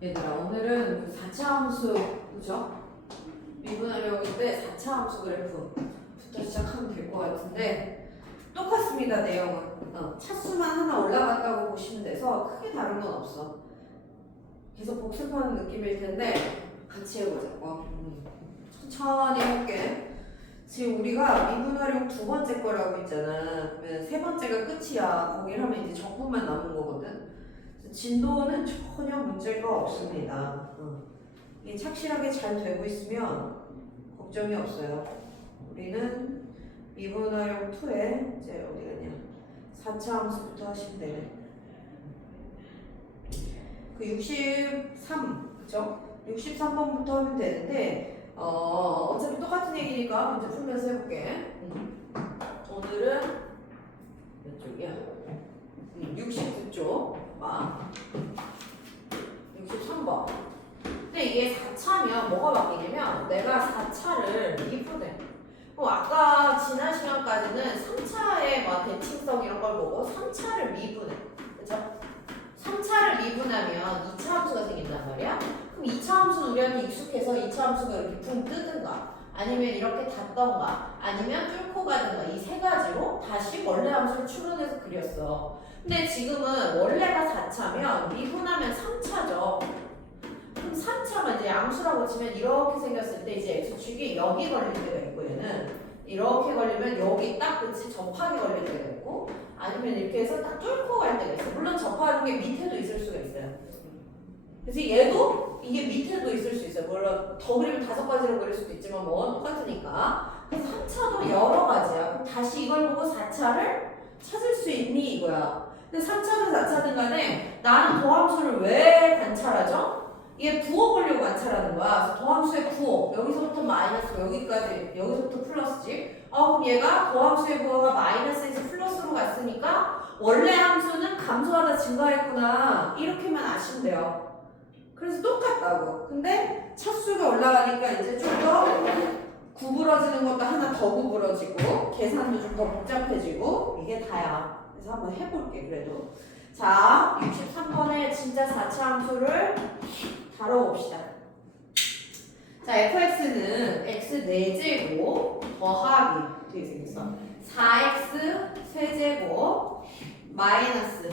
얘들아, 오늘은 그 4차 함수, 그죠? 미분하려는데 4차 함수 그래프부터 시작하면 될 것 같은데 똑같습니다, 내용은. 차수만 하나 올라갔다고 보시면 돼서 크게 다른 건 없어. 계속 복습하는 느낌일 텐데 같이 해보자고. 천천히 해볼게. 지금 우리가 미분활용 두 번째 거라고 있잖아. 그러면 세 번째가 끝이야. 거길 하면 이제 적분만 남은 거거든. 진도는 전혀 문제가 없습니다. 이게 착실하게 잘 되고 있으면 걱정이 없어요. 우리는 미분활용 2에 이제 어디 갔냐? 4차 함수부터 하시면 되네. 그 63, 그죠? 63번부터 하면 되는데 어차피 똑같은 얘기니까 문제 풀면서 해볼게. 오늘은 몇 쪽이야? 69쪽. 63번. 근데 이게 4차면 뭐가 바뀌냐면 내가 4차를 미분해. 아까 지난 시간까지는 3차의 대칭성 이런 걸 보고 3차를 미분해. 그죠? 3차를 미분하면 2차 함수가 생긴단 말이야. 그럼 2차 함수는 우리한테 익숙해서 2차 함수가 이렇게 붕 뜨든가 아니면 이렇게 닿던가 아니면 뚫고 가든가 이 세 가지로 다시 원래 함수를 추론해서 그렸어. 근데 지금은 원래가 4차면 미분하면 3차죠. 그럼 3차가 이제 양수라고 치면 이렇게 생겼을 때 이제 x축이 여기 걸릴 때가 있고 얘는 이렇게 걸리면 여기 딱 끝이 접하게 걸릴 때가 있고 아니면 이렇게 해서 딱 뚫고 갈 때가 있어. 물론 접하는 게 밑에도 있을 수가 있어요. 그래서 얘도 이게 밑에도 있을 수 있어요. 물론 더 그리면 5가지로 그릴 수도 있지만 뭐 똑같으니까. 그래서 3차도 여러 가지야. 그럼 다시 이걸 보고 4차를 찾을 수 있니 이거야. 근데 3차든 4차든 간에 나는 도함수를 왜 관찰하죠? 이게 부호 보려고 관찰하는 거야. 그래서 도함수의 부호, 여기서부터 마이너스 여기까지, 여기서부터 플러스지. 그럼 얘가 도함수의 부호가 마이너스에서 플러스로 갔으니까 원래 함수는 감소하다 증가했구나. 이렇게만 아시면 돼요. 그래서 똑같다고. 근데 차수가 올라가니까 이제 좀 더 구부러지는 것도 하나 더 구부러지고 계산도 좀 더 복잡해지고 이게 다야. 그래서 한번 해볼게 그래도. 자, 63번의 진짜 4차 함수를 다뤄봅시다. 자, fx는 x 4제곱 더하기 어떻게 생겼어? 4x 세제곱 마이너스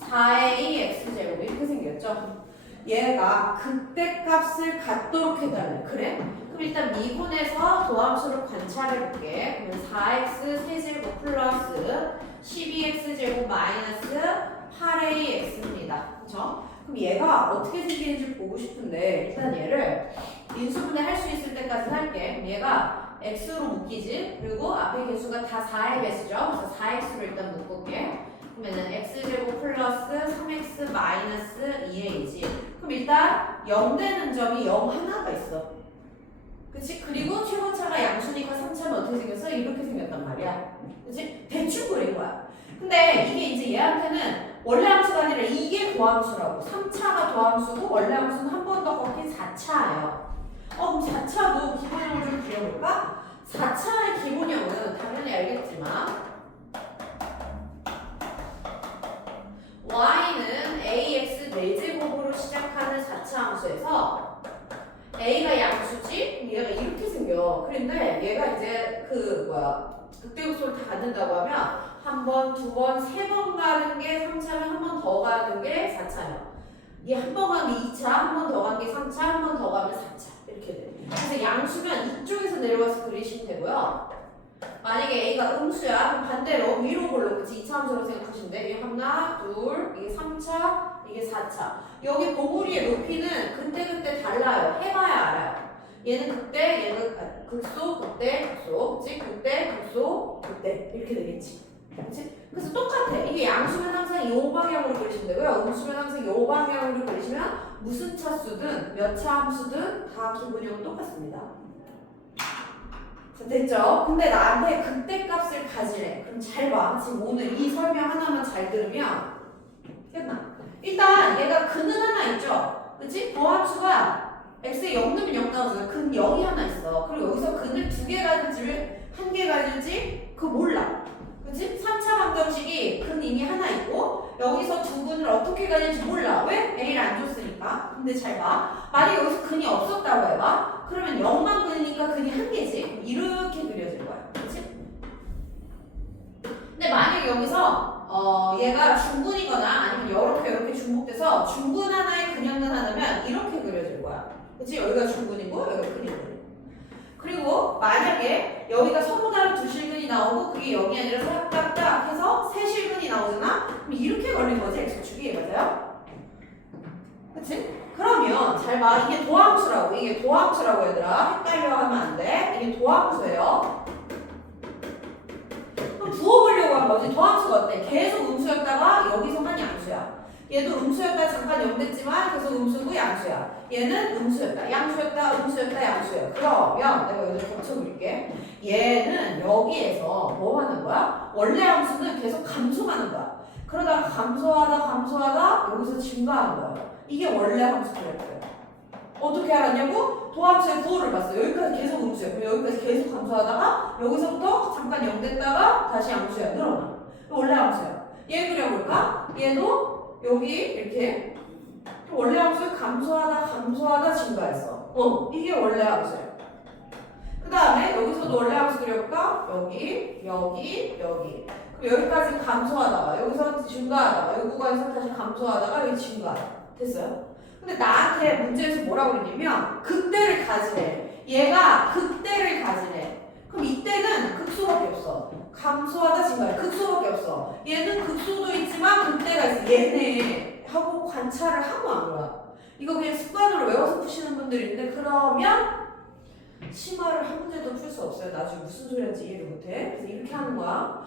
4a x제곱 이렇게 생겼죠? 얘가 극대값을 갖도록 해달래. 그래? 그럼 일단 미분해서 도함수를 관찰해볼게. 그러면 4x 세제곱 플러스 12x제곱 마이너스 8ax입니다. 그쵸? 그럼 얘가 어떻게 생기는지 보고 싶은데 일단 얘를 인수분해 할 수 있을 때까지 할게. 그럼 얘가 x로 묶이지? 그리고 앞에 개수가 다 4의 배수죠? 그래서 4x로 일단 묶을게. 그러면은 x제곱 플러스 3x 마이너스 2a지. 그럼 일단 0 되는 점이 0 하나가 있어. 그치? 그리고 최고차가 양수니까 3차는 어떻게 생겼어? 이렇게 생겼단 말이야. 그치? 대충 그린 거야. 근데 이게 이제 얘한테는 원래 함수가 아니라 이게 도함수라고. 3차가 도함수고 원래 함수는 한 번 더 꺾인 4차예요. 그럼 4차도 기본형을 좀 그려볼까? 4차의 기본형은 당연히 알겠지만 y는 ax 4제곱으로 시작하는 4차 함수에서 a가 양수지? 얘가 이렇게 생겨. 그런데 얘가 이제 극대급소를 다 갖는다고 하면 한 번, 두 번, 세 번 가는 게 3차면 한 번 더 가는 게 4차예요. 이게 한 번 가는 게 2차, 한 번 더 가는 게 3차, 한 번 더 가면 4차. 이렇게 돼. 그래서 양수면 이쪽에서 내려가서 그리시면 되고요. 만약에 A가 음수야, 그럼 반대로 위로 볼로, 그치? 2차 함수로 생각하시면 돼. 이게 하나, 둘, 이게 3차, 이게 4차. 여기 봉우리의 높이는 그때그때 달라요. 해봐야 알아요. 얘는 극대, 얘는 극소, 극대, 극소, 그치? 극대, 극소, 극대. 이렇게 되겠지. 그치? 그래서 똑같아. 이게 양수면 항상 이 방향으로 그리시면 되고요. 음수면 항상 이 방향으로 그리시면 무슨 차수든 몇 차 함수든 다 기본형은 똑같습니다. 됐죠? 근데 나한테 극대값을 가지래. 그럼 잘 봐. 지금 오늘 이 설명 하나만 잘 들으면 됐나? 일단 얘가 근은 하나 있죠? 그치? 더함수가 x에 0 넣으면 0 나오잖아. 근 0이 하나 있어. 그리고 여기서 근을 2개 가질지 1개 가질지 그거 몰라. 그치? 3차 방정식이 근 이미 하나 있고 여기서 두 근을 어떻게 가질지 몰라. 왜? a를 안 줬으니까. 되니까. 근데 잘 봐. 만약에 여기서 근이 없었다고 해봐. 그러면 0만 근이니까 근이 한 개지. 이렇게 그려질 거야. 그렇지? 근데 만약에 여기서 얘가 중근이거나 아니면 이렇게 중복돼서 중근 하나에 근형근 하나면 이렇게 그려질 거야. 그치? 여기가 중근이고 여기가 근이고. 그리고 만약에 여기가 서로 다른 두 실근이 나오고 그게 0이 아니라 딱딱 해서 세 실근이 나오잖아? 그럼 이렇게 걸린 거지, x축이. 맞아요? 그치? 그러면 잘 봐. 이게 도함수라고. 이게 도함수라고 얘들아. 헷갈려 하면 안 돼. 이게 도함수예요. 그럼 부어보려고 한 거지. 도함수가 어때? 계속 음수였다가 여기서만 양수야. 얘도 음수였다 잠깐 0 됐지만 계속 음수고 양수야. 얘는 음수였다, 양수였다, 음수였다, 양수야. 그러면 내가 여기서 겹쳐 그릴게. 얘는 여기에서 뭐 하는 거야? 원래 함수는 계속 감소하는 거야. 그러다가 감소하다 여기서 증가하는 거야. 이게 원래 함수 그래프야. 어떻게 알았냐고? 도함수의 부호를 봤어. 여기까지 계속 음수야. 그럼 여기까지 계속 감소하다가 여기서부터 잠깐 0 됐다가 다시 양수야. 늘어나. 원래 함수야. 얘 그려볼까? 얘도 여기 이렇게 원래 함수 감소하다 증가했어. 이게 원래 함수야. 그 다음에 여기서도 원래 함수 그려볼까? 여기. 그럼 여기까지 감소하다가 여기서 증가하다가 여기 구간에서 다시 감소하다가 여기 증가. 됐어요? 근데 나한테 문제에서 뭐라고 그랬냐면 극대를 가지래. 얘가 극대를 가지래. 그럼 이때는 극소밖에 없어. 감소하다 증가해. 극소밖에 없어. 얘는 극소도 있지만 극대가 있어. 얘네 하고 관찰을 하고 한 거야. 이거 그냥 습관으로 외워서 푸시는 분들이 있는데 그러면 심화를 한 문제도 풀 수 없어요. 나중에 무슨 소리 하는지 이해를 못해. 그래서 이렇게 하는 거야.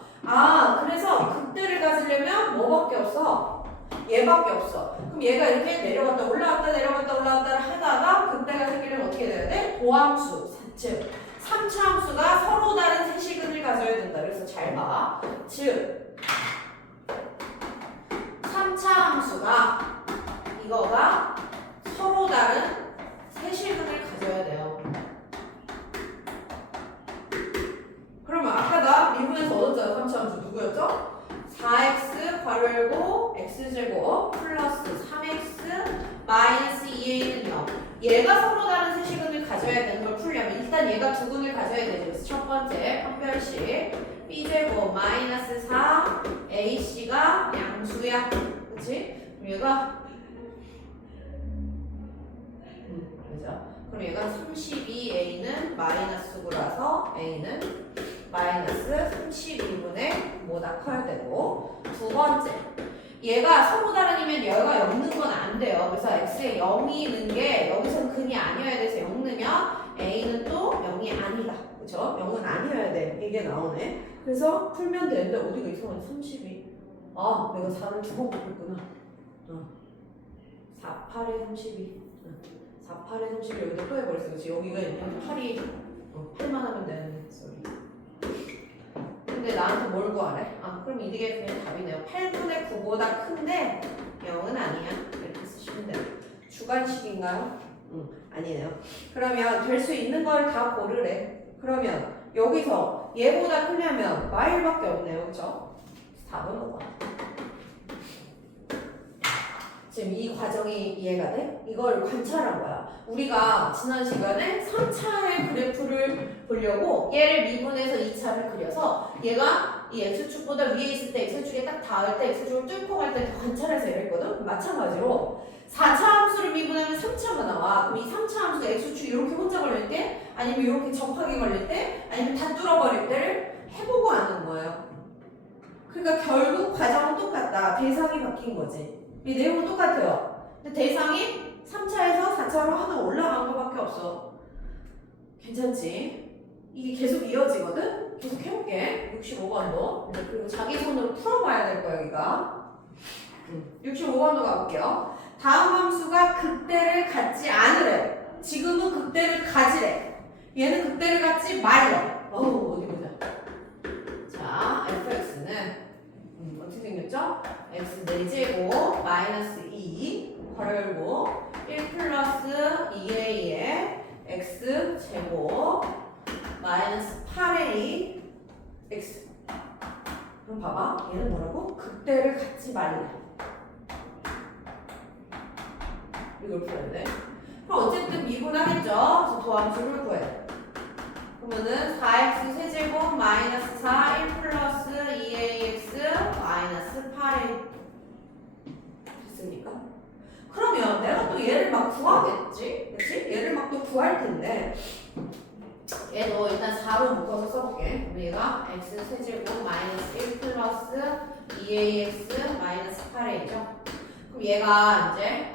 그래서 극대를 가지려면 뭐밖에 없어? 얘밖에 없어. 그럼 얘가 이렇게 내려갔다 올라갔다 하다가 극대가 생기려면 어떻게 돼야 돼? 도함수, 즉 3차 함수가 서로 다른 세시근을 가져야 된다. 그래서 잘 봐. 즉 3차 함수가 이거가 서로 다른 세실근을 가져야 돼요. 그러면 아까 나 미분에서 얻었잖아. 3차 함수 누구였죠? 4x 괄호 열고 x제곱 플러스 3x 마이너스 2a는 0. 얘가 서로 다른 세시근을 가져야 되는 걸 풀려면 일단 얘가 두 근을 가져야 되죠. 그래서 첫 번째 판별식 b제곱 마이너스 4 ac가 양수야. 그치? 그럼 얘가 그죠? 그럼 얘가 32a는 마이너스 9라서 a는 마이너스 32분의 뭐다 커야 되고. 두 번째 얘가 서로 다른이면 얘가 0 넣는 건 안 돼요. 그래서 x에 0이 넣는 게 여기서는 근이 아니어야 돼서 0 넣으면 a는 또 0이 아니다. 그쵸? 0은 아니어야 돼. 이게 나오네. 그래서 풀면 되는데 어디가 이상하네. 32. 내가 4를 두 번 곱했구나. 4, 8에 32. 4, 8에 32 여기다 또 해버렸어. 그치? 여기가 있는 8이 8만 하면 되는데. 쏘리. 근데 나한테 뭘 구하래? 그럼 이게 그냥 답이네요. 8분의 9보다 큰데 0은 아니야. 이렇게 쓰시면 돼요. 주관식인가요? 아니네요. 그러면 될 수 있는 걸 다 고르래. 그러면 여기서 얘보다 크려면 마일밖에 없네요. 그쵸? 답은 5번. 지금 이 과정이 이해가 돼? 이걸 관찰한 거야. 우리가 지난 시간에 3차의 그래프를 보려고 얘를 미분해서 2차를 그려서 얘가 이 x축보다 위에 있을 때 x축에 딱 닿을 때 x축을 뚫고 갈 때 관찰해서 이랬거든? 마찬가지로 4차 함수를 미분하면 3차가 나와. 그럼 이 3차 함수가 x축이 이렇게 혼자 걸릴 때 아니면 이렇게 접하게 걸릴 때 아니면 다 뚫어버릴 때를 해보고 아는 거예요. 그러니까 결국 과정은 똑같다. 대상이 바뀐 거지. 이 내용은 똑같아요. 근데 대상이 3차에서 4차로 하나 올라간 것밖에 없어. 괜찮지? 이게 계속 이어지거든? 계속 해볼게. 65번도. 그리고 자기 손으로 풀어봐야 될 거야, 여기가. 65번도 가볼게요. 다음 함수가 극대를 갖지 않으래. 지금은 극대를 가지래. 얘는 극대를 갖지 말래. 어디 보자. 자, fx는 어떻게 생겼죠? x 4제곱 마이너스 2 괄호 열고 1 플러스 2a에 x 제곱 마이너스 8a x. 그럼 봐봐. 얘는 뭐라고? 극대를 갖지 말래. 이걸 풀어야 돼. 그럼 어쨌든 미분하겠죠? 그래서 도함수를 구해야 돼. 그러면은 4x 세제곱 마이너스 4, 1 플러스 2ax 마이너스 8a 됐습니까? 그러면 내가 또 얘를 막 구하겠지? 그치? 얘를 막 또 구할 텐데 얘도 일단 4로 묶어서 써볼게. 그럼 얘가 x 세제곱 마이너스 1 플러스 2ax 마이너스 8a죠? 그럼 얘가 이제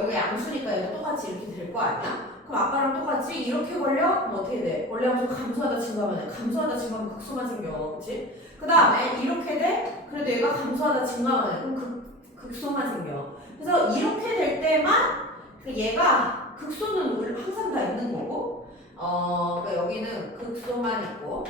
여기 양수니까 얘도 똑같이 이렇게 될 거 아니야? 그럼 아까랑 똑같이 이렇게 걸려? 그럼 어떻게 돼? 원래 함수 감소하다 증가하면 감소하다 증가하면 극소만 생겨. 그치? 그 다음에 이렇게 돼? 그래도 얘가 감소하다 증가하면 그럼 극소만 생겨. 그래서 이렇게 될 때만 얘가 극소는 항상 다 있는 거고 그러니까 여기는 극소만 있고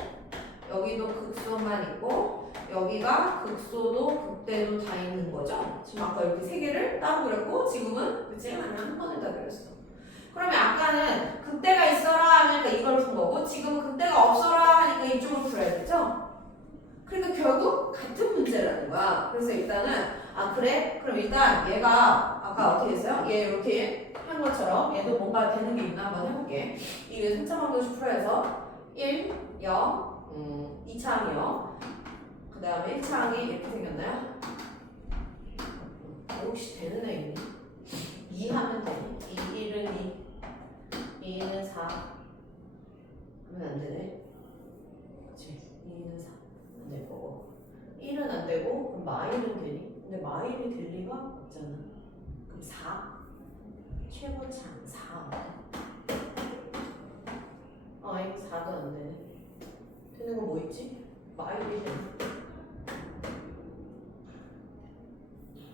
여기도 극소만 있고 여기가 극소도 극대도 다 있는 거죠. 지금 아까 이렇게 세 개를 따로 그렸고 지금은 그치? 아니면 한 번에 다 그렸어. 그러면 아까는 극대가 있어라 하니까 이걸 푼 거고 지금은 극대가 없어라 하니까 이쪽을 풀어야겠죠? 그러니까 결국 같은 문제라는 거야. 그래서 일단은 그래? 그럼 일단 얘가 아까 어떻게 했어요? 얘 이렇게 한 것처럼 얘도 뭔가 되는 게 있나 한번 해볼게. 이게 3차 방정식 풀어서 1, 0, 2차 항이 0 그 다음에 1차 항이 이렇게 생겼나요? 혹시 되는 애 있니? 2 하면 되니? 1은 2 2는 4 하면 안 되네. 그치? 2는 4 안 될 거고 1은 안 되고 그럼 마일은 되니? 근데 마일이 될 리가 없잖아. 그럼 4 최고참 4 아이 4도 안 되네. 되는 거 뭐 있지? 마일이 되네.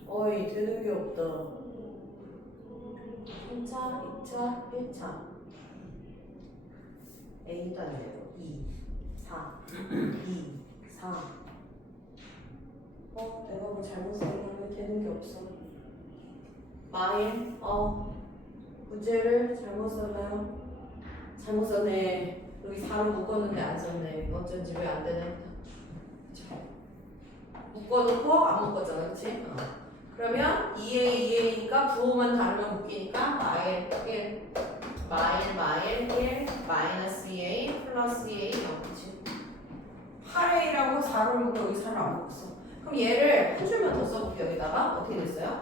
어이 되는 게 없다. 1차, 2차, 1차 A도 안 돼요. 2, 4, 2, 4 내가 뭐 잘못 썼는데 되는 게 없어. 마일, 문제를 잘못 썼나요? 잘못 썼네. 여기 4로 묶었는데 안 썼네. 어쩐지 왜 안 되네. 묶어놓고 안 묶었잖아, 그치? 그러면 2a, 2a니까 부호만 다르면 묶이니까 마일 1, 마일 1, 마이너스 2a 플러스 2a 0, 그치? 8a라고 4로 묶고 여기 4를 안 묶었어. 그럼 얘를 한 줄만 더 써볼게요. 여기다가 어떻게 됐어요?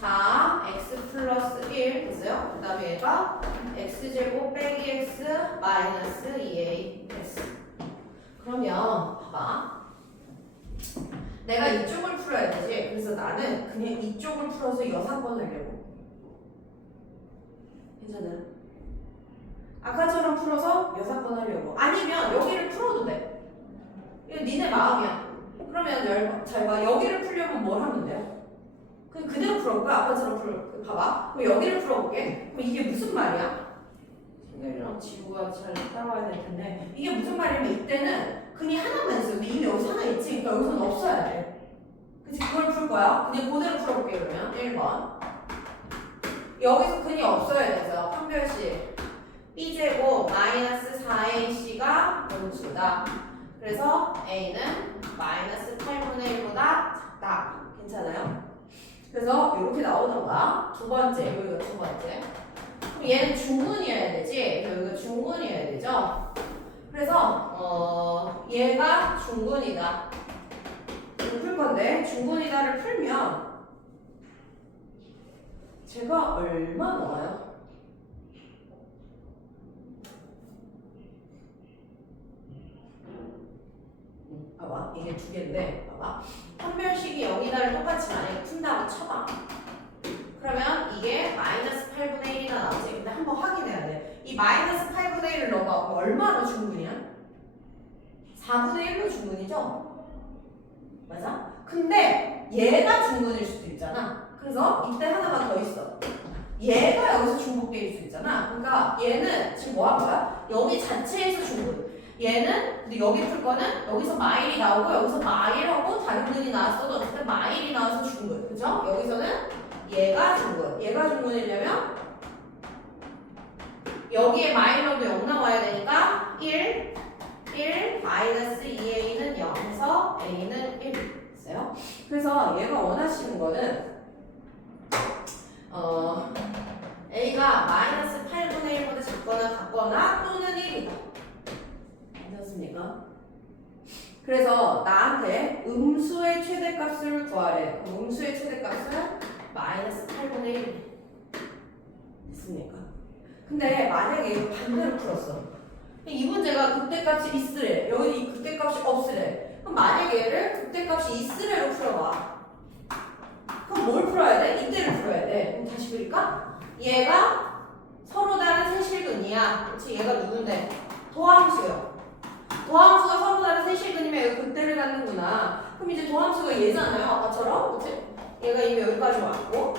4x 플러스 1 됐어요? 그 다음에 얘가 x제곱 빼기 x 마이너스 2a 됐어. 그러면 봐봐. 내가 이쪽을 풀어야 되지. 그래서 나는 그냥 이쪽을 풀어서 여사건 하려고. 괜찮아요? 아까처럼 풀어서 여사건 하려고. 아니면 여기를 풀어도 돼. 이거 니네 마음이야. 그러면 잘 봐. 여기를 풀려면 뭘 하면 돼요? 그냥 그대로 풀어볼까? 아까처럼 풀어. 봐봐. 그럼 여기를 풀어볼게. 그럼 이게 무슨 말이야? 생각이랑 지우가 잘 따라와야 될 텐데. 이게 무슨 말이냐면 이때는 근이 하나만 있어. 근데 이미 여기서 하나 있지. 그러니까 여기서는 없어야 돼. 그치? 그걸 풀 거야. 그냥 그대로 풀어볼게 그러면. 1번. 여기서 근이 없어야 돼서 판별식 b제곱 마이너스 4ac가 원수다. 그래서 a는 마이너스 8분의 1보다 작다. 괜찮아요? 그래서 이렇게 나오던가. 두 번째, 여기가 두 번째. 그럼 얘는 중문이어야 되지. 그래서 여기가 중문이어야 되죠. 그래서 얘가 중문이다. 풀 건데 중문이다를 풀면 제가 얼마 나와요? 봐봐, 이게 두 개인데 봐봐. 판별식이 0이다를 똑같이 만약에 푼다고 쳐봐. 그러면 이게 마이너스 8분의 1이나 나오지. 근데 한번 확인해야 돼. 이 마이너스 8분의 1을 넣어봐. 얼마로 중문이야? 4분의 1로 중문이죠? 맞아? 근데 얘가 중문일 수도 있잖아. 그래서 이때 하나가 더 있어. 얘가 여기서 중복될 수 있잖아. 그러니까 얘는 지금 뭐 한 거야? 여기 자체에서 중문. 얘는 근데 여기 풀 거는 여기서 마일이 나오고 여기서 마일하고 다른 근이 나왔어도 어쨌든 마일이 나와서 중문. 그죠? 여기서는 얘가 중문. 얘가 중문이려면 여기에 마이너도 0 나와야 되니까 1 마이너스 2a는 0에서 a는 1 있어요. 그래서 얘가 원하시는 거는 그래서 나한테 음수의 최대값을 구하래. 그럼 음수의 최대값은 마이너스 8분의 1 됐습니까? 근데 만약에 이거 반대로 풀었어. 이 문제가 극대값이 있으래. 여기 극대값이 없으래. 그럼 만약에 얘를 극대값이 있으래로 풀어봐. 그럼 뭘 풀어야 돼? 이때를 풀어야 돼. 그럼 다시 그릴까? 얘가 서로 다른 세실근이야. 그렇지? 얘가 누군데? 도함수요. 도함수가 서로 다른 세실근이면 여기 극대를 갖는구나. 그럼 이제 도함수가 얘잖아요. 아까처럼. 그렇지? 얘가 이미 여기까지 왔고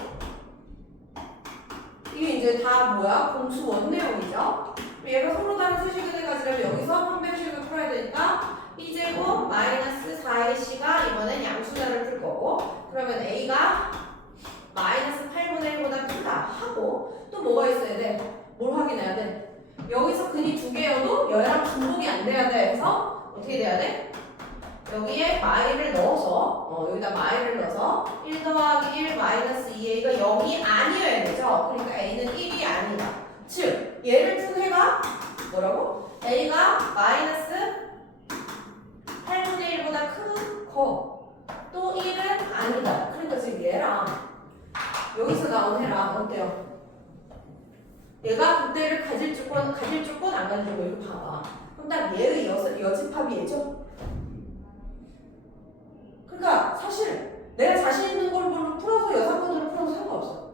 이게 이제 다 뭐야? 공수 원내용이죠? 얘가 서로 다른 세실근을 가지려면 여기서 판별식을 풀어야 되니까 2제곱 마이너스 4ac가 이번엔 양수자를 풀 거고 그러면 a가 마이너스 8분의 1보다 크다 하고 또 뭐가 있어야 돼? 뭘 확인해야 돼? 여기서 근이 두 개여도 얘랑 중복이 안 돼야 돼 해서 어떻게 돼야 돼? 여기에 마이를 넣어서 여기다 마이를 넣어서 1 더하기 1 마이너스 2a가 0이 아니어야 되죠? 그러니까 a는 1이 아니다. 즉 얘를 푼 해가 뭐라고? a가 마이너스 8분의 1보다 크고 또 1은 아니다. 그러니까 지금 얘랑 여기서 나온 해랑 어때요? 얘가 그때를 가질 조건 안 가질 조건 이거 봐봐. 그럼 딱 얘의 여집합이 얘죠? 그러니까 사실 내가 자신 있는 걸로 풀어서 여사건으로 풀어서 상관없어.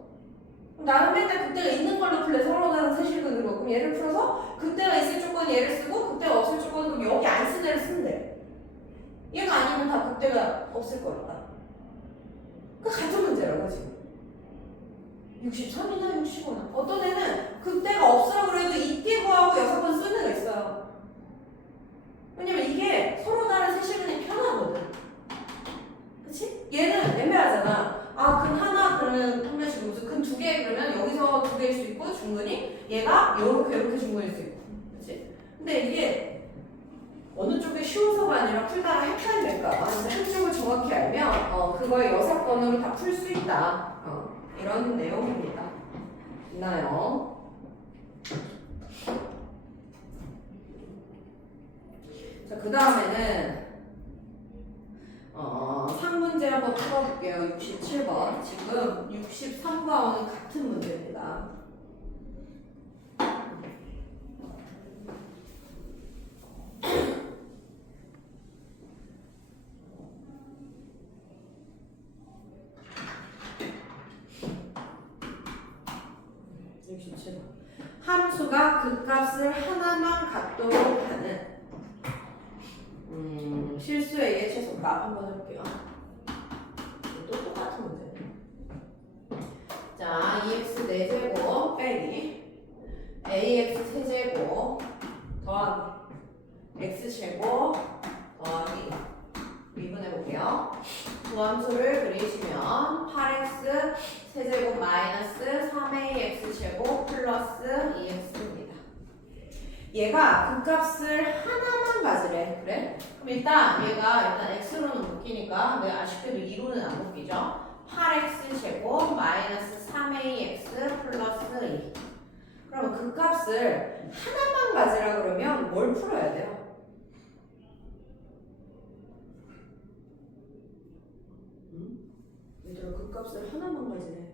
그럼 나는 맨날 그때가 있는 걸로 풀래. 서로 다른 세실근으로. 그럼 얘를 풀어서 그때가 있을 조건 얘를 쓰고 그때가 없을 조건은 그럼 여기 안 쓴 애를 쓰면 돼. 얘가 아니면 다 그때가 없을 거니까. 그 같은 문제라고 지금. 63이나 65나. 어떤 애는 그때가 없으라고 그래도 있게 구하고 여사건 쓰는 애가 있어요. 왜냐면 이게 서로 다른 세실근이 편하거든. 그치? 얘는 애매하잖아. 아, 근 하나 그러면 판별식 음수, 근 두 개 그러면 여기서 두 개일 수 있고 중근이 얘가 요렇게 중근일 수 있고. 그치? 근데 이게 어느 쪽이 쉬워서가 아니라 풀다가 헷갈릴까 봐. 근데 한쪽을 정확히 알면 그거의 여사건으로 다 풀 수 있다. 이런 내용입니다. 있나요? 자, 그 다음에는 상문제 한번 풀어볼게요. 67번. 지금 63과와는 같은 문제입니다. 함수가 극값을 하나만 갖도록 하는 실수에 의해 최소값 한번 해볼게요. 또 똑같은 문제. 자, 2x 4제곱 빼기 ax 세제곱 더하기 x제곱 더하기 미분해볼게요. 두 함수를 그리시면 8x 세제곱 마이너스 3ax 제곱 플러스 2x입니다. 얘가 극값을 하나만 가지래. 그래? 그럼 일단 얘가 일단 x로는 묶이니까 근데 아쉽게도 2로는 안 묶이죠. 8x 제곱 마이너스 3ax 플러스 2. 그러면 극값을 하나만 가지라 그러면 뭘 풀어야 돼요? 얘들아 극값을 하나만 가지래.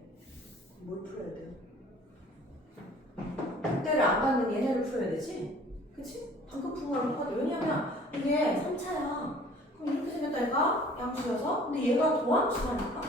뭘 풀어야 돼요? 그때를 안 받는 얘네를 풀어야 되지? 그치? 방금 푼 거랑 똑같아. 왜냐면 이게 3차야. 그럼 이렇게 생겼다니까? 양수여서. 근데 얘가 도함수라니까?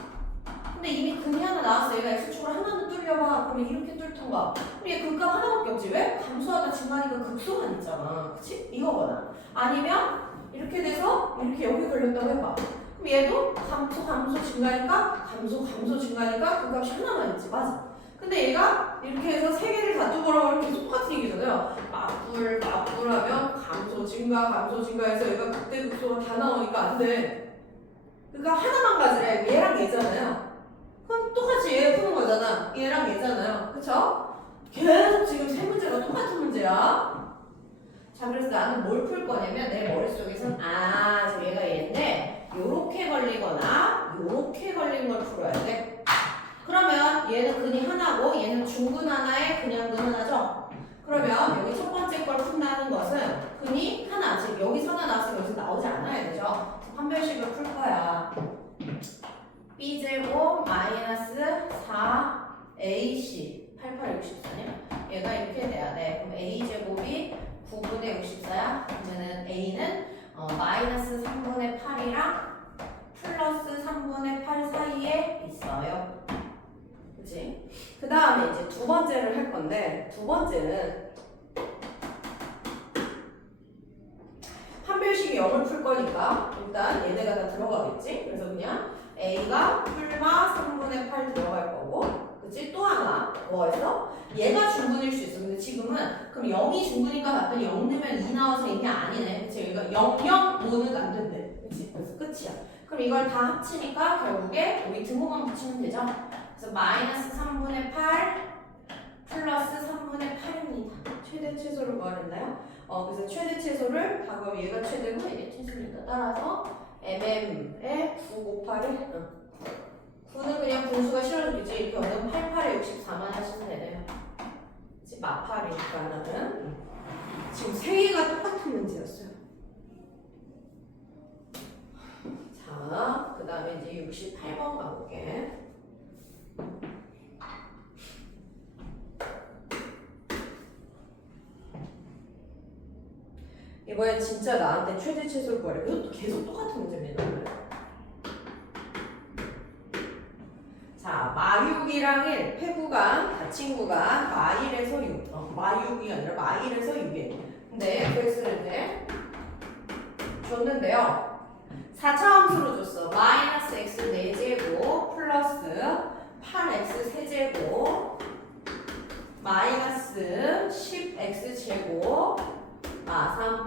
근데 이미 근이 하나 나왔어. 얘가 x축으로 하나는 뚫려봐. 그러면 이렇게 뚫던가. 그럼 얘 극값 하나밖에 없지. 왜? 감소하다 증가하니까 극소만 있잖아. 그치? 이거거나. 아니면 이렇게 돼서 이렇게 여기 걸렸다고 해봐. 그럼 얘도 감소 증가니까 감소 증가니까 극값이 하나만 있지. 맞아. 근데 얘가 이렇게 해서 세 개를 다 뚫어보라고 하면 계속 똑같은 얘기잖아요. 맞불하면 감소 증가해서 얘가 극대 극소가 다 나오니까 안 돼. 그러니까 하나만 가지래. 얘랑 얘잖아요. 그럼 똑같이 얘 푸는 거잖아. 얘랑 얘잖아요. 그쵸? 계속 지금 세 문제가 똑같은 문제야. 자, 그래서 나는 뭘 풀 거냐면 내 머릿속에선 지금 얘가 얘인데 요렇게 걸리거나 요렇게 걸린 걸 풀어야 돼. 그러면 얘는 근이 하나고 얘는 중근 하나에 그냥 근 하나죠? 그러면 여기 첫 번째 걸 푼다는 것은 근이 하나, 즉 여기서 하나 나왔으면 여기서 나오지 않아야 되죠? 판별식을 풀 거야. b제곱 마이너스 4ac 8864냐? 얘가 이렇게 돼야 돼. 그럼 a제곱이 9분의 64야. 그러면은 a는 마이너스 3분의 8이랑 플러스 3분의 8 사이에 있어요. 그치? 그 다음에 이제 두 번째를 할 건데, 두 번째는 판별식이 0을 풀 거니까 일단 얘네가 다 들어가겠지? 그래서 그냥 a가 풀마 3분의 8 들어갈 거고, 그치? 또 하나 뭐해서 얘가 중분일 수 있어. 근데 지금은 그럼 0이 중분인가 봤더니 0 넣으면 2 나와서 이게 아니네. 그치? 여기가 0, 0, 5는 안 된대. 그치? 그래서 끝이야. 그럼 이걸 다 합치니까 결국에 여기 등호만 붙이면 되죠? 그래서 마이너스 3분의 8 플러스 3분의 8입니다. 최대 최소를 구하랬나요? 그래서 최대 최소를 다 그럼 얘가 최대고 이게 최소니까 따라서 mm에 9 곱하기 9는 그냥 분수가 실어주지. 이렇게 얻으면 88에 64만 하시면 되네요. 지금 마팔이니까는 지금 세 개가 똑같은 문제였어요. 자, 그 다음에 이제 68번 가볼게. 이번엔 진짜 나한테 최대 최소를 구하래. 이것도 계속 똑같은 문제입니다. 자, 마6이랑 1, 폐구간, 닫힌 구간, 마1에서 6. 마6이 아니라 마1에서 6이에요. 근데 fx를 이제 줬는데요. 4차 함수로 줬어. 마이너스 x 4제곱 플러스 8x 세제곱 마이너스 10x 제곱 마3.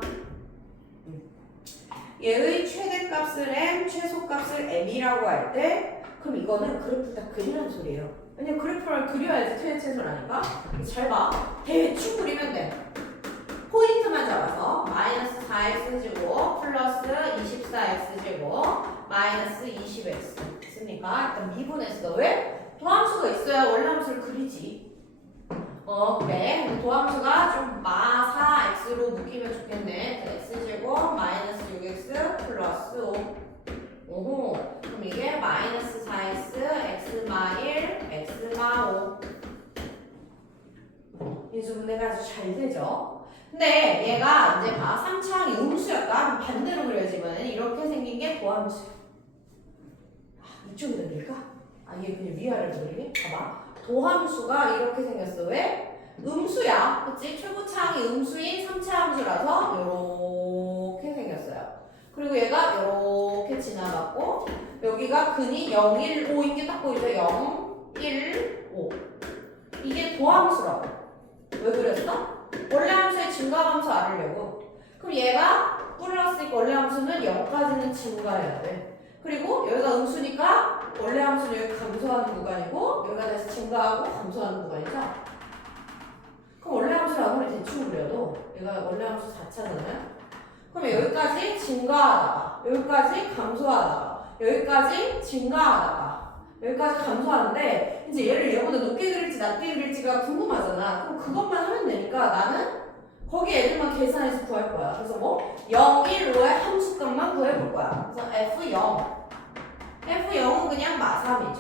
얘의 최대값을 m, 최소값을 m이라고 할 때 그럼 이거는 그래프 다 그리라는 소리예요. 왜냐면 그래프를 그려야지 최대 최소라니까. 잘 봐. 대충 그리면 돼. 포인트만 잡아서 마이너스 4x제곱 플러스 24x제곱 마이너스 20x 있습니까? 일단 미분했어. 왜? 도함수가 있어야 원래 함수를 그리지. 그래. 근데 도함수가 좀 마4x로 묶이면 좋겠네. x제곱 마이너스 6x 플러스 5. 오호. 그럼 이게 마이너스 4x, x 마 1, x 마 5. 이 주문대가 아주 잘 되죠? 근데 얘가 이제 봐. 3차항이 음수였다. 반대로 그려지면 이렇게 생긴 게 도함수야. 이쪽으로 그릴까? 얘 그냥 위아래로 그리게? 봐봐. 도함수가 이렇게 생겼어. 왜? 음수야. 그치? 최고차항이 음수인 3차 함수라서 이렇게 생겼어요. 그리고 얘가 이렇게 지나갔고 여기가 근이 0, 1, 5인 게 딱 보이죠? 0, 1, 5. 이게 도함수라고. 왜 그랬어? 원래 함수의 증가함수 알으려고. 그럼 얘가 플러스니까 원래 함수는 0까지는 증가해야 돼. 그리고 여기가 음수니까 원래 함수는 여기 감소하는 구간이고 여기가 다시 증가하고 감소하는 구간이죠. 그럼 원래 함수를 아무리 대충 그려도 얘가 원래 함수 4차잖아요. 그럼 여기까지 증가하다가 여기까지 감소하다가 여기까지 증가하다가 여기까지 감소하는데 이제 얘를 얘보다 높게 그릴지 낮게 그릴지가 궁금하잖아. 그럼 그것만 하면 되니까 나는 거기 애들만 계산해서 구할 거야. 그래서 뭐 0, 1, 5의 함수값만 구해볼 거야. 그래서 F0 F0은 그냥 마3이죠.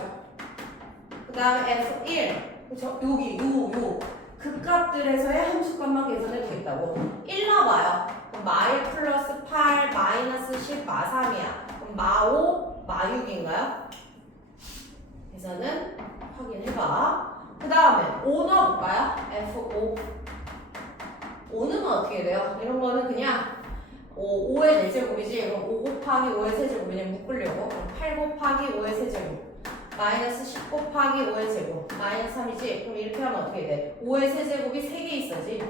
그 다음에 F1 그쵸? 여기 요 극값들에서의 함수값만 계산해 보겠다고. 1 넣어봐요. 마1 플러스 8 마이너스 10 마3이야. 그럼 마5 마6인가요? 계산은 확인해봐. 그 다음에 5 넣어볼까요? F5 5 넣으면 어떻게 돼요? 이런 거는 그냥 5의 4제곱이지. 그럼 5 곱하기 5의 세제곱 그냥 묶으려고. 8 곱하기 5의 세제곱 마이너스 10 곱하기 5의 제곱 마이너스 3이지. 그럼 이렇게 하면 어떻게 돼? 5의 세제곱이 3개 있어지.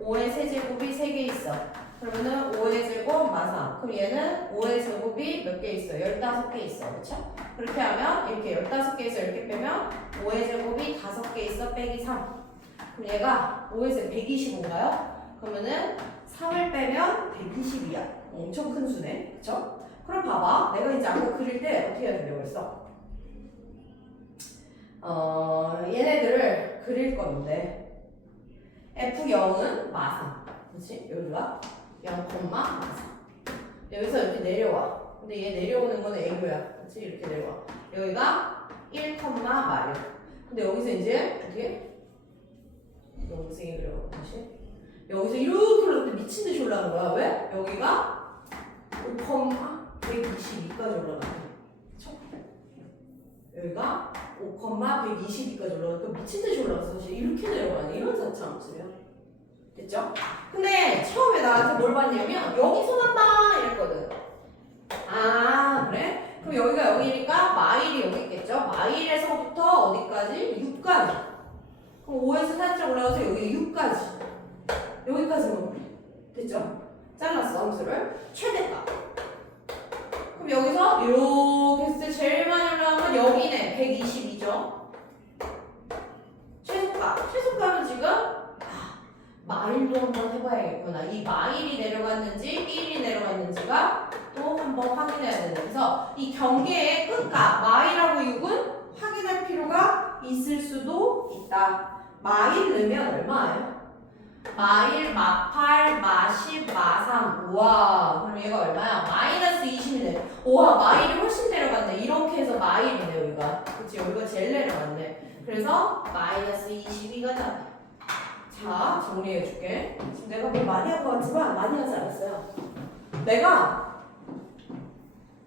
5의 세제곱이 3개 있어. 그러면은 5의 제곱 마3. 그럼 얘는 5의 제곱이 몇 개 있어? 15개 있어. 그쵸? 그렇게 하면 이렇게 15개에서 이렇게 빼면 5의 제곱이 5개 있어. 빼기 3. 그럼 얘가 5의 제곱 125인가요? 그러면은 3을 빼면 120이야. 엄청 큰 수네. 그쵸? 그럼 봐봐. 내가 이제 아까 그릴 때 어떻게 해야 되려고 했어? 얘네들을 그릴 건데 F0은 마3. 그치? 여기가 0, 마3. 여기서 이렇게 내려와. 근데 얘 내려오는 거는 애교야. 그치? 이렇게 내려와. 여기가 1, 마이너. 근데 여기서 이제 어떻게? 영생이 그려 다시. 여기서 이렇게 올라가는데 미친 듯이 올라가는 거야. 왜? 여기가 5,122까지 올라가네. 여기가 5,122까지 올라가니까 미친 듯이 올라가서 사실 이렇게 내려가는 이런 자체함수예요. 됐죠? 근데 처음에 나한테 뭘 봤냐면 여기서 간다 이랬거든. 아 그래? 그럼 여기가 여기니까 마일이 여기 있겠죠? 마일에서부터 어디까지? 6까지. 그럼 5에서 살짝 올라가서 여기 6까지. 여기까지만 됐죠? 잘랐어 함수를. 최대값. 그럼 여기서 이렇게 했을 때 제일 많이 올라간 건 여기네. 122죠? 최소값. 최소값은 지금 마일도 한번 해봐야겠구나. 이 마일이 내려갔는지 1이 내려갔는지가 또 한번 확인해야 되는. 그래서 이 경계의 끝값 마일하고 6은 확인할 필요가 있을 수도 있다. 마일 넣으면 얼마예요? 마일, 마8, 마10, 마3. 우와, 그럼 얘가 얼마야? 마이너스 20이네. 우와, 마일이 훨씬 내려갔네. 이렇게 해서 마일이네 여기가. 그치? 여기가 제일 내려갔네. 그래서 마이너스 22가 나. 자, 정리해줄게. 지금 내가 뭐 많이 한 것 같지만 많이 하지 않았어요. 내가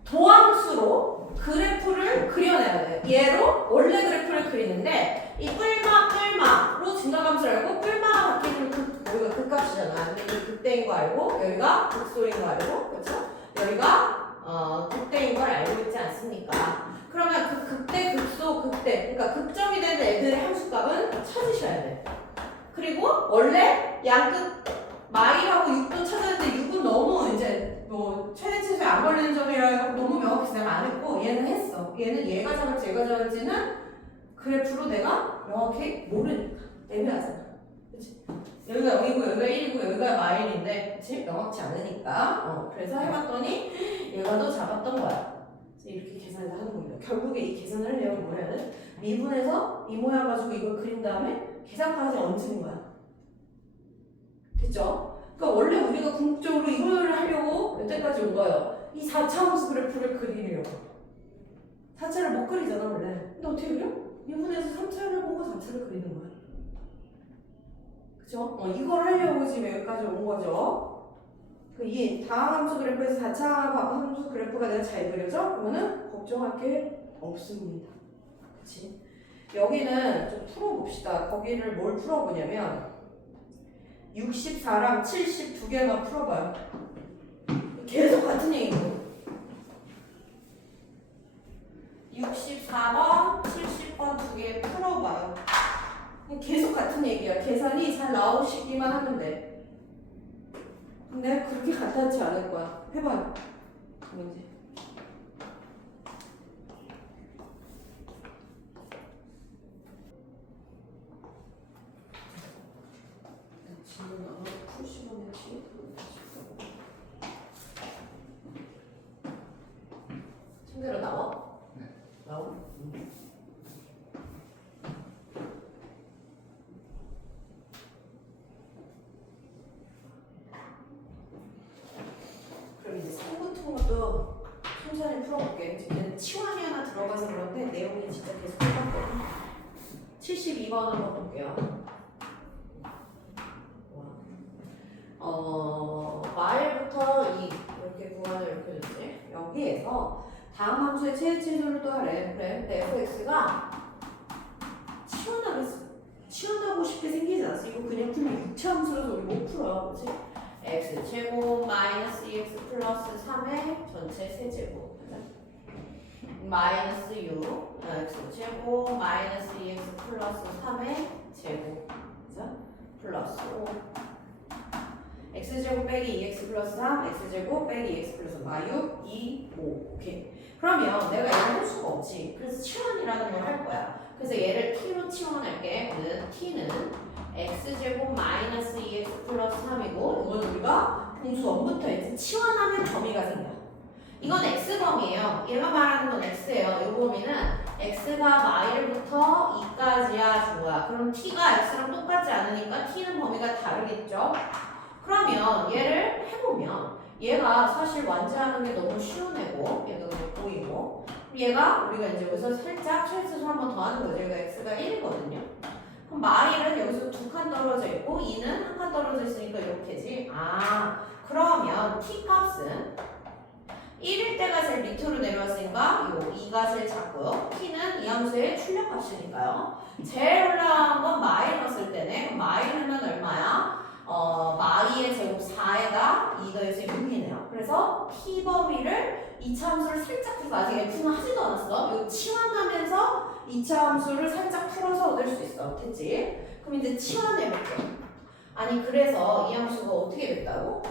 도함수로 그래프를 그려내야 돼. 얘로 원래 그래프를 그리는데 이 뿔마로 증가함수를 알고 뿔마가 바뀌는 여기가 극값이잖아. 근데 이 극대인 거 알고 여기가 극소인 거 알고 그렇죠? 여기가 극대인 걸 알고 있지 않습니까? 그러면 그 극대, 극소, 극대 그러니까 극점이 되는 애들의 함수값은 찾으셔야 돼. 그리고 원래 양끝 마일하고 6도 찾았는데 6은 너무 이제 뭐 최대 최소에 안 걸리는 점이라 너무 명확히 내가 안 했고 얘는 했어. 얘는 얘가 잡을지 얘가 잡을지는 그래프로 내가 명확히 모르니까 애매하잖아. 그치? 여기가 0이고 여기가 1이고 여기가 마일인데 그치? 명확치 않으니까 그래서 해봤더니 얘가 더 잡았던 거야. 이렇게 계산을 하는 겁니다. 결국에 이 계산을 하려면 뭐 해야 돼? 미분해서 이 모양 가지고 이걸 그린 다음에 계산까지 얹는 거야. 됐죠? 그러니까 원래 우리가 궁극적으로 이걸 하려고 여태까지 온 거예요. 이 4차 함수 그래프를 그리려고. 4차를 못 그리잖아 원래. 근데 어떻게 그려? 미분해서 3차를 보고 4차를 그리는 거야. 그쵸? 이걸 하려고 지금 여기까지 온 거죠. 이 다음 함수 그래프에서 4차 함수 그래프가 내가 잘 그려져? 그러면은 걱정할 게 없습니다. 그치? 여기는 좀 풀어봅시다. 거기를 뭘 풀어보냐면 64랑 70 두 개만 풀어봐요. 계속 같은 얘기고 64번, 70번 두 개 풀어봐요. 계속 같은 얘기야. 계산이 잘 나오시기만 하면 돼. 근데 그렇게 간단치 않을 거야. 해봐요. 문제. 질문 안 하고 풀시면 되지. 침대로 나와? 네. 나와? 그럼 이제 3부 같은 것도 천천히 풀어볼게. 지금 치환이 하나 들어가서 그런데 내용이 진짜 계속 똑같거든. 72번 한번 볼게요. 마일부터 2 이렇게 구간을 이렇게 줬지. 여기에서 다음 함수의 최대치수를 또 하래. 그래. 근데 fx가 치환하고 싶게 생기지 않았어. 이거 그냥 풀면 6차 함수라서 우리 못 풀어. 그치? x제곱 마이너스 2x 플러스 3의 전체 세제곱. 마이너스 6 x제곱 마이너스 2x 플러스 3의 제곱. 그죠? 플러스 5 x제곱 빼기 2x 플러스 3 x제곱 빼기 2x 플러스 6 2 5 오케이. 그러면 내가 이걸 할 수가 없지. 그래서 치환이라는 걸 할 거야. 그래서 얘를 t로 치환할게. t는 x제곱 마이너스 2x 플러스 3이고 이건 우리가 공수 1부터 했지. 치환하면 범위가 생겨. 이건 x범위예요. 얘가 말하는 건 x예요. 이 범위는 x가 마일부터 2까지야 주어야. 그럼 t가 x랑 똑같지 않으니까 t는 범위가 다르겠죠. 그러면 얘를 해보면 얘가 사실 완주하는 게 너무 쉬운 애고 얘가 그냥 보이고 얘가 우리가 이제 여기서 살짝 최소수 한 번 더 하는 거죠. 얘가 x가 1이거든요. 그럼 마일은 여기서 2칸 떨어져 있고 2는 1칸 떨어져 있으니까 이렇게지. 아 그러면 t 값은 1일 때가 제일 밑으로 내려왔으니까 요 2가 제일 작고요. t는 이 함수의 출력값이니까요. 제일 올라간 건 마일 넣었을 때네. 마일은 얼마야? 마이의 제곱 4에다 2 더해서 6이네요. 그래서 t 범위를 2차 함수를 살짝 풀어서 아직 f는 하지도 않았어. 이거 치환하면서 2차 함수를 살짝 풀어서 얻을 수 있어. 됐지? 그럼 이제 치환해볼게. 아니 그래서 이 함수가 어떻게 됐다고?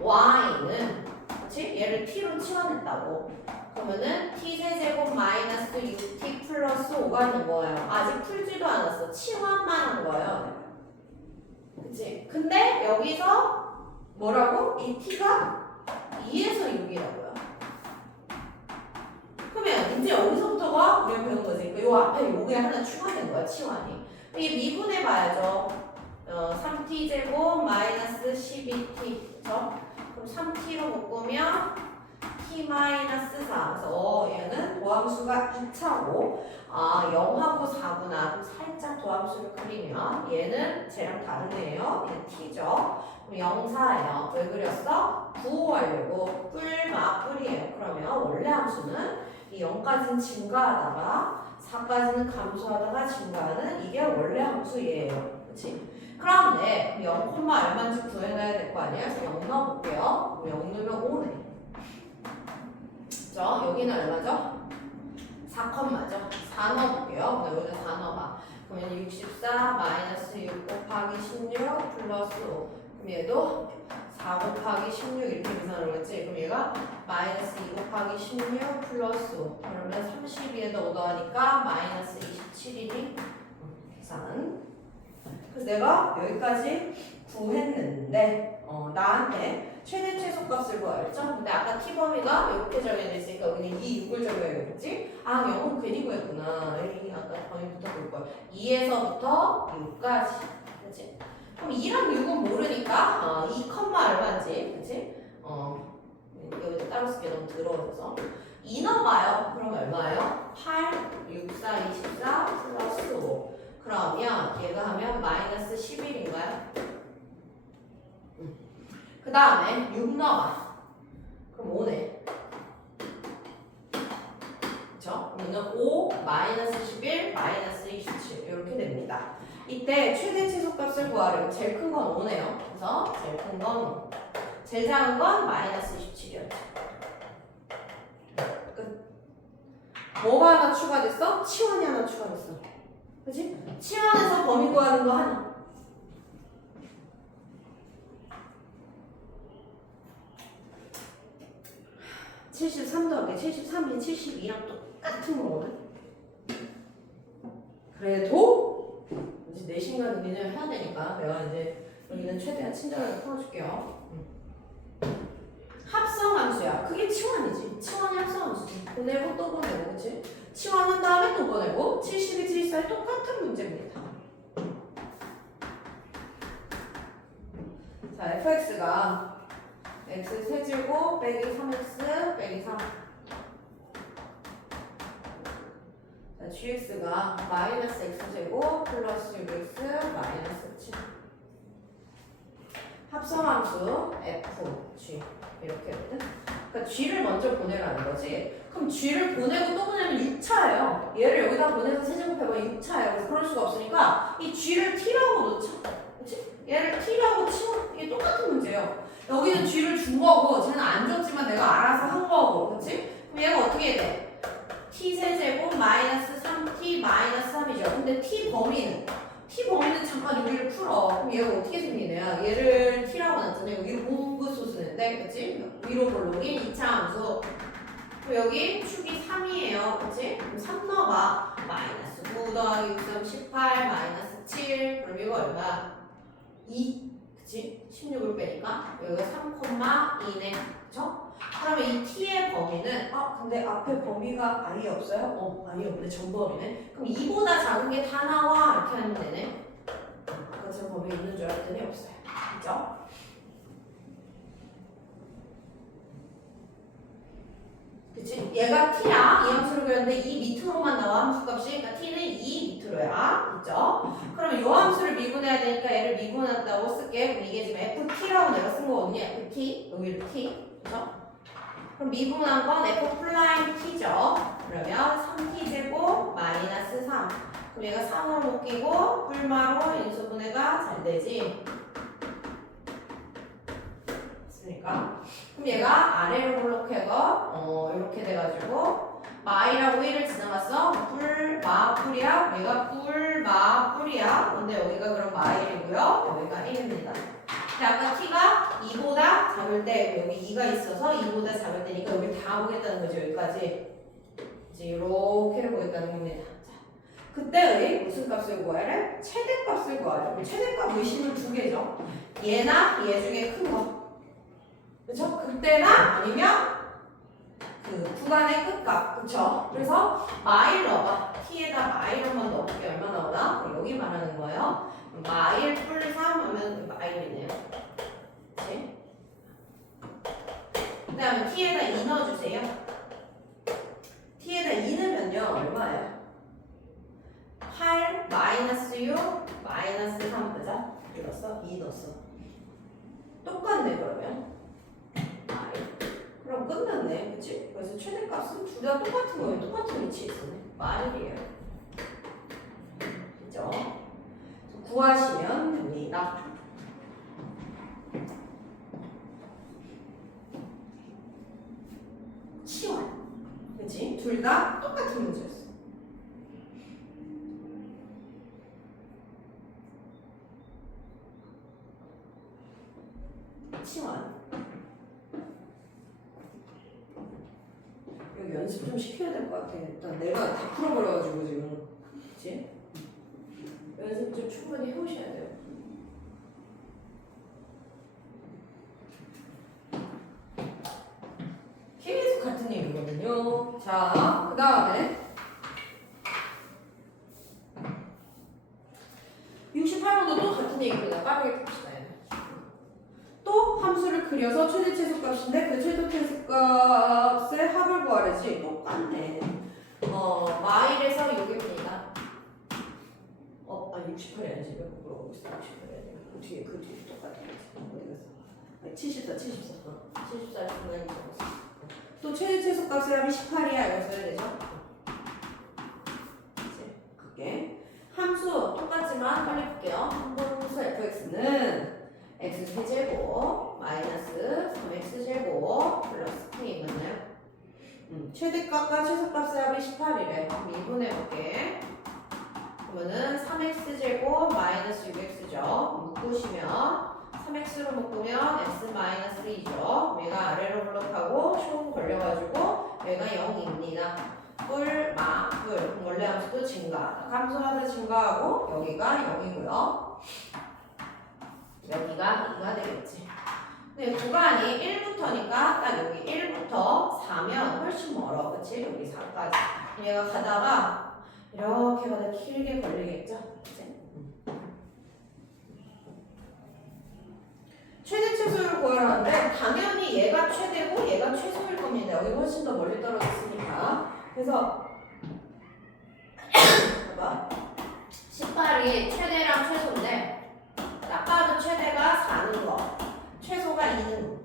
y는 그치? 얘를 t로 치환했다고. 그러면은 t 세제곱 마이너스 6t 플러스 5가 된 거예요. 아직 풀지도 않았어. 치환만 한 거예요. 그치? 근데 여기서 뭐라고? 이 t가 2에서 6이라고요. 그러면 이제 여기서부터가 우리가 배운 거지. 요 앞에 요게 하나 추가된 거야, 치환이. 이 미분해 봐야죠. 3t 제곱 마이너스 12t. 그쵸? 그럼 3t로 묶으면 t 마이너스 4. 그래서 얘는 도함수가 2차고 0하고 4구나. 그럼 살짝 도함수를 그리면 얘는 쟤랑 다른 애예요. 얘는 t죠. 그럼 0, 4예요. 왜 그렸어? 구호하려고 뿔이에요. 그러면 원래 함수는 이 0까지는 증가하다가 4까지는 감소하다가 증가하는 이게 원래 함수예요. 그치? 그런데 0, 얼마인지 구해놔야 될 거 아니에요? 그래서 0 넣어볼게요. 0 넣으면 5네. 그죠? 여기는 얼마죠? 4컴마죠? 4 넣어볼게요. 여기다 4 넣어봐. 그러면 64 마이너스 6 곱하기 16 플러스 5. 그럼 얘도 4 곱하기 16 이렇게 계산을 했지? 그럼 얘가 마이너스 2 곱하기 16 플러스 5. 그러면 32에다 5 더하니까 마이너스 27이니 계산. 그래서 내가 여기까지 구했는데 나한테 최대 최소값을 구하랬죠? 근데 아까 t 범위가 이렇게 정해져 있으니까 여기는 2, 6을 적용해야겠지? 0은 괜히 구했구나. 에이, 아까 범위부터 볼 거야. 2에서부터 6까지. 그치? 그럼 2랑 6은 모르니까 2, 얼마인지. 그치? 여기다 따로 쓰기 너무 더러워져서 2 넣어봐요. 그럼 얼마예요? 8, 6, 4, 24 플러스 5. 그러면 얘가 하면 마이너스 11인가요? 그 다음에 6 넣어봐. 그럼 5네. 그쵸? 그러면 5, 마이너스 11, 마이너스 27 이렇게 됩니다. 이때 최대 최소값을 구하려면 제일 큰 건 5네요. 그래서 제일 큰 건 5. 제일 작은 건 마이너스 27이었죠. 끝. 뭐가 하나 추가됐어? 치환이 하나 추가됐어. 그치? 치환해서 범위 구하는 거 하나. (73) 더하기 73이 72랑 똑같은 거거든. 그래도 이제 내신과 능력을 해야 되니까 내가 이제 여기는 최대한 친절하게 풀어줄게요. 합성함수야. 그게 치환이지. 치환이 합성함수지. 보내고 또 보내고, 그치? 치환한 다음에 또 보내고 72, 74에 똑같은 문제입니다. 자, fx가 x 세제곱 빼기 3x 빼기 3. 자, gx가 마이너스 x제곱 플러스 6x 마이너스 7. 합성함수 f, g 이렇게 했거든. 그러니까 g를 먼저 보내라는 거지. 그럼 g를 보내고 또 보내면 6차예요. 얘를 여기다 보내서 세제곱해보면 6차예요. 그래서 그럴 수가 없으니까 이 g를 t라고 놓자. 그치? 얘를 t라고 치면 이게 똑같은 문제예요. 여기는 g를 준 거고 쟤는 안 줬지만 내가 알아서 한 거고. 그치? 그럼 얘가 어떻게 해야 돼? t 세제곱 마이너스 3t 마이너스 3이죠. 근데 t 범위는 잠깐 여기를 풀어. 그럼 얘가 어떻게 생기냐? 얘를 t라고 놨잖아요. 위로 공구수 쓰는데, 그치? 위로 볼록이 2차 함수. 그럼 여기 축이 3이에요. 그치? 그럼 3 넣어봐. 마이너스 9 더하기 6, 3, 18 마이너스 7. 그럼 이거 얼마야? 2. 그치? 16을 빼니까 여기가 3,2네. 그쵸? 그러면 이 t의 범위는 근데 앞에 범위가 아예 없어요? 아예 없네. 전범위네. 그럼 2보다 작은 게 다 나와. 이렇게 하면 되네. 아까 전 범위 있는 줄 알았더니 없어요. 그죠? 얘가 t야. 이 함수를 그렸는데 이 밑으로만 나와 함수값이. 그러니까 t는 2 밑으로야. 그죠? 그러면 이 함수를 미분해야 되니까 얘를 미분한다고 쓸게. 그럼 이게 지금 ft라고 내가 쓴 거거든요. ft. 여기를 t. 그죠? 그럼 미분한 건 f 플라임 t죠. 그러면 3t 제곱 마이너스 3. 그럼 얘가 3으로 묶이고 뿔마로 인수분해가 잘 되지. 됐습니까? 그럼 얘가 아래로 블록해서 이렇게 돼가지고 마이라고 1을 지나갔어. 뿔마 뿔이야. 얘가 뿔마 뿔이야. 근데 여기가 그럼 마일이고요. 여기가 1입니다. 근데 아까 t가 2보다 작을 때 여기 2가 있어서 2보다 작을 때니까 여기 다 보겠다는 거죠. 여기까지. 이제 이렇게를 보겠다는 겁니다. 자, 그때 우리 무슨 값을 구해야 해? 최대값을 구하죠. 최대값 의심은 두 개죠. 얘나 얘 중에 큰 거. 그쵸? 그때나 아니면 그 구간의 끝값. 그쵸? 그래서 마일 넣어봐. t에다 마일 한번 넣어볼게. 얼마 나오나? 여기 말하는 거예요. 마일 뿔 3 하면 마일이네요. 그치? 그 다음에 t에다 2 넣어주세요. t에다 2 넣으면요. 얼마예요? 8 마이너스 6 마이너스 3 그죠? 넣었어? 2 넣었어. 똑같네 그러면. 그럼 끝났네. 그치? 그래서 최대값은 둘 다 똑같은 거예요. 똑같은 위치에 있었네. 마일이에요. 그죠? 구하시면 됩니다. 치환. 그치? 둘 다 똑같은 문제였어. 치환. 여기 연습 좀 시켜야 될 것 같아. 일단 내가 다 풀어버려가지고 지금. 그치? 연습 좀 충분히 해오셔야 돼요. 계속 같은 얘기거든요. 자, 그 다음에 68번도 또 같은 얘기입니다. 빠르게 봅시다. 또 함수를 그려서 최대 최소값인데 그 최대 최소값의 합을 구하려지. 똑같네. 마일에서 6입니다. 68이 아니지. 왜 그러고 있어? 68이 아니라 그 뒤에 똑같은 거지. 어디 갔어? 74. 74 중간이 적었어. 또 최대 최소값의 합이 18이야. 이거 써야 되죠? 이제 그게 함수 똑같지만 빨리 볼게요. 함수 fx는 x 세제곱 마이너스 3x제곱 플러스 k 맞나요? 최대값과 최소값의 합이 18이래. 미분해볼게. 그러면은 3x제곱 마이너스 6x죠. 묶으시면 3x로 묶으면 x 마이너스 2죠. 얘가 아래로 블록하고 쇼 걸려가지고 얘가 0입니다. 뿔, 마, 뿔. 원래 함수도 증가. 함수마다 증가하고 여기가 0이고요. 여기가 2가 되겠지. 근데 구간이 1부터니까 딱 여기 1부터 4면 훨씬 멀어. 그치? 여기 4까지. 얘가 가다가 이렇게 가다 길게 걸리겠죠? 그치? 최대 최소를 구하라는데 당연히 얘가 최대고 얘가 최소일 겁니다. 여기 훨씬 더 멀리 떨어졌으니까. 그래서 봐봐. 18이 최대랑 최소인데 딱 봐도 최대가 4는 거, 최소가 2는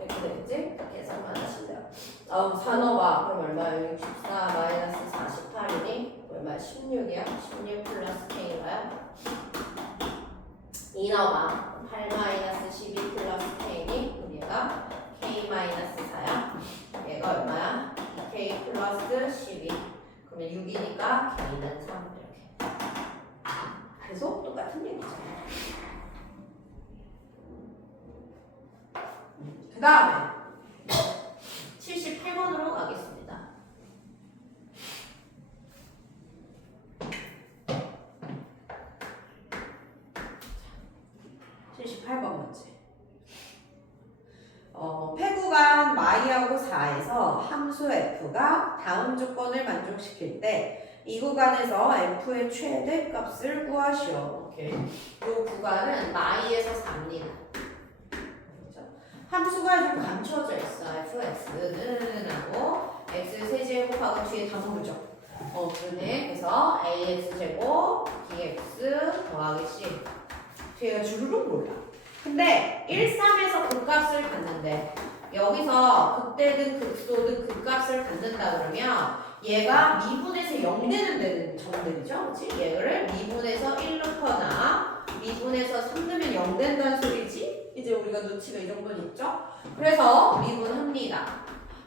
이렇게 되겠지? 계산만 하시면 돼요. 4 넣어봐. 그럼 얼마야? 64 마이너스 48이니 얼마? 16이야? 16 플러스 K인가요? 2 넣어봐. 8 마이너스 12 플러스 K니 그럼 얘가 K 마이너스 4야. 얘가 얼마야? K 플러스 12. 그러면 6이니까 K는 3. 계속 똑같은 얘기죠. 그 다음에 78번으로 가겠습니다. 자, 78번 문제. 폐구간 마이하고 4에서 함수 f가 다음 조건을 만족시킬 때 이 구간에서 f의 최대값을 구하시오. 오케이. 이 구간은 마이에서 4입니다. 그렇죠? 함수가 좀 감춰져 있어. fx는 하고 x 세제곱하고 뒤에 다 모르죠. 그네. 그래서 ax 제곱 bx 더하기 c 뒤에가 주르륵 몰라. 근데 1, 3에서 극값을 갖는데 여기서 극대든 극소든 극값을 갖는다 그러면 얘가 미분에서 0 되는 데는 정들이죠. 그치? 얘를 미분에서 1 넣거나 미분에서 3 넣으면 0 된다는 소리지? 이제 우리가 눈치가 이 정도는 있죠? 그래서 미분합니다.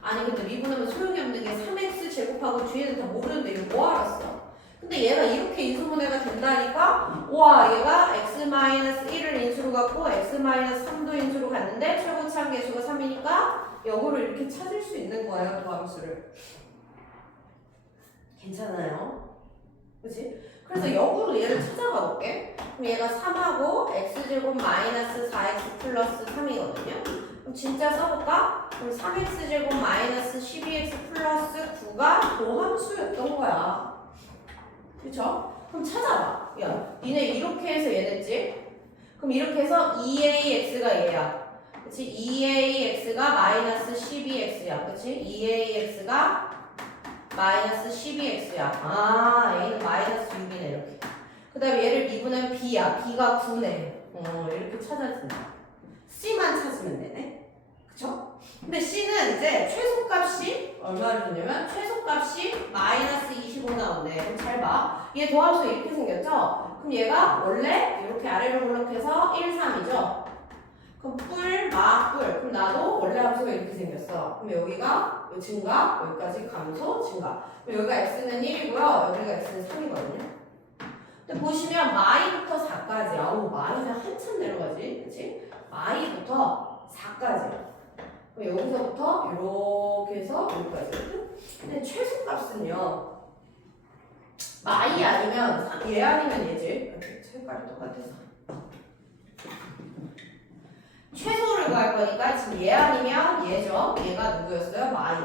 아니 근데 미분하면 소용이 없는 게 3x 제곱하고 뒤에는 다 모르는데 이거 뭐 알았어? 근데 얘가 이렇게 인수분해가 된다니까 와 얘가 x-1을 인수로 갖고 x-3도 인수로 갔는데 최고차항 계수가 3이니까 역으로 이렇게 찾을 수 있는 거예요. 도함수를. 괜찮아요? 그치? 그래서 역으로 얘를 찾아가 볼게. 그럼 얘가 3하고 x제곱 마이너스 4x 플러스 3이거든요. 그럼 진짜 써볼까? 그럼 3x제곱 마이너스 12x 플러스 9가 도함수였던 거야. 그쵸? 그럼 찾아봐. 야, 니네 이렇게 해서 얘냈지? 그럼 이렇게 해서 2ax가 얘야. 그치? 2ax가 마이너스 12x야. 그치? 2ax가 마이너스 12x야. 아, a는 마이너스 6이네, 이렇게. 그 다음에 얘를 미분하면 b야. b가 9네. 이렇게 찾아진다. c만 찾으면 되네. 그쵸? 근데 c는 이제 최소값이 얼마를 줬냐면 최소값이 마이너스 25 나온대. 그럼 잘 봐. 얘 도함수 이렇게 생겼죠? 그럼 얘가 원래 이렇게 아래로 블록해서 1, 3이죠? 그럼 뿔, 마, 뿔. 그럼 나도 원래 함수가 이렇게 생겼어. 그럼 여기가 증가, 여기까지 감소, 증가. 그럼 여기가 x는 1이고요. 여기가 x는 3이거든요. 근데 보시면 마이부터 4까지. 아우, 마이는 한참 내려가지. 그치? 마이부터 4까지. 그럼 여기서부터 이렇게 해서 여기까지. 근데 최소값은요. 마이 아니면 얘 아니면 얘지. 색깔이 똑같아서. 최소를 구할 거니까 지금 얘 아니면 얘죠. 얘가 누구였어요? 마이.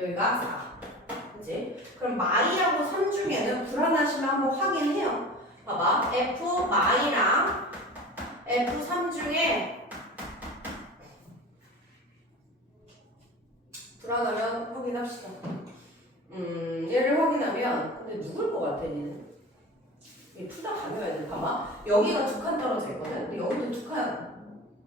여기가 4. 그치? 그럼 마이하고 3 중에는 불안하시면 한번 확인해요. 봐봐. F 마이랑 F3 중에 불안하면 확인합시다. 얘를 확인하면 근데 누굴 것 같아 얘는? 얘 푸다 가벼워야 돼. 봐봐. 여기가 2칸 떨어져 있거든. 근데 여기도 2칸.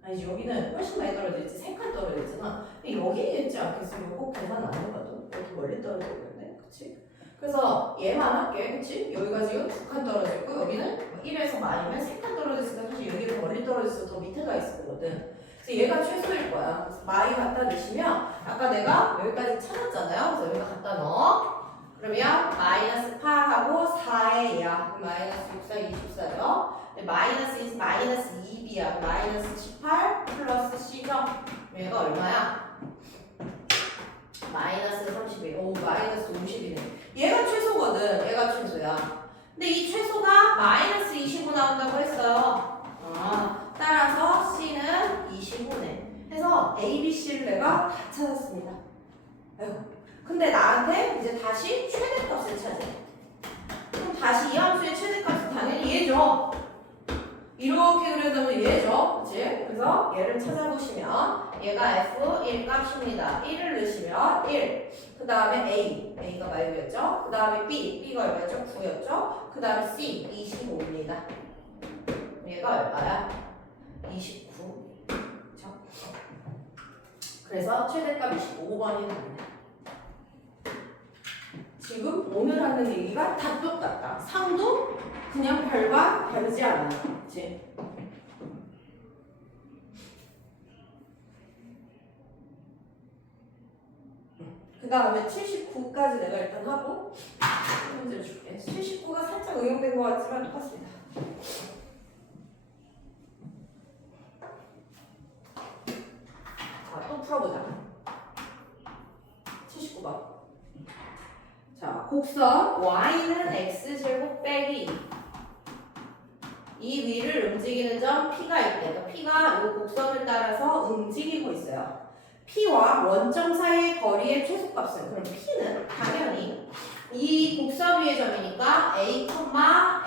아니지 여기는 훨씬 많이 떨어져 있지. 3칸 떨어져 있잖아. 근데 여기에 있지 않겠어? 이거 꼭 계산 안 해봐도 이렇게 멀리 떨어져 있는데, 그치? 그래서 얘만 할게, 그치? 여기가 지금 2칸 떨어져 있고 여기는 1에서 마이면 3칸 떨어져 있으니까 사실 여기는 멀리 떨어져 있어. 더 밑에가 있을 거거든. 그래서 얘가 최소일 거야. 그래서 마이 갖다 넣으시면 아까 내가 여기까지 찾았잖아요. 그래서 여기다 갖다 넣어. 그러면 마이너스 8하고 4의 얘야. 마이너스 64, 24죠. 마이너스 마이너스 2b야. 마이너스 18 플러스 c죠. 얘가 얼마야? 마이너스 31. 오, 마이너스 50이네. 얘가 최소거든. 얘가 최소야. 근데 이 최소가 마이너스 25 나온다고 했어요. 따라서 c는 25네. 해서 a, b, c를 내가 다 찾았습니다. 아이고. 근데 나한테 이제 다시 최대값을 찾아. 그럼 다시 이 함수의 최대값은 당연히 얘죠. 이렇게 그려놓으면 얘죠. 그치? 그래서 얘를 찾아보시면 얘가 f1 값입니다. 1을 넣으시면 1. 그 다음에 a가 말고였죠. 그 다음에 b가 얼마였죠? 9였죠. 그 다음에 c, 25입니다. 얘가 얼마야? 29. 그쵸? 그래서 최대값 25번이 됩니다. 지금 오늘 하는 얘기가 다 똑같다. 상도 그냥 별과 다르지 않아. 그치? 그 다음에 79까지 내가 일단 하고 문제를 줄게. 79가 살짝 응용된 것 같지만 똑같습니다. 자, 또 풀어보자. 79번. 자, 곡선 y는 x제곱 빼기 이 위를 움직이는 점 P가 있대. 그러니까 P가 이 곡선을 따라서 움직이고 있어요. P와 원점 사이의 거리의 최소값은 그럼 P는 당연히 이 곡선 점 위의 점이니까 a,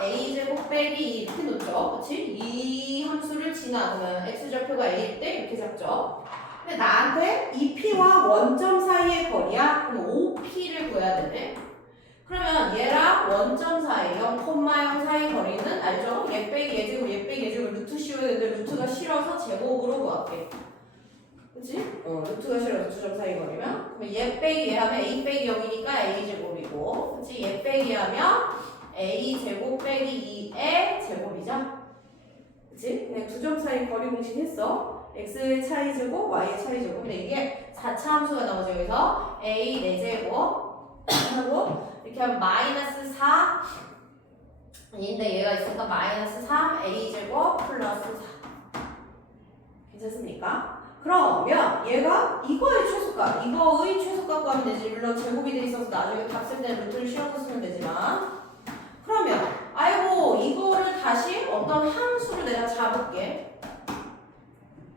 a 제곱 빼기 2 이렇게 놓죠. 그치? 이 함수를 지나면 x좌표가 a일 때 이렇게 잡죠. 근데 나한테 이 p와 원점 사이의 거리야? 그럼 5p를 구해야 되네. 그러면 얘랑 원점 사이 0,0 사이 거리는 알죠? 얘 빼기 얘 제곱 얘 빼기 얘 제곱 루트 씌워야 되는데 루트가 싫어서 제곱으로 구할게. 그치? 루트가 싫어서 두 점 사이 거리면 그럼 얘 빼기 얘 하면 a 빼기 0이니까 a 제곱이고 그치? 얘 빼기 하면 a 제곱 빼기 2의 제곱이죠? 그치? 그냥 두 점 사이 거리 공식 했어. x의 차이 제곱 y의 차이 제곱. 근데 이게 4차 함수가 나오죠. 여기서 a 4제곱 하고 이렇게 하면 마이너스 4 인데 얘가 있으니까 마이너스 3 a 제곱 플러스 4. 괜찮습니까? 그러면 얘가 이거의 최소값, 이거의 최소값 구하면 되지. 물론 제곱이 돼 있어서 나중에 답 쓸 때는 루트를 씌워서 쓰면 되지만 그러면 아이고 이거를 다시 어떤 함수를 내가 잡을게.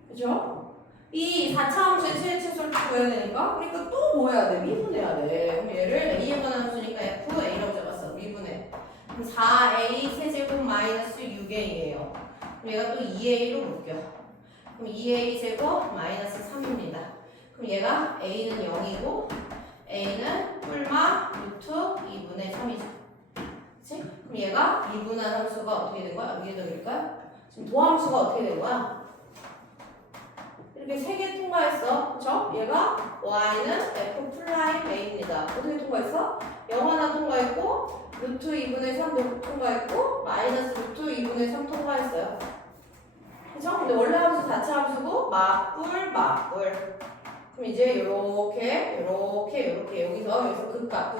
그죠? 이 4차 함수의 최소를 구해야 되니까 그러니까 또 뭐 해야 돼? 미분해야 돼. 그럼 얘를 a에 관한 함수니까 fa라고 잡았어. 미분해. 그럼 4a 세제곱 마이너스 6a예요. 그럼 얘가 또 2a로 묶여. 그럼 2a 제곱 마이너스 3입니다. 그럼 얘가 a는 0이고 a는 뿔마 루트 2분의 3이죠. 그치? 그럼 얘가 미분한 함수가 어떻게 된 거야? 위에 더일까요? 지금 도함수가 어떻게 된 거야? 이렇게 3개 통과했어. 그쵸? 얘가 y는 f 플라임 a입니다. 어떻게 통과했어? 0 하나 통과했고 루트 2분의 3도 통과했고 마이너스 루트 2분의 3 통과했어요. 그쵸? 근데 원래 함수 4차 함수고 맞불 그럼 이제 요렇게 여기서 극값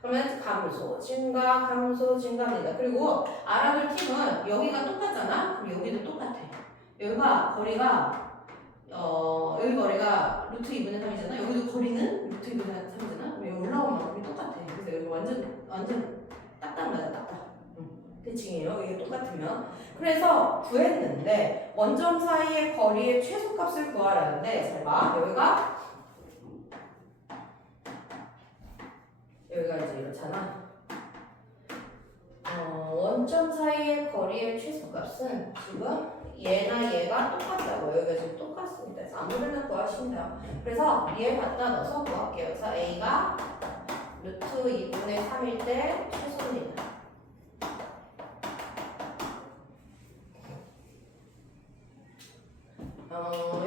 그러면 감소 증가입니다. 그리고 알아둘 팁은 여기가 똑같잖아? 그럼 여기도 똑같아. 여기가 거리가 여기 거리가 루트 2분의 3이잖아. 여기도 거리는 루트 2분의 3이잖아. 그럼 여기 올라온 만큼이 똑같아. 그래서 여기 완전 딱딱 맞아, 딱딱. 대칭이에요. 이게 똑같으면. 그래서 구했는데 원점 사이의 거리의 최소값을 구하라는데 잘 봐. 여기가 이제 이렇잖아. 원점 사이의 거리의 최소값은 지금 얘나 얘가 똑같다고. 여기가 지금 똑같습니다. 그래서 아무데나 구하시면 돼요. 그래서 얘 갖다 넣어서 구할게요. 그래서 a가 루트 2분의 3일 때 최소입니다.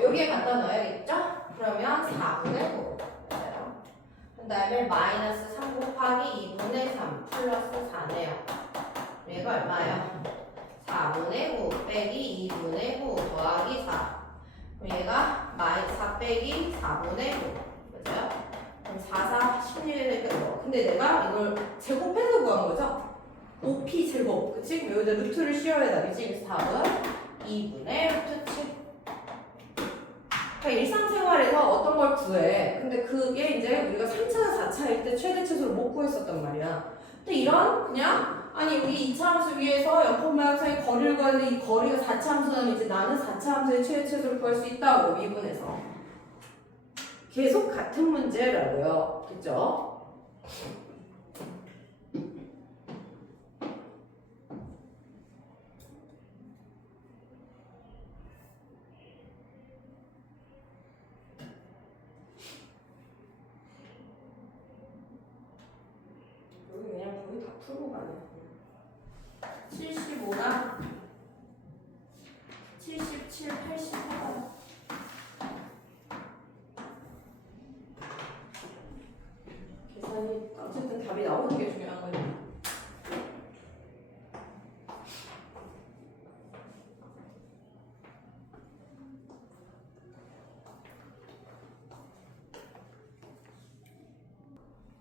여기에 갖다 넣어야겠죠? 그러면 4분의 9. 그 다음에 마이너스 3 곱하기 2분의 3 플러스 4네요. 얘가 얼마예요? 4분의 9 빼기 2분의 9 더하기 4. 그럼 얘가 마이너스 4 빼기 4분의 9. 맞아요? 그럼 4, 4, 16이 되고. 근데 내가 이걸 제곱해서 구한 거죠? 5p 제곱. 그치? 여기다 루트를 씌워야 답이지. 그래서 답은 2분의 루트 7. 그러니까 일상생활에서 어떤 걸 구해. 근데 그게 이제 우리가 3차나 4차일 때 최대 최소를 못 구했었단 말이야. 근데 이런 그냥 아니 여기 2차 함수 위에서 0,0 사이 거리를 구하는데 이 거리가 4차 함수라면 이제 나는 4차 함수의 최대 최소를 구할 수 있다고 미분해서. 계속 같은 문제라고요. 그죠? 그냥 거의 다 풀고 가네. 75나 77, 80 해봐요. 계산이 어쨌든 답이 나오는 게 중요한 거지.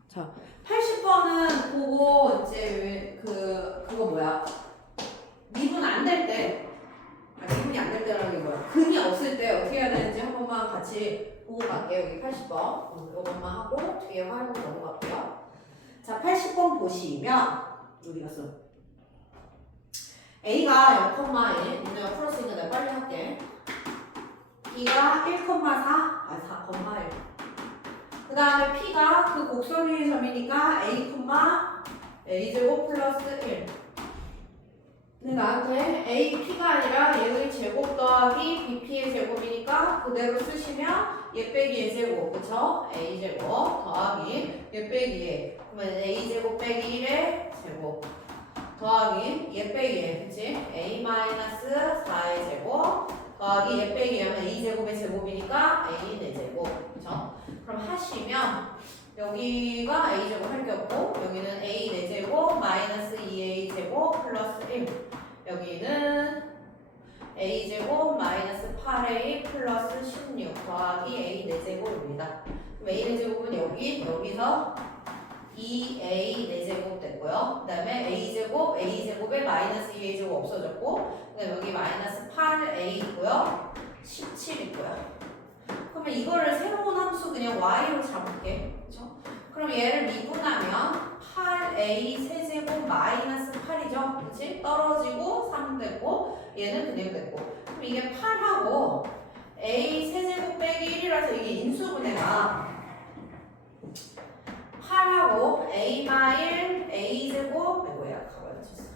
자, 80번은 보고 이제 그거 뭐야? 미분 안 될 때, 미분이 안 될 때라는 게 뭐야? 근이 없을 때 어떻게 해야 되는지 한 번만 같이 보고 갈게요. 여기 80번. 이것만 하고 뒤에 활용 넘어갈게요. 자, 80번 보시면 어디 갔어? A가 0,1, 문제가 풀었으니까 내가 빨리 할게. B가 1,4, 4,1. 그 다음에 P가 그 곡선 위의 점이니까 A, A제곱 플러스 1. 근데 나한테 AP가 아니라 얘의 제곱 더하기 BP의 제곱이니까 그대로 쓰시면 얘 빼기 얘 제곱, 그쵸? A제곱 더하기 얘 빼기 얘. 그러면 A제곱 빼기 1의 제곱 더하기 얘 빼기 얘, 그치? A 마이너스 4의 제곱 더하기 얘 빼기 얘면 A제곱의 제곱이니까 A 4제곱, 그쵸? 그럼 하시면 여기가 A제곱 할 게 없고 여기는 A 4제곱 마이너스 2A제곱 플러스 1. 여기는 A제곱 마이너스 8A 플러스 16 더하기 A 4제곱입니다. 그럼 A 4제곱은 여기서 2A 4제곱 됐고요. 그 다음에 A제곱, A제곱에 마이너스 2A제곱 없어졌고 그 다음에 여기 마이너스 8A 있고요. 17 있고요. 그러면 이거를 새로운 함수 그냥 y로 잡을게. 그렇죠? 그럼 얘를 미분하면 8a 세제곱 마이너스 8이죠. 그렇지? 떨어지고 3 됐고 얘는 그대로 됐고. 그럼 이게 8하고 a 세제곱 빼기 1이라서 이게 인수분해가 8하고 a 마일 a 제곱 뭐야? 가만히 있었어.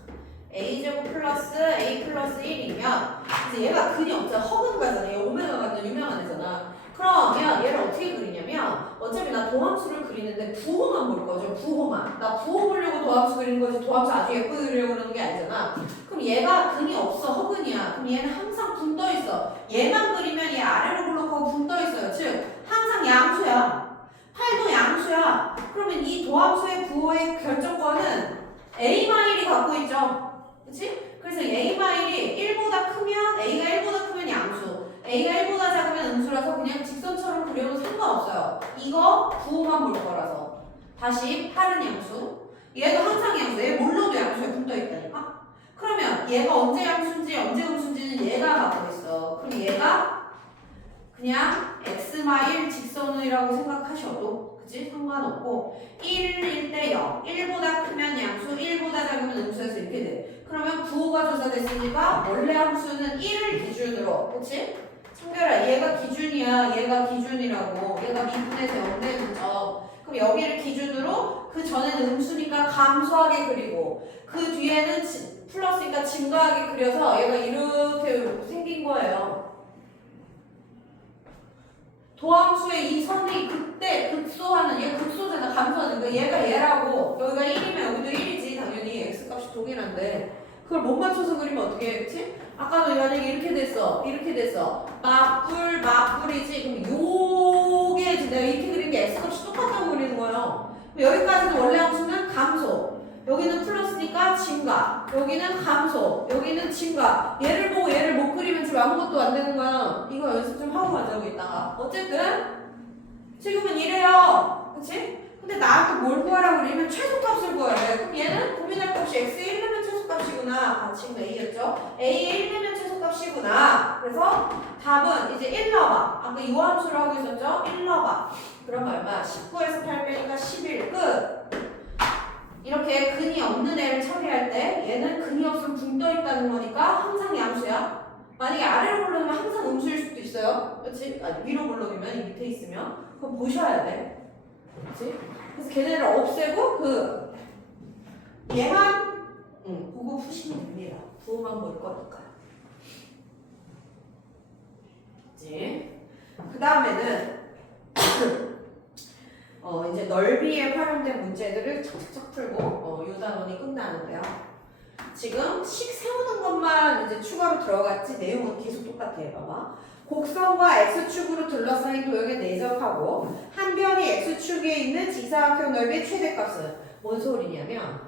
a 제곱 플러스 a 플러스 1이면 이제 얘가 근이 없잖아. 허근 가잖아. 얘 오메가 완전 유명한 애잖아. 그러면 얘를 어떻게 그리냐면 어차피 나 도함수를 그리는데 부호만 볼 거죠. 부호만. 나 부호 보려고 도함수 그리는 거지 도함수 아주 예쁘게 그리려고 그러는 게 아니잖아. 그럼 얘가 근이 없어. 허근이야. 그럼 얘는 항상 붕 떠 있어. 얘만 그리면 얘 아래로 블록하고 붕 떠 있어요. 즉 항상 양수야. 8도 양수야. 그러면 이 도함수의 부호의 결정권은 A-이 갖고 있죠. 그치? 그래서 A-이 1보다 크면 A가 1보다 크면 양수 A가 1보다 작으면 음수라서 그냥 직선처럼 그려도 상관없어요. 이거 부호만 볼 거라서. 다시 8은 양수. 얘도 항상 양수. 얘 몰라도 양수에 붙어 있다니까. 그러면 얘가 언제 양수인지 언제 음수인지는 얘가 갖고 있어. 그럼 얘가 그냥 x마1 직선이라고 생각하셔도 그치? 상관없고 1일 때 0. 1보다 크면 양수, 1보다 작으면 음수에서 이렇게 돼. 그러면 부호가 조사됐으니까 원래 함수는 1을 기준으로 그치? 청결아 얘가 기준이야. 얘가 기준이라고. 얘가 미분해서 0대 그죠? 그럼 여기를 기준으로 그 전에는 음수니까 감소하게 그리고 그 뒤에는 플러스니까 증가하게 그려서 얘가 이렇게 생긴 거예요. 도함수의 이 선이 그때 극소하는 얘 극소잖아. 감소하는 거 얘가 얘라고. 여기가 1이면 여기도 1이지. 당연히 x값이 동일한데 그걸 못 맞춰서 그리면 어떻게 해? 그치? 아까도 만약에 이렇게 됐어. 이렇게 됐어. 맞불이지. 그럼 요게 내가 이렇게 그린 게 x값이 똑같다고 그리는 거예요. 여기까지는 원래 함수는 감소. 여기는 플러스니까 증가. 여기는 감소. 여기는 증가. 얘를 보고 얘를 못 그리면 지금 아무것도 안 되는 거야. 이거 연습 좀 하고 가자고 이따가. 어쨌든 지금은 이래요. 그치? 근데 나한테 뭘 구하라고 그러면 최소값을 구하래. 그럼 얘는 고민할 거 없이 x의 1내면 최소값이구나. 아, 지금 a였죠? a의 1내면 최소값이구나. 그래서 답은 이제 1 넣어봐. 아까 이 함수를 하고 있었죠? 1 넣어봐. 그럼 얼마? 19에서 8 빼니까 11. 끝. 이렇게 근이 없는 애를 처리할 때 얘는 근이 없으면 붕 떠 있다는 거니까 항상 양수야. 만약에 아래로 불러면 항상 음수일 수도 있어요. 그렇지? 아니, 위로 불러면 이 밑에 있으면 그럼 보셔야 돼. 그렇지? 그래서 걔네를 없애고 얘만 그거 푸시면 됩니다. 부호만 볼 거니까요. 그렇지? 그 다음에는 이제 넓이에 활용된 문제들을 착착착 풀고 이 단원이 끝나는데요. 지금 식 세우는 것만 이제 추가로 들어갔지 내용은 계속 똑같아. 봐봐. 곡선과 x축으로 둘러싸인 도형에 내접하고 한 변이 x축에 있는 지사각형 넓이의 최대값은 뭔 소리냐면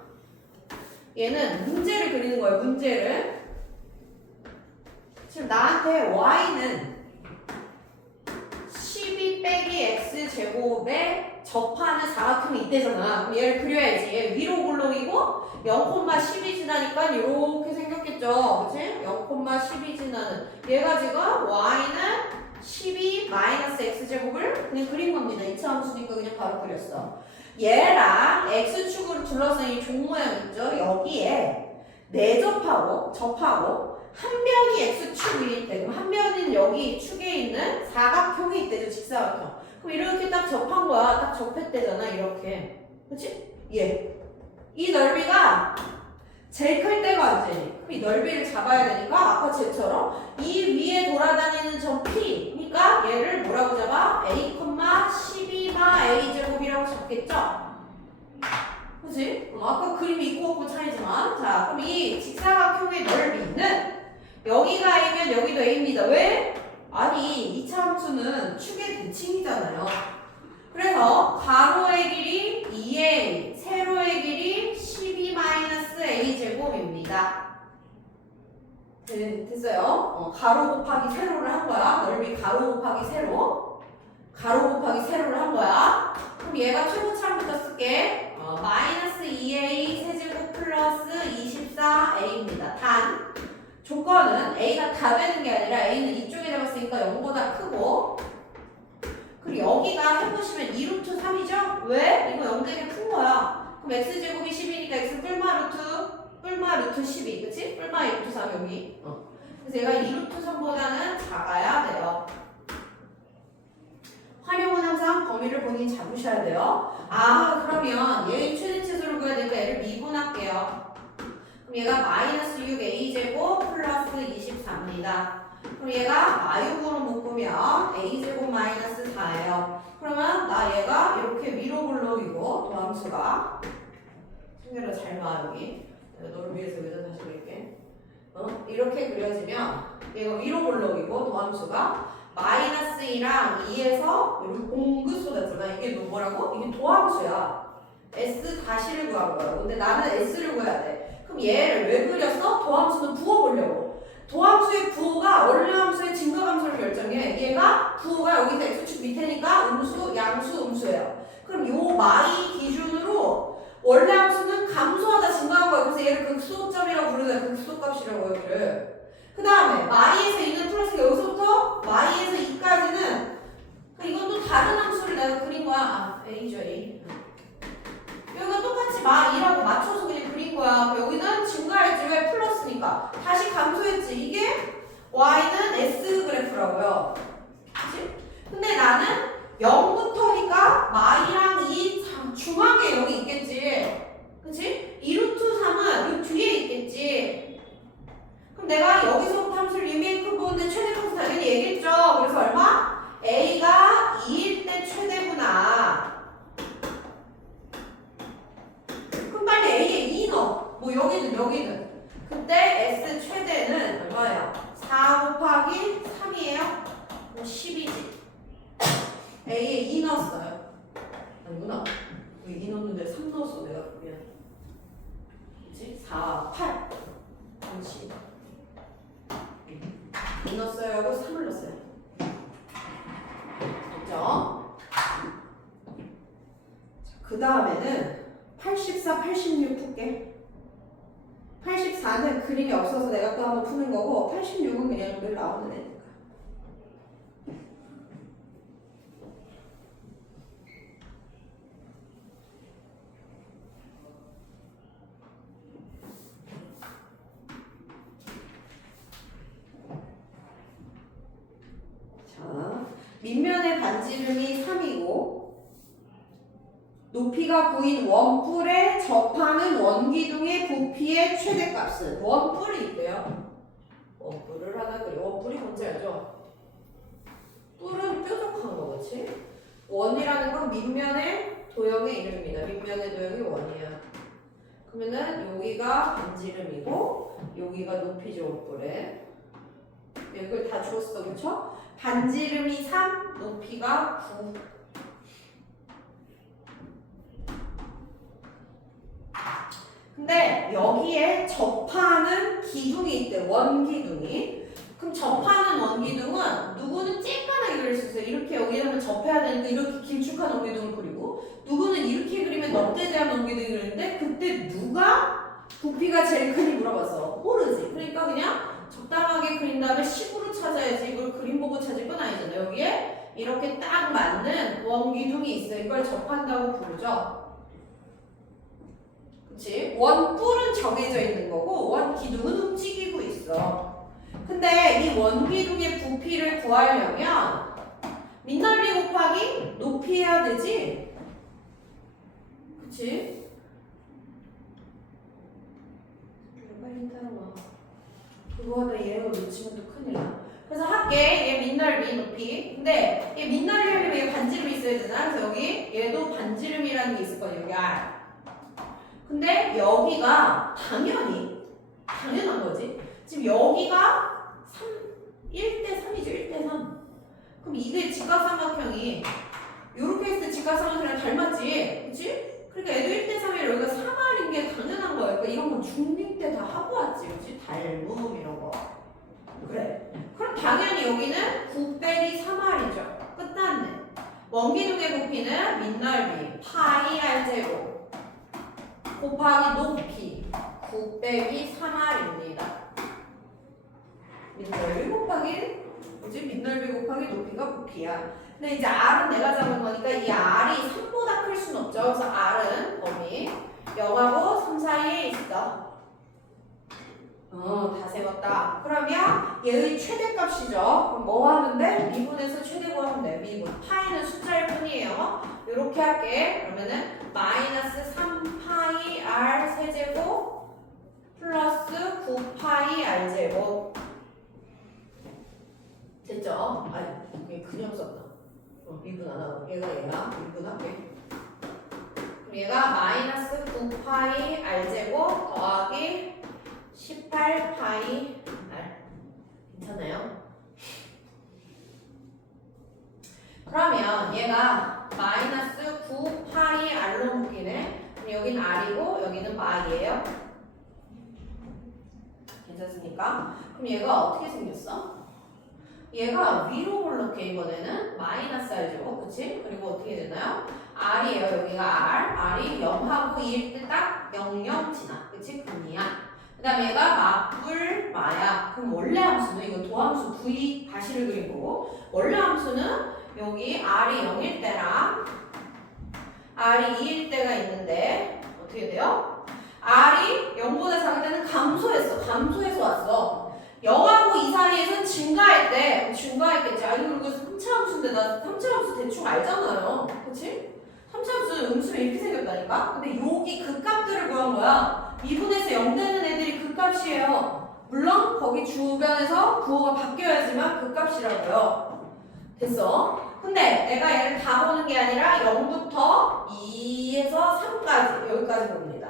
얘는 문제를 그리는 거예요. 문제를. 지금 나한테 y는 12 빼기 x제곱에 접하는 사각형이 이때잖아. 그럼 얘를 그려야지. 얘 위로 볼록이고 0,12 지나니까 이렇게 생겼겠죠. 그치? 0,12 지나는 얘가 지금 y는 12 마이너스 x제곱을 그냥 그린 겁니다. 2차 함수니까 그냥 바로 그렸어. 얘랑 x축으로 둘러싸인 이 종모양 있죠? 여기에 내접하고 접하고 한 변이 x축이 있대. 그럼 한 변은 여기 축에 있는 사각형이 있대죠. 직사각형. 그럼 이렇게 딱 접한 거야. 딱 접했대잖아. 이렇게. 그치? 얘. 이 넓이가 제일 클 때가 언제니? 그럼 이 넓이를 잡아야 되니까 아까 쟤처럼 이 위에 돌아다니는 점 P. 그러니까 얘를 뭐라고 잡아? A, 12마 A제곱이라고 잡겠죠? 그치? 아까 그림이 있고 없고 차이지만. 자, 그럼 이 직사각형의 넓이는 여기가 A면 여기도 A입니다. 왜? 아니, 이차 함수는 축의 대칭이잖아요. 그래서 가로의 길이 2A, 세로의 길이 12-A제곱입니다. 됐어요? 가로 곱하기 세로를 한 거야. 넓이 가로 곱하기 세로. 가로 곱하기 세로를 한 거야. 그럼 얘가 최고차부터 쓸게. -2A 세제곱 플러스 24A입니다. 단 조건은 A가 다 되는 게 아니라 A는 이쪽에 잡았으니까 0보다 크고, 그리고 여기가 해보시면 2루트 3이죠? 왜? 이거 0되게 큰 거야. 그럼 x제곱이 10이니까 x 뿔마 루트 12, 그치? 뿔마 2루트 3 여기. 그래서 얘가 2루트 3보다는 작아야 돼요. 활용은 항상 범위를 본인이 잡으셔야 돼요. 그러면 얘의 최대치수를 구해야 되니까 얘를 미분할게요. 그럼 얘가 -6a제곱 플러스 24입니다. 그럼 얘가 마육으로 묶으면 a제곱 마이너스 4예요. 그러면 나 얘가 이렇게 위로 블록이고 도함수가 승렬아 잘 봐 여기. 내가 너를 위해서 여기다 다시 그릴게. 이렇게 그려지면 얘가 위로 블록이고 도함수가 -2랑 2에서 이렇게 공급 쏟았잖아. 이게 뭐라고? 이게 도함수야. S 다시를 구한 거야. 근데 나는 S를 구해야 돼. 그럼 얘를 왜 그렸어? 도함수는 부어보려고. 도함수의 부호가 원래 함수의 증가함수를 결정해. 얘가 부호가 여기서 X축 밑에니까 음수, 양수, 음수예요. 그럼 요 마이 기준으로 원래 함수는 감소하다 증가한 거야. 그래서 얘를 극소점이라고 부르잖아. 극소값이라고 여기를. 그 다음에 마이에서 2는 플러스 여기서부터 마이에서 2까지는 이건 또 다른 함수를 내가 그린 거야. A죠, A. 여기가 똑같이 마2라고 맞춰서 그냥 그린 거야. 여기는 증가했지. 왜? 플러스니까. 다시 감소했지. 이게 Y는 S 그래프라고요. 그치? 근데 나는 0부터니까 마이랑 2 중앙에 여기 있겠지. 그치? 2루트 3은 이 뒤에 있겠지. 그럼 내가 여기서부터 함수를 리미트 보는데 최대값은 당연히 얘기했죠. 그래서 얼마? A가 2일 때 최대구나. 그럼 빨리 A에 2 넣어. 뭐 여기는. 그때 S 최대는 얼마예요? 4 곱하기 3이에요? 그럼 10이지. A에 2 넣었어요. 아니구나. 여기 2 넣었는데 3 넣었어. 내가 미안. 그치? 4, 8. 그럼 10. 2 넣었어요 하고 3을 넣었어요. 됐죠? 그 다음에는 84, 86 풀게. 84는 그림이 없어서 내가 또 한번 푸는 거고 86은 그냥 늘 나오는 애니까. 자, 밑면의 반지름이 3이고 높이가 9인 원뿔에 접하는 원기둥의 부피의 최대값은 원뿔이 있대요. 원뿔을 하나 그려. 원뿔이 뭔지 알죠? 뿔은 뾰족한 거, 그치? 원이라는 건 밑면의 도형의 이름입니다. 밑면의 도형이 원이야. 그러면은 여기가 반지름이고 여기가 높이죠, 원뿔에. 이걸 다 주었어, 그쵸? 반지름이 3, 높이가 9. 근데 여기에 접하는 기둥이 있대. 원기둥이. 그럼 접하는 원기둥은 누구는 쬐깐하게 그릴 수 있어요. 이렇게 여기 하면 접해야 되니까 이렇게 길쭉한 원기둥을 그리고 누구는 이렇게 그리면 넉대대한 원기둥을 그리는데 그때 누가 부피가 제일 크니 물어봤어. 모르지. 그러니까 그냥 적당하게 그린 다음에 식으로 찾아야지. 이걸 그림 보고 찾을 건 아니잖아. 여기에 이렇게 딱 맞는 원기둥이 있어요. 이걸 접한다고 부르죠. 그치? 원뿔은 정해져 있는 거고 원기둥은 움직이고 있어. 근데 이 원기둥의 부피를 구하려면 밑넓이 곱하기 높이 해야 되지? 그치? 빨리 따라와. 그거 하다 얘가 놓치면 또 큰일 나. 그래서 할게. 얘 밑넓이 높이. 근데 얘 밑넓이 하려면 얘 반지름이 있어야 되잖아. 그래서 여기 얘도 반지름이라는 게 있을 거야. 여기 R. 근데 여기가 당연한 거지. 지금 여기가 1대 3이죠. 1대 3. 그럼 이게 직각삼각형이 요렇게 했을 때 직각삼각형이랑 닮았지. 그치? 그러니까 얘도 1대 3이라 여기가 3R인 게 당연한 거야. 그러니까 이런 건 중2 때 다 하고 왔지. 그치? 닮음 이런 거. 그래. 그럼 당연히 여기는 9 빼기 3R이죠. 끝났네. 원기둥의 부피는 밑넓이 파이 R제곱 곱하기 높이 9 빼기 3R입니다. 밑넓이 곱하기 뭐지? 밑넓이 곱하기 높이가 부피야. 근데 이제 R은 내가 잡은 거니까 이 R이 3보다 클 순 없죠. 그래서 R은 범위 0하고 3 사이에 있어. 다 세웠다. 그러면 얘의 최대값이죠. 그럼 뭐 하면 돼? 미분에서 최대 구하면 돼. 미분. 파이는 숫자일 뿐이에요. 이렇게 할게. 그러면은 마이너스 3파이 R 세제곱 플러스 9파이 R 제곱. 됐죠? 아니, 얘 그냥 썼다. 미분 안 하고. 얘가 미분할게. 그럼 얘가 마이너스 9파이 R 제곱 더하기 18파이 R. 괜찮아요? 그러면 얘가 마이너스 9파이 R로 묶이네. 그럼 여기는 R이고 여기는 마이예요. 괜찮습니까? 그럼 얘가 어떻게 생겼어? 얘가 위로 올라게 이번에는 마이너스 R죠. 그치? 그리고 어떻게 되나요? R이에요. 여기가 R. R이 0하고 2일 때 딱 0, 0 지나. 그치? 금이야. 그 다음에 얘가 맞불, 마야. 그럼 원래 함수는 이거 도함수 V 다시를 그린 거고 원래 함수는 여기 R이 0일 때랑 R이 2일 때가 있는데 어떻게 돼요? R이 0보다 작을 때는 감소해서 왔어. 0하고 2 사이에서는 증가할 때 증가했겠지. 아니 그리고 3차 함수인데 나 3차 함수 대충 알잖아요. 그치? 3차 함수는 음수면 이렇게 생겼다니까? 근데 여기 그 값들을 구한 거야. 미분에서 0 되는 애들이 그 값이에요. 물론 거기 주변에서 부호가 바뀌어야지만 그 값이라고요. 됐어? 근데 내가 얘를 다 보는 게 아니라 0부터 2에서 3까지 여기까지 봅니다.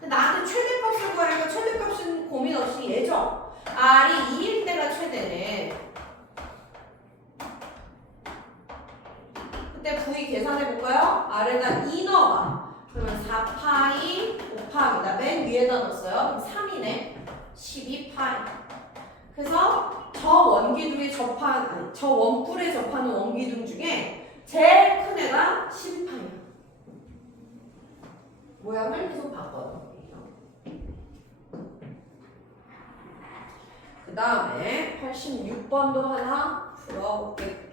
근데 나한테 최대값을 구하니까 최대값은 고민 없이 얘죠? R이 2일 때가 최대네. 그때 V 계산해볼까요? R에다 2 넣어봐. 그러면 4파이 5파이 나 맨 위에다 넣었어요. 그럼 3이네. 12파이. 그래서 저 원기둥에 저 원뿔에 접하는 원기둥 중에 제일 큰 애가 12파이야. 모양을 계속 바꿔요. 그 다음에 86번도 하나 풀어볼게요.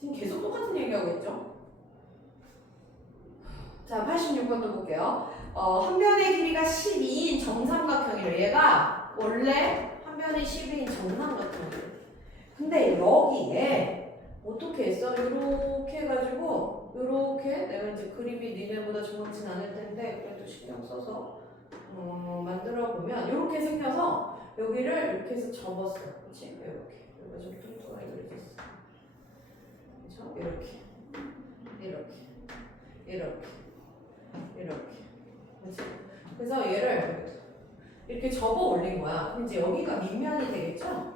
지금 계속 똑같은 얘기하고 있죠? 자, 86번도 볼게요. 한 변의 길이가 12인 정삼각형이래. 얘가 원래 한 변이 12인 정삼각형이래. 근데 여기에 어떻게 했어? 이렇게 해가지고 이렇게 내가 이제 그림이 니네보다 정확진 않을 텐데 그래도 신경 써서 만들어 보면 이렇게 생겨서 여기를 이렇게 해서 접었어. 그렇지? 이렇게. 여기가 좀 뚱뚱하게 그려졌어. 그렇죠? 이렇게. 그렇지? 그래서 얘를 이렇게 접어 올린 거야. 그럼 이제 여기가 밑면이 되겠죠?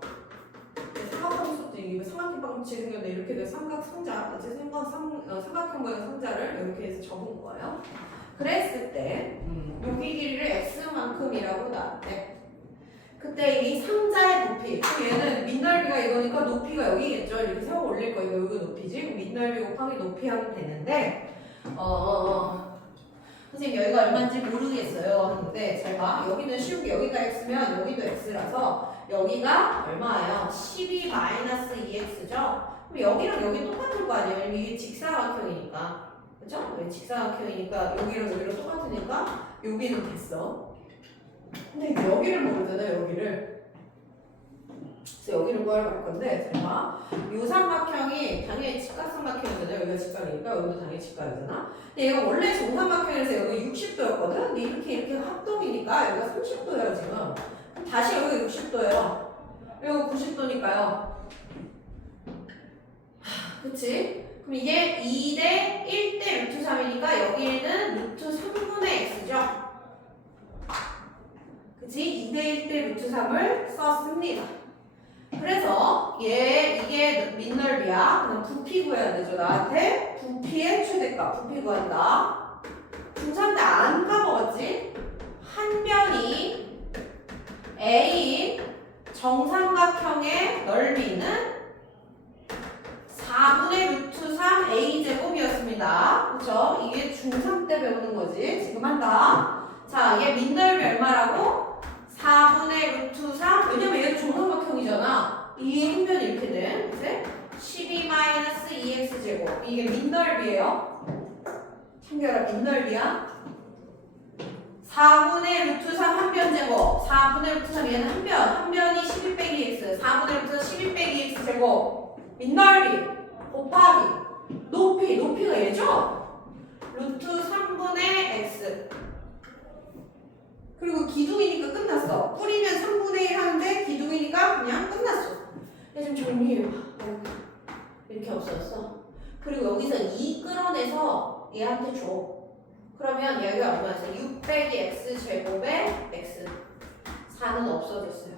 삼각함수도 이게 삼각김밥같이 생겼는데 이렇게 돼 삼각상자, 삼각형 모양 상자를 이렇게 해서 접은 거예요. 그랬을 때 여기 길이를 x만큼이라고 놨대. 그때 이 상자의 높이, 얘는 밑넓이가 이거니까 높이가 여기겠죠. 이렇게 세워 올릴 거니까 여기가 높이지. 그럼 밑넓이 곱하기 높이 하면 되는데 선생님 여기가 얼마인지 모르겠어요 하는데 잘 봐. 여기는 쉬운 게 여기가 x면 여기도 x라서 여기가 얼마예요? 12-2x죠? 그럼 여기랑 여기 똑같을 거 아니에요? 왜냐면 이게 직사각형이니까. 그죠? 왜 직사각형이니까 여기랑 여기랑 똑같으니까 여기는 됐어. 근데 이제 여기를 모르잖아요, 여기를. 그래서 여기를 구하러 갈 건데, 제가 요 삼각형이 당연히 직각삼각형이잖아요. 여기가 직각이니까 여기도 당연히 직각이잖아. 근데 얘가 원래 정삼각형이라서 여기 60도였거든? 근데 이렇게 합동이니까 여기가 30도예요, 지금. 다시 여기가 60도예요. 여기가 90도니까요. 그치? 그럼 이게 2대 1대 루트 3이니까 여기에는 루트 3분의 x죠? 그치? 2대 1대 루트 3을 썼습니다. 그래서 이게 민넓이야. 그럼 부피 구해야 되죠. 나한테 부피의 최대값. 부피 구한다. 중3 때 안 까먹었지? 한 변이 A인 정삼각형의 넓이는 4분의 루트 3 A제곱이었습니다. 그쵸? 이게 중3 때 배우는 거지. 지금 한다. 자, 이게 민넓이 얼마라고? 4분의 루트 3. 왜냐면 얘는 정삼각형이잖아. 이 행변이 이렇게 돼. 그치? 12-2x제곱. 이게 민넓이에요. 챙겨라, 민넓이야. 4분의 루트 3 한 변 제곱. 4분의 루트 3 얘는 한 변. 한 변이 12 빼기 x. 4분의 루트 12 빼기 x 제곱. 민넓이 곱하기 높이가 얘죠? 루트 3분의 x. 그리고 기둥이니까 끝났어. 뿌리면 3분의 1 하는데 기둥이니까 그냥 끝났어. 얘 좀 정리해봐. 이렇게 없었어. 그리고 여기서 2 끌어내서 얘한테 줘. 그러면 얘가 얼마였어? 6 빼기 x 제곱에 x. 4는 없어졌어요.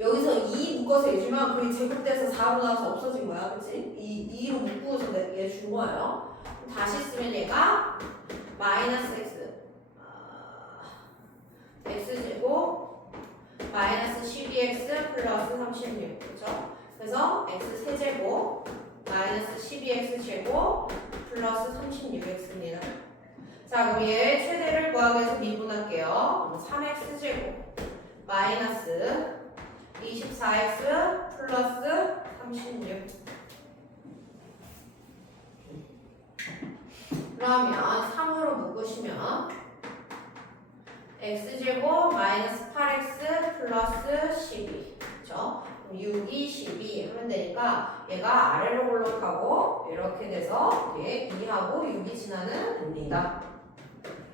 여기서 2 묶어서 해주면 그게 제곱돼서 4로 나와서 없어진 거야. 그치? 2로 묶어서 얘 준 거예요. 다시 쓰면 얘가 마이너스 x. x제곱 마이너스 12x 플러스 36. 그쵸? 그래서 x 세제곱 마이너스 12x 제곱 플러스 36x입니다. 자, 그럼 얘 최대를 구하기 위해서 미분할게요. 3x 제곱 마이너스 24x 플러스 36. 그러면 3으로 묶으시면 x제곱 마이너스 8x 플러스 12. 그쵸? 6이 12 하면 되니까 얘가 아래로 올라가고 이렇게 돼서 뒤에 2하고 6이 지나는 겁니다.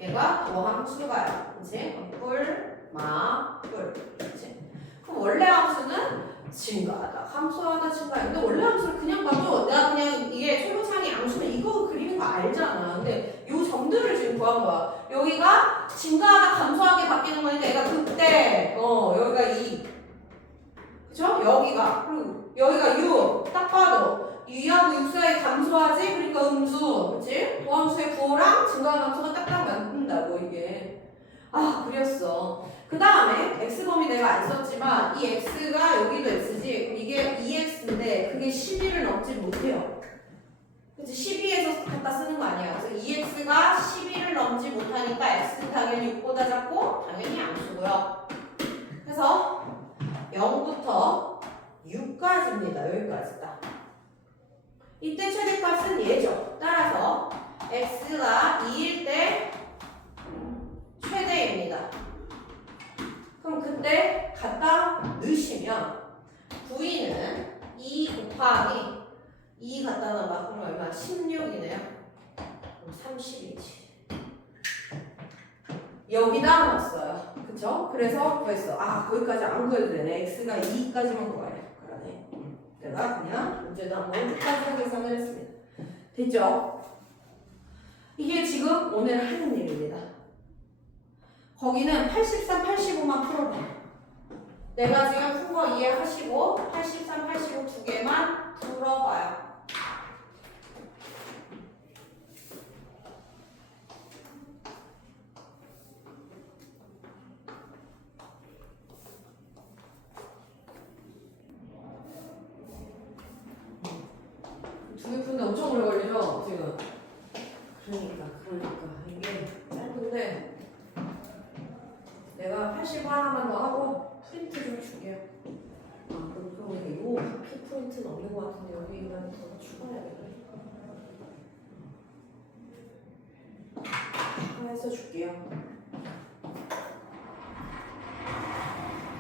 얘가 도함수가요. 그치? 뿔, 마, 뿔. 그치? 그럼 원래 함수는 증가하다, 함수하다, 증가하다. 근데 원래 함수를 그냥 봐도 내가 그냥 이게 최고창이 양수면 이거 그리는 거 알잖아. 근데 요 점들을 지금 구한 거야. 여기가 증가하다, 감소하게 바뀌는 거니까 얘가 그때 여기가 2. 그쵸? 여기가. 그리고 여기가 6. 딱 봐도 2하고 6 사이 감소하지? 그러니까 음수. 그치? 도함수의 부호랑 증가한 함수가 딱딱 맞는다고 이게. 아, 그렸어. 그 다음에 x범위 내가 안 썼지만 이 x가 여기도 x지. 그럼 이게 2x인데 그게 12를 넘지 못해요. 그치? 12에서 갖다 쓰는 거 아니야. 그래서 2x가 12를 넘지 못하니까 x는 당연히 6보다 작고 당연히 양수고요. 그래서 0부터 6까지입니다. 여기까지 딱. 이때 최대값은 얘죠. 따라서 x가 2일 때 최대입니다. 그럼 그때 갖다 넣으시면 9위는 2 곱하기 2 갖다 넣어봐. 그럼 얼마? 16이네요. 그럼 30이지. 여기다 넣었어요. 그쵸? 그래서 구했어. 아, 거기까지 안 구해도 되네. x가 2까지만 구해야 돼. 그러네. 내가 그냥 문제도 한번 끝까지 계산을 했습니다. 됐죠? 이게 지금 오늘 하는 일입니다. 거기는 83, 85만 풀어봐. 내가 지금 푼 거 이해하시고 83, 85 두 개만 풀어봐요. 두 개 푸는데 엄청 오래 걸리죠? 지금. 그러니까 이게 짧은데 내가 85 하나만 더 하고 프린트 좀 줄게요. 그럼 요 부피 포인트는 없는 것 같은데 여기 인간이 더 추가해야 되나? 추가해서 줄게요.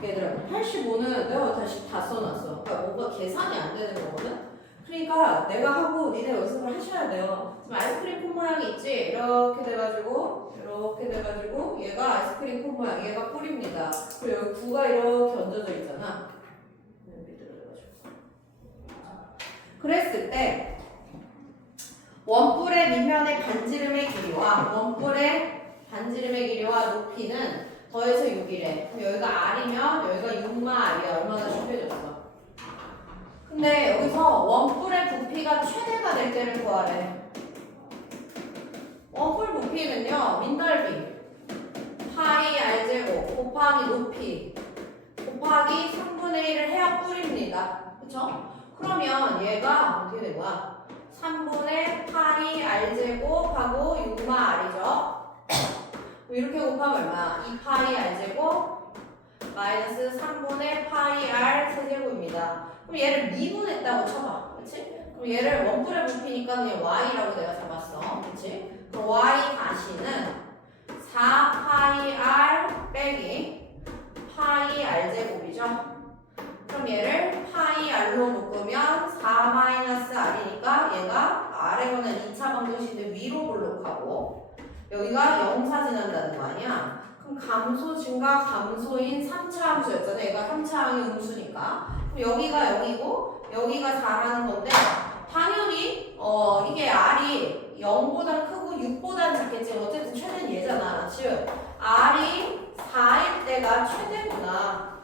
얘들아 85는 내가 다시 다 써놨어. 그러니까 뭔가 계산이 안 되는 거거든? 그러니까 내가 하고 니네 연습을 하셔야 돼요. 지금 아이스크림 콘 모양이 있지? 이렇게 돼가지고 얘가 아이스크림 콘 모양, 얘가 뿔입니다. 그리고 여기 구가 이렇게 얹어져 있잖아. 그랬을 때 원뿔의 밑면의 반지름의 길이와 높이는 더해서 6이래. 그럼 여기가 R이면 여기가 6마 R이야. 얼마나 좁혀졌어. 근데 여기서 원뿔의 부피가 최대가 될 때를 구하래. 원뿔 부피는요. 민넓이 파이 R제곱 곱하기 높이 곱하기 3분의 1을 해야 뿔입니다. 그쵸? 그러면 얘가 어떻게 된 거야? 3분의 파이 R제곱하고 6마 R이죠. 이렇게 곱하면 얼마? 2파이 R제곱 마이너스 3분의 파이 R 세제곱입니다. 그럼 얘를 미분했다고 쳐봐. 그치? 그럼 얘를 원뿔의 부피니까 그냥 Y라고 내가 잡았어. 그치? 그럼 Y 다시는 4파이 R 빼기 파이 R제곱이죠. 그럼 얘를 파이 R로 묶으면 4 마이너스 R이니까 얘가 아래 거는 2차 방정식인데 위로 볼록하고 여기가 0사 지난다는 거 아니야? 그럼 감소 증가 감소인 3차 함수였잖아. 얘가 3차 항이 음수니까. 그럼 여기가 0이고 여기가 4라는 건데 당연히 이게 R이 0보다 크고 6보다 작겠지. 어쨌든 최대는 얘잖아. 즉 R이 4일 때가 최대구나.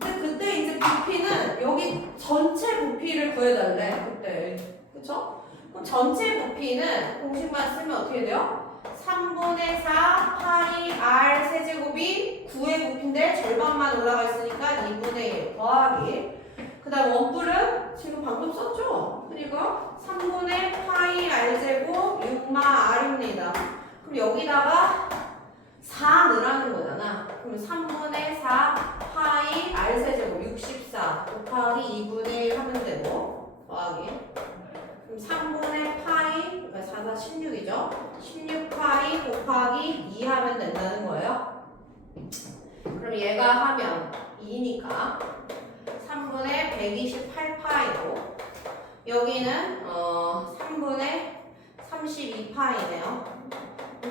근데 그때 이제 부피는 여기 전체 부피를 구해달래. 그때. 그쵸? 그럼 전체 부피는 공식만 쓰면 어떻게 돼요? 3분의 4 파이 R 세제곱이 9의 부피인데 절반만 올라가 있으니까 2분의 1 더하기 그 다음 원뿔은 지금 방금 썼죠? 그리고 3분의 파이 R제곱 6마 R입니다. 그럼 여기다가 4 넣으라는 거잖아. 그럼 3분의 4 파이 R 세제곱 64 곱하기 2분의 1 하면 되고 더하기 그럼 3분의 파이 그러니까 4, 4, 16이죠. 16파이 곱하기 2 하면 된다는 거예요. 그럼 얘가 하면 2니까 3분의 128파이고 여기는 3분의 32파이네요.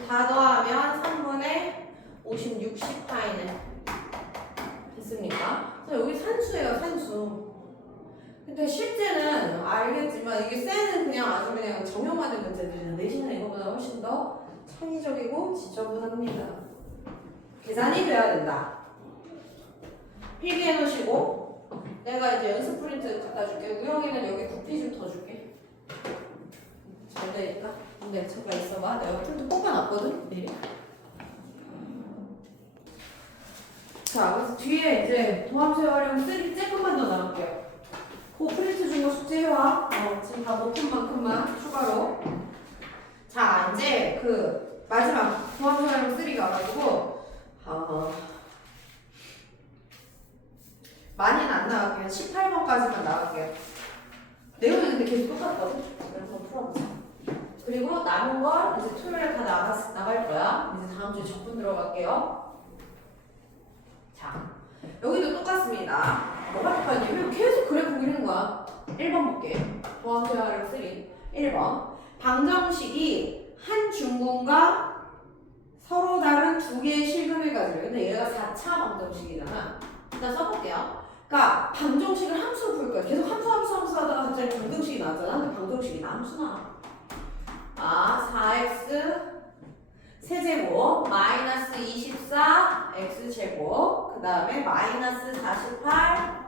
다 더하면 3분의 50, 60파이네. 됐습니까? 그래서 여기 산수예요, 산수. 근데 실제는 알겠지만 이게 쎄는 그냥 아주 그냥 정형화된 문제들이나 내신은 이거보다 훨씬 더 창의적이고 지저분합니다. 계산이 돼야 된다. 필기해 놓으시고 내가 이제 연습 프린트 갖다 줄게. 우영이는 여기 부피 좀 더 줄게. 잘 되니까. 근데 잠깐 있어봐. 내가 프린트 뽑아놨거든. 미리. 자, 그래서 뒤에 이제 도함수 활용 3 조금만 더 나갈게요. 그 프린트 준 거 숙제해와. 지금 다 못한 만큼만 추가로. 자, 이제 그 마지막 도함수 활용 3가 와가지고 많이는 안 나갈게요. 18번까지만 나갈게요. 내용은 근데 계속 똑같거든. 그래서 풀어보자. 그리고 남은 걸 이제 토요일에 다 나갈 거야. 이제 다음 주에 적분 들어갈게요. 자, 여기도 똑같습니다. 뭐가 똑같냐면 계속 그래프 그리는 거야. 1번 볼게. 도함수 활용 3. 1번. 방정식이 한 중근과 서로 다른 두 개의 실금을 가지고. 근데 얘가 4차 방정식이잖아. 일단 써볼게요. 그러니까 방정식을 함수로 풀 거야. 계속 함수 하다가 갑자기 방정식이 나왔잖아. 근데 방정식이 함수 나와. 4x 세제곱 마이너스 24 x제곱 그 다음에 마이너스 48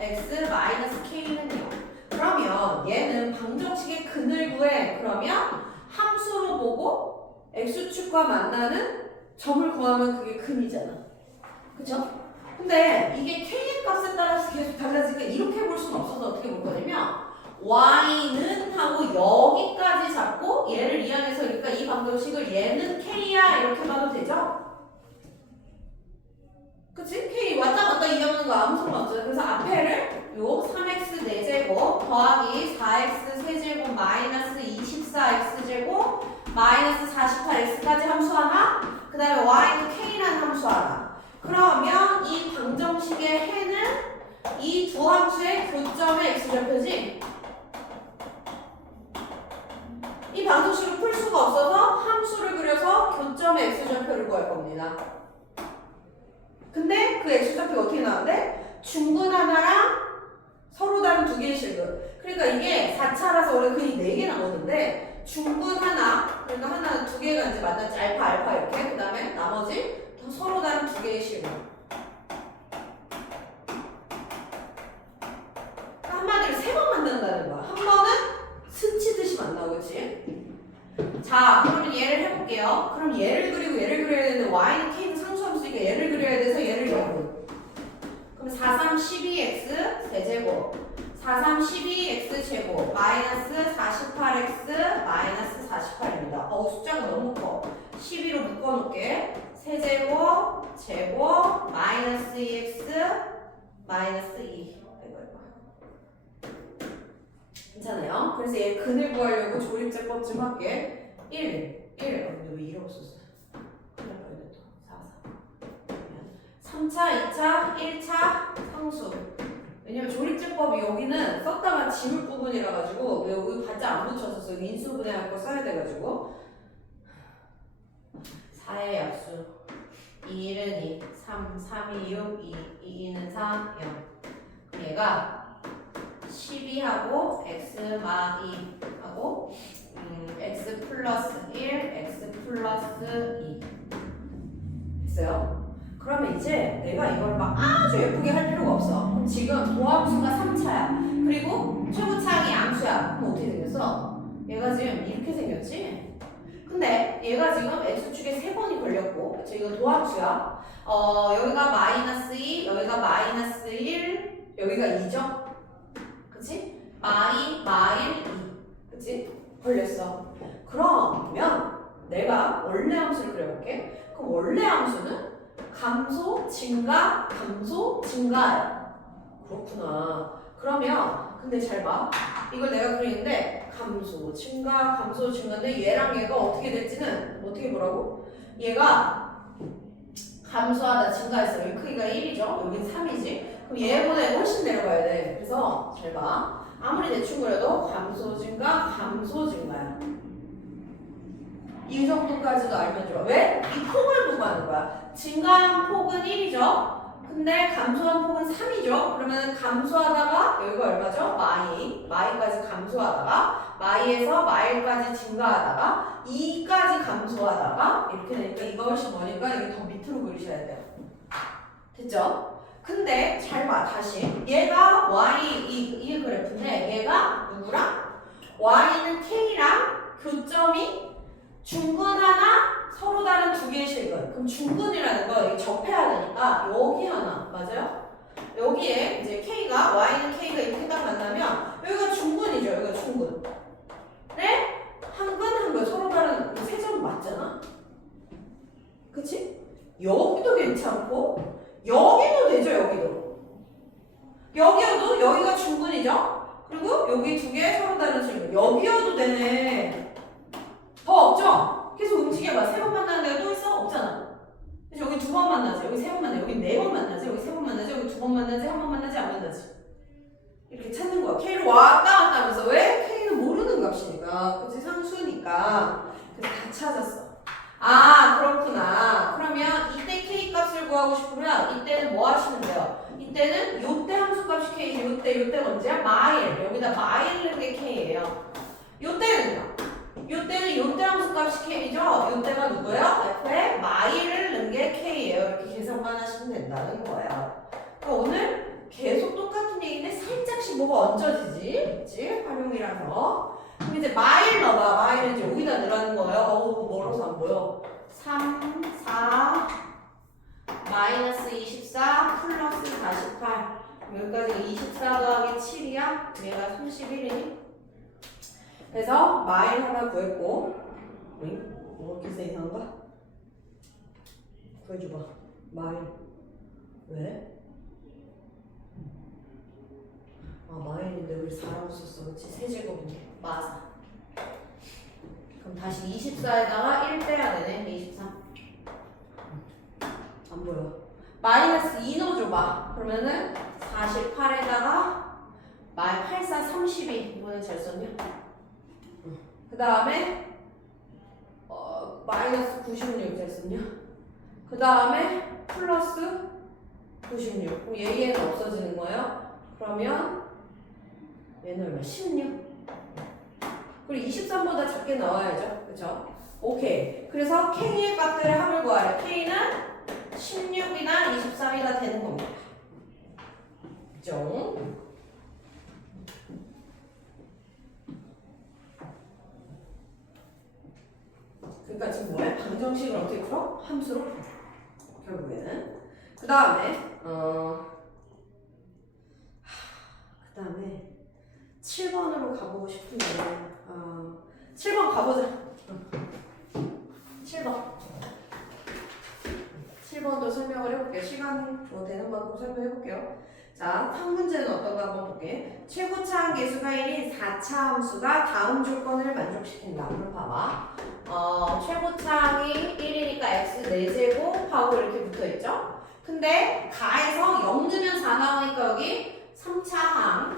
x 마이너스 k는요. 그러면 얘는 방정식의 근을 구해. 그러면 함수로 보고 x축과 만나는 점을 구하면 그게 근이잖아. 그쵸? 근데 이게 k의 값에 따라서 계속 달라지니까 이렇게 볼 수는 없어서 어떻게 볼 거냐면 y는 하고 여기까지 잡고 얘를 이항해서 그러니까 이 방정식을 얘는 k야 이렇게 봐도 되죠? 그치? k 왔다 갔다 이항하는 거 마이너스 48x까지 함수 하나, 그 다음에 y는 k라는 함수 하나. 그러면 이 방정식의 해는 이 두 함수의 교점의 x좌표지? 이 방정식을 풀 수가 없어서 함수를 그려서 교점의 x좌표를 구할 겁니다. 근데 그 x좌표가 어떻게 나왔는데? 중근 하나랑 서로 다른 두 개의 실근. 그러니까 이게 4차라서 원래 근이 4개 나오는데 중근 하나, 그러니까 하나는 두 개가 이제 만났지. 알파 이렇게. 그 다음에 나머지 서로 다른 두 개의 실근. 한마디로 3번 만난다는 거야. 한 번은 스치듯이 만나고, 그치? 자, 그러면 얘를 해볼게요. 그럼 얘를 그리고 얘를 그려야 되는데 y는 k는 상수함수니까 얘를 그려야 돼서 얘를 그리고. 그럼 4, 3, 12x 세제곱 4, 3, 12x 제곱 마이너스 48x 마이너스 48입니다. 숫자가 너무 커. 12로 묶어놓을게. 세제곱 제곱 마이너스 2x 마이너스 2. 괜찮아요? 그래서 얘 근을 구하려고 조립제법 좀 할게. 1. 근데 왜 1 없었어? 큰일 날 뻔했다. 4. 3차, 2차, 1차 상수. 왜냐면 조립제법이 여기는 썼다가 지울 부분이라 가지고 여기 바짝 안 붙였었어. 인수분해할 거 써야 돼가지고. 4의 약수. 2는 2, 3, 3이 6, 2, 2는 3, 0. 얘가 12하고 x 마 2하고 x 플러스 1, x 플러스 2 됐어요? 그러면 이제 내가 이걸 막 아주 예쁘게 할 필요가 없어. 그럼 지금 도함수가 3차야. 그리고 최고차항이 양수야. 그럼 어떻게 생겼어? 얘가 지금 이렇게 생겼지? 근데 얘가 지금 x축에 3번이 걸렸고, 그치? 이거 도함수야. 여기가 마이너스 2, 여기가 마이너스 1, 여기가 2죠? 그치? 마일 2. 그치? 걸렸어. 그러면 내가 원래 함수를 그려볼게. 그럼 원래 함수는 감소, 증가, 감소, 증가야. 그렇구나. 그러면 근데 잘 봐. 이걸 내가 그리는데 감소, 증가, 감소, 증가인데 얘랑 얘가 어떻게 될지는 어떻게 보라고? 얘가 감소하다 증가했어. 여기 크기가 1이죠? 여긴 3이지? 그럼 얘보다 훨씬 내려가야 돼. 그래서 잘 봐. 아무리 대충 그려도 감소 증가, 감소 증가야. 이 정도까지도 알면 좋아. 왜? 이 폭을 보고 하는 거야. 증가한 폭은 1이죠? 근데 감소한 폭은 3이죠? 그러면 감소하다가 여기가 얼마죠? 마이까지 감소하다가 마이에서 마일까지 증가하다가 2까지 감소하다가 이렇게 되니까 이거 훨씬 머니까 이게 더 밑으로 그리셔야 돼요. 됐죠? 근데 잘 봐. 다시 얘가 y 이 그래프인데 얘가 누구랑? y는 k랑 교점이 중근 하나 서로 다른 두 개의 실근. 그럼 중근이라는 거 이게 접해야 되니까 여기 하나 맞아요? 여기에 이제 k가 y는 k가 이렇게 딱 만나면 여기가 중근이죠. 여기가 중근. 네? 한근 서로 다른 세 점 맞잖아. 그치? 여기도 괜찮고 여기도 되죠. 여기여도 여기가 중근이죠. 그리고 여기 두 개 서로 다른 실근. 여기여도 되네. 더 없죠? 계속 움직여봐. 3번 만나는 데가 또 있어? 없잖아. 그래서 여기 2번 만나지, 여기 3번 만나지, 여기 4번 만나지, 여기 3번 만나지, 여기 2번 만나지, 1번 만나지, 안 만나지. 이렇게 찾는 거야. K를 왔다 갔다 하면서. 왜? K는 모르는 값이니까. 그치? 상수니까. 그래서 다 찾았어. 아, 그렇구나. 그러면 이때 K 값을 구하고 싶으면 이때는 뭐 하시면 돼요? 이때는 요때 함수값이 K지. 요때 언제야? 마일. 여기다 마일 넣은 게 K예요. 요때는요? 요때는 요때 함수값이 K죠? 요때가 누구예요? F에 마일을 넣은 게 K예요. 이렇게 계산만 하시면 된다는 거예요. 그러니까 오늘 계속 똑같은 얘기인데 살짝씩 뭐가 얹어지지? 그치? 활용이라서. 그럼 이제 마일 넣어봐. 마일은 이제 여기다 넣으라는 거예요. 멀어서 안 보여. 3, 4, 마이너스 24, 플러스 48. 여기까지가 24 더하기 7이야? 얘가 31이니? 그래서 마일 하나 구했고, 뭐 이렇게 이상한가? 구해줘봐. 마일. 왜? 마일인데 우리 4라고 썼어. 그치? 세제곱인데. 맞아. 그럼 다시 24에다가 1 빼야 되네. 23. 안 보여. 마이너스 2 넣어줘봐. 그러면은 48에다가 84, 32. 이번엔 잘 썼냐? 그 다음에 마이너스 96 잘 썼냐? 그 다음에 플러스 96. 그럼 얘는 없어지는 거예요. 그러면 얘는 얼마? 16. 그리고 23보다 작게 나와야죠. 그쵸? 오케이. 그래서 K의 값들의 합을 구하래. K는 16이나 23이나 되는 겁니다. 그죠? 그러니까 지금 뭐야? 방정식을 어떻게 풀어? 함수로 풀어. 결국에는. 그 다음에 그 다음에 7번으로 가보고 싶은데 7번 가보자. 7번도 설명을 해볼게요. 시간 되는 만큼 설명해볼게요. 자, 한 문제는 어떤가 한번 볼게. 최고차 함계수가 1인 4차 함수가 다음 조건을 만족시킨다. 그럼 봐봐. 최고차항이 1이니까 x 4제곱하고 이렇게 붙어있죠? 근데 가에서 0 넣으면 4 나오니까 여기 3차항,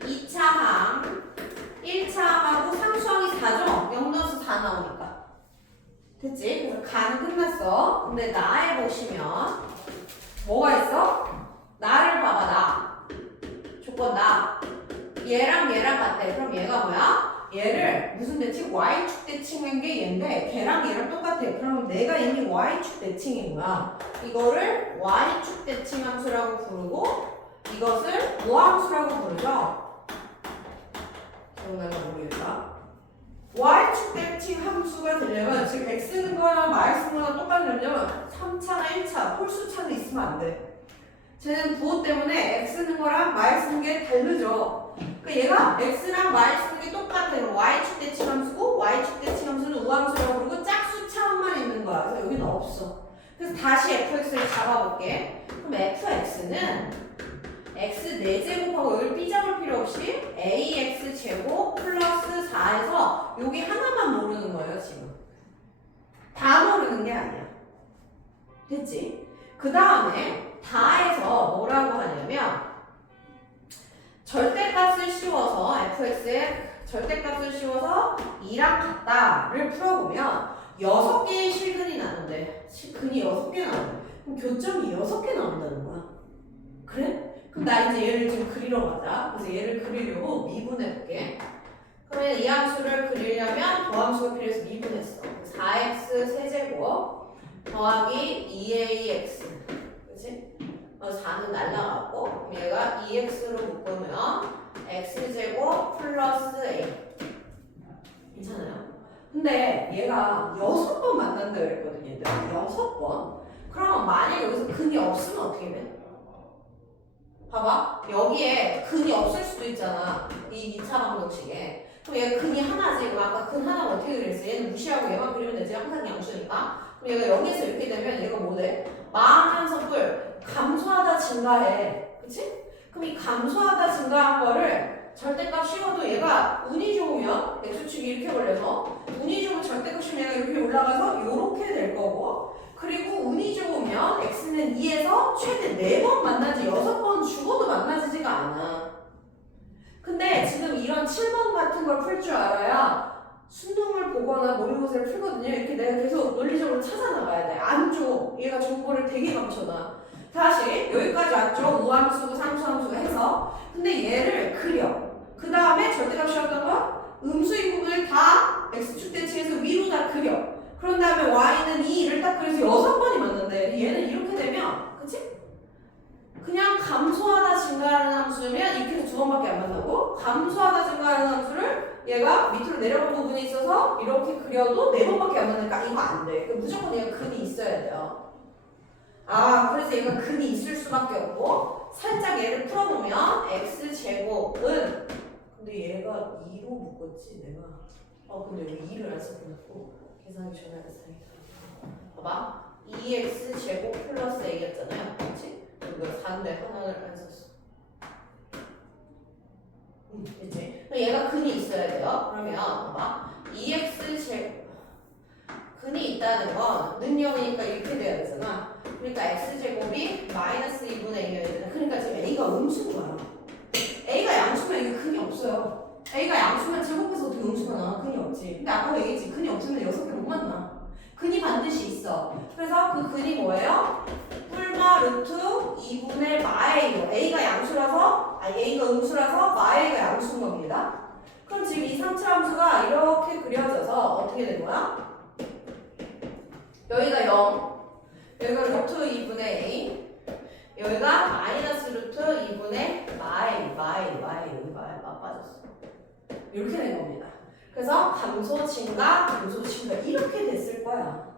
2차항, 1차항하고 상수항이 4죠? 0 넣어서 4 나오니까. 됐지? 그래서 가는 끝났어. 근데 나에 보시면 뭐가 있어? 나를 봐봐, 나. 조건 나. 얘랑 같대. 그럼 얘가 뭐야? 얘를 무슨 대칭? y축 대칭인 게 얘인데 걔랑 얘랑 똑같아. 그럼 내가 이미 y축 대칭인 거야. 이거를 y축 대칭 함수라고 부르고 이것을 모함수라고 부르죠. 기억나나 모르겠다. y축 대칭 함수가 되려면 지금 x 쓰는 거랑 y 쓰는 거랑 똑같으려면 3차나 1차 홀수차는 있으면 안 돼. 쟤는 부호 때문에 x 쓰는 거랑 y 쓰는 게 다르죠. 그러니까 얘가 x랑 y 쓰는 게 똑같아요. y축 대칭 함수고 y축 대칭 함수는 우함수라고 부르고 짝수차만 있는 거야. 그래서 여기는 없어. 그래서 다시 fx를 잡아볼게. 그럼 fx는 x 4제곱하고 여기 b 잡을 필요 없이 ax 제곱 플러스 4에서 여기 하나만 모르는 거예요. 지금 다 모르는 게 아니야. 됐지? 그 다음에 다에서 뭐라고 하냐면 절대값을 씌워서 fx의 절대값을 씌워서 2랑 같다를 풀어보면 6개의 실근이 나는데 근이 6개 나는데 그럼 교점이 6개 나온다는 거야. 그래? 그럼 나 이제 얘를 좀 그리러 가자. 그래서 얘를 그리려고 미분해볼게. 그러면 이 함수를 그리려면 도함수가 필요해서 미분했어. 4x 세제곱 더하기 2ax 그치? 4는 날라가고 얘가 2x로 묶으면 x제곱 플러스 a 괜찮아요? 근데 얘가 6번 만난다 그랬거든요. 얘들 6번 그러면 만약에 여기서 근이 없으면 어떻게 돼? 봐봐 여기에 근이 없을 수도 있잖아. 이 2차 방정식에 그럼 얘가 근이 하나지. 그럼 아까 근 하나가 어떻게 그랬어? 얘는 무시하고 얘만 그리면 되지. 항상 양수니까. 그럼 얘가 0에서 이렇게 되면 얘가 뭐 돼? 마하면서 뿔 감소하다 증가해. 그치? 그럼 이 감소하다 증가한 거를 절대값 씌워도 얘가 운이 좋으면 x축이 이렇게 걸려서 운이 좋으면 절대값 씌우면 얘가 이렇게 올라가서 이렇게 될 거고 그리고 운이 좋으면 x는 2에서 최대 4번 만나지 6번 죽어도 만나지지가 않아. 근데 지금 이런 7번 같은 걸 풀 줄 알아야 순동을 보거나 모의고사를 풀거든요. 이렇게 내가 계속 논리적으로 찾아나가야 돼. 안 줘. 얘가 정보를 되게 감춰놔. 다시 여기까지 왔죠. 우함수고 상수함수가 해서. 근데 얘를 그려. 그 다음에 절대값 씌웠던 거 음수인 부분을 다 x축 대칭해서 위로 다 그려. 그런 다음에 y는 2를 딱 그려서 6번이 맞는데 얘는 이렇게 되면 그치? 그냥 감소하다 증가하는 함수면 이렇게 해서 2번밖에 안 만나고 감소하다 증가하는 함수를 얘가 밑으로 내려간 부분이 있어서 이렇게 그려도 4번밖에 안 만나니까 이거 안 돼. 무조건 얘가 근이 있어야 돼요. 그래서 얘가 근이 있을 수밖에 없고 살짝 얘를 풀어보면 x제곱은 근데 얘가 2로 묶었지 내가 근데 여기 2를 안 써놓고 계산이 전화가 다행이다. 봐봐 2x제곱 플러스 a였잖아요. 그렇지? 이거 4인데 하나를 안 썼어. 그치? 얘가 근이 있어야 돼요. 그러면 봐봐 2x제곱 근이 있다는 건 는영이니까 이렇게 돼야 되잖아. 그러니까 x제곱이 마이너스 2분의 2여야 되잖아. 그러니까 지금 a가 음수인 거야. a가 양수면 이게 근이 없어요. a가 양수면 제곱해서 어떻게 음수가 나와? 근이 없지. 근데 아까 얘기했지. 근이 없으면 6개 못 만나. 근이 반드시 있어. 그래서 그 근이 뭐예요? 뿔마 루트 2분의 마에요. a가 양수라서 a가 음수라서 마에가 양수인 겁니다. 그럼 지금 이 3차 함수가 이렇게 그려져서 어떻게 된 거야? 여기가 0, 여기가 루트 2분의 a, 여기가 마이너스 루트 2분의 마이 빠졌어. 이렇게 된 겁니다. 그래서 감소 증가 이렇게 됐을 거야.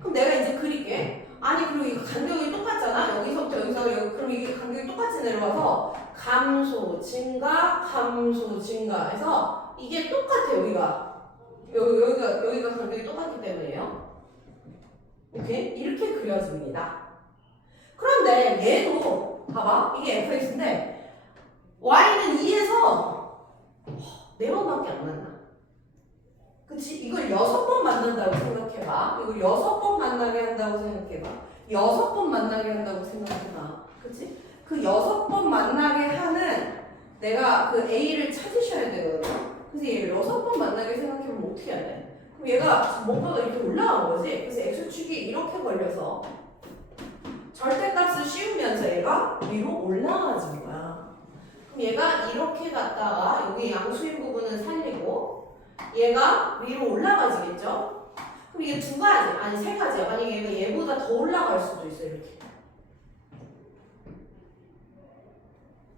그럼 내가 이제 그릴게. 아니 그리고 이거 간격이 똑같잖아. 여기서부터 여기서 여기 그럼 이게 간격이 똑같이 내려와서 감소 증가 해서 이게 똑같아. 여기가 간격이 똑같기 때문이에요. 오케이? 이렇게 그려집니다. 그런데 얘도 봐봐. 이게 fx인데 y는 2에서 4번밖에 안 만나. 그치? 이걸 6번 만난다고 생각해봐. 이걸 6번 만나게 한다고 생각해봐. 6번 만나게 한다고 생각해봐. 그치? 그 6번 만나게 하는 내가 그 A를 찾으셔야 되거든요. 그래서 얘를 6번 만나게 생각해보면 어떻게 해야 돼? 그럼 얘가 뭔가가 이렇게 올라간 거지? 그래서 x축이 이렇게 걸려서 절대값을 씌우면서 얘가 위로 올라가진 거야. 그럼 얘가 이렇게 갔다가 여기 양수인 부분은 살리고 얘가 위로 올라가지겠죠? 그럼 이게 두 가지, 아니 세 가지야. 만약에 얘가 얘보다 더 올라갈 수도 있어, 이렇게.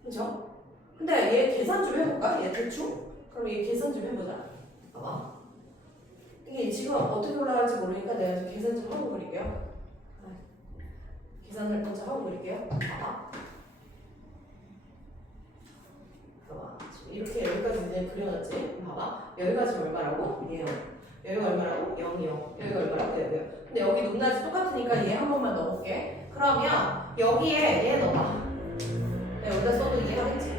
그죠? 근데 얘 계산 좀 해볼까? 얘 대충? 그럼 얘 계산 좀 해보자. 봐봐. 이게 지금 어떻게 올라갈지 모르니까 내가 좀 계산 좀 하고 그릴게요. 계산을 먼저 하고 그릴게요. 봐봐. 봐봐. 지금 이렇게 여기까지 이제 그려놨지? 봐봐. 여기가 지금 얼마라고? 0. 여기가 얼마라고? 0이요. 여기가 얼마라고? 0이요. 근데 여기 높낮이 똑같으니까 얘 한 번만 넣어볼게. 그러면 여기에 얘 넣어봐. 여기다 써도 이해하겠지?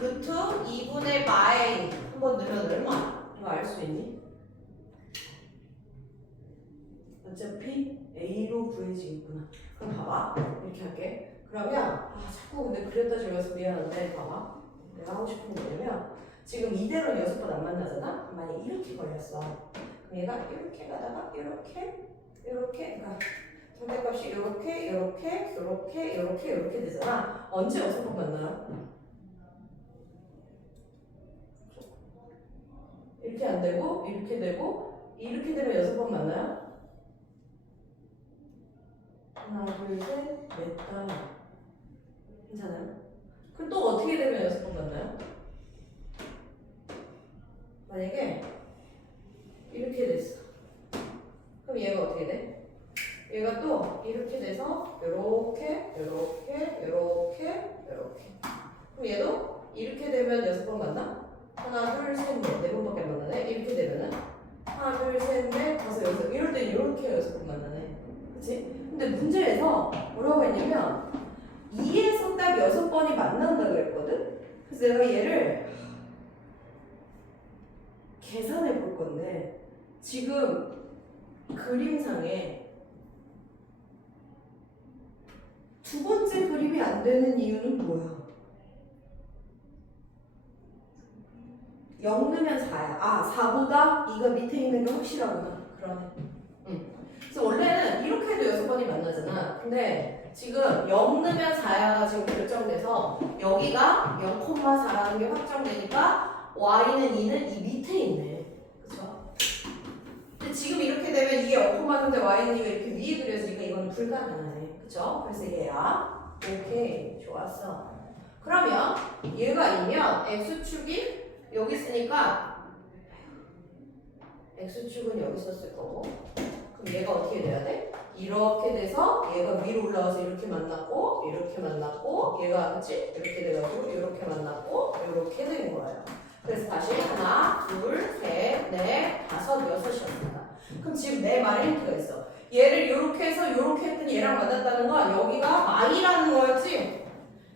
루트 2분의 마에 한번 늘면 얼마? 이거 알 수 있니? 어차피 A로 구해지겠구나. 그럼 봐봐. 이렇게 할게. 그러면 자꾸 근데 그렸다 줄여서 미안한데 봐봐. 내가 하고 싶은 게 뭐냐면 지금 이대로는 6번 안 만나잖아? 만약 이렇게 걸렸어. 그럼 얘가 이렇게 가다가 이렇게 그러니까 절대값이 이렇게 되잖아. 언제 6번 만나요? 이렇게 안 되고 이렇게 되고 이렇게 되면 6번 만나요? 하나, 둘, 셋, 넷, 다섯. 괜찮아요? 그럼 또 어떻게 되면 6번 만나요? 만약에 이렇게 됐어. 그럼 얘가 어떻게 돼? 얘가 또 이렇게 돼서 이렇게. 그럼 얘도 이렇게 되면 6번 만나? 하나, 둘, 셋, 넷. 4번밖에 안 만나네? 이렇게 되면은 하나, 둘, 셋, 넷, 다섯, 여섯. 이럴 땐 이렇게 6번 만나네. 그치? 근데 문제에서 뭐라고 했냐면 2에서 딱 6번이 만난다고 그랬거든? 그래서 내가 얘를 계산해 볼 건데 지금 그림상에 두 번째 그림이 안 되는 이유는 뭐야? 0 넣으면 4야. 4보다 2가 밑에 있는 게 확실하구나. 그러네. 그래서 원래는 이렇게 해도 6번이 만나잖아. 근데 지금 0 넣으면 4야가 지금 결정돼서 여기가 0,4라는 게 확정되니까 y는 2는 이 밑에 있네. 그쵸? 근데 지금 이렇게 되면 이게 0,4인데 y는 2가 이렇게 위에 그려지니까 이건 불가능하네. 그쵸? 그래서 얘야. 오케이. 좋았어. 그러면 얘가 있면 x축이 여기 있으니까 x축은 여기 있었을 거고 그럼 얘가 어떻게 돼야 돼? 이렇게 돼서 얘가 위로 올라와서 이렇게 만났고 얘가 그치? 이렇게 돼가지고 이렇게 만났고 이렇게 된 거예요. 그래서 다시 하나, 둘, 셋, 넷, 다섯, 여섯이었습니다. 그럼 지금 내 말에 힌트가 있어. 얘를 이렇게 해서 이렇게 했더니 얘랑 만났다는 건 여기가 마이라는 거였지?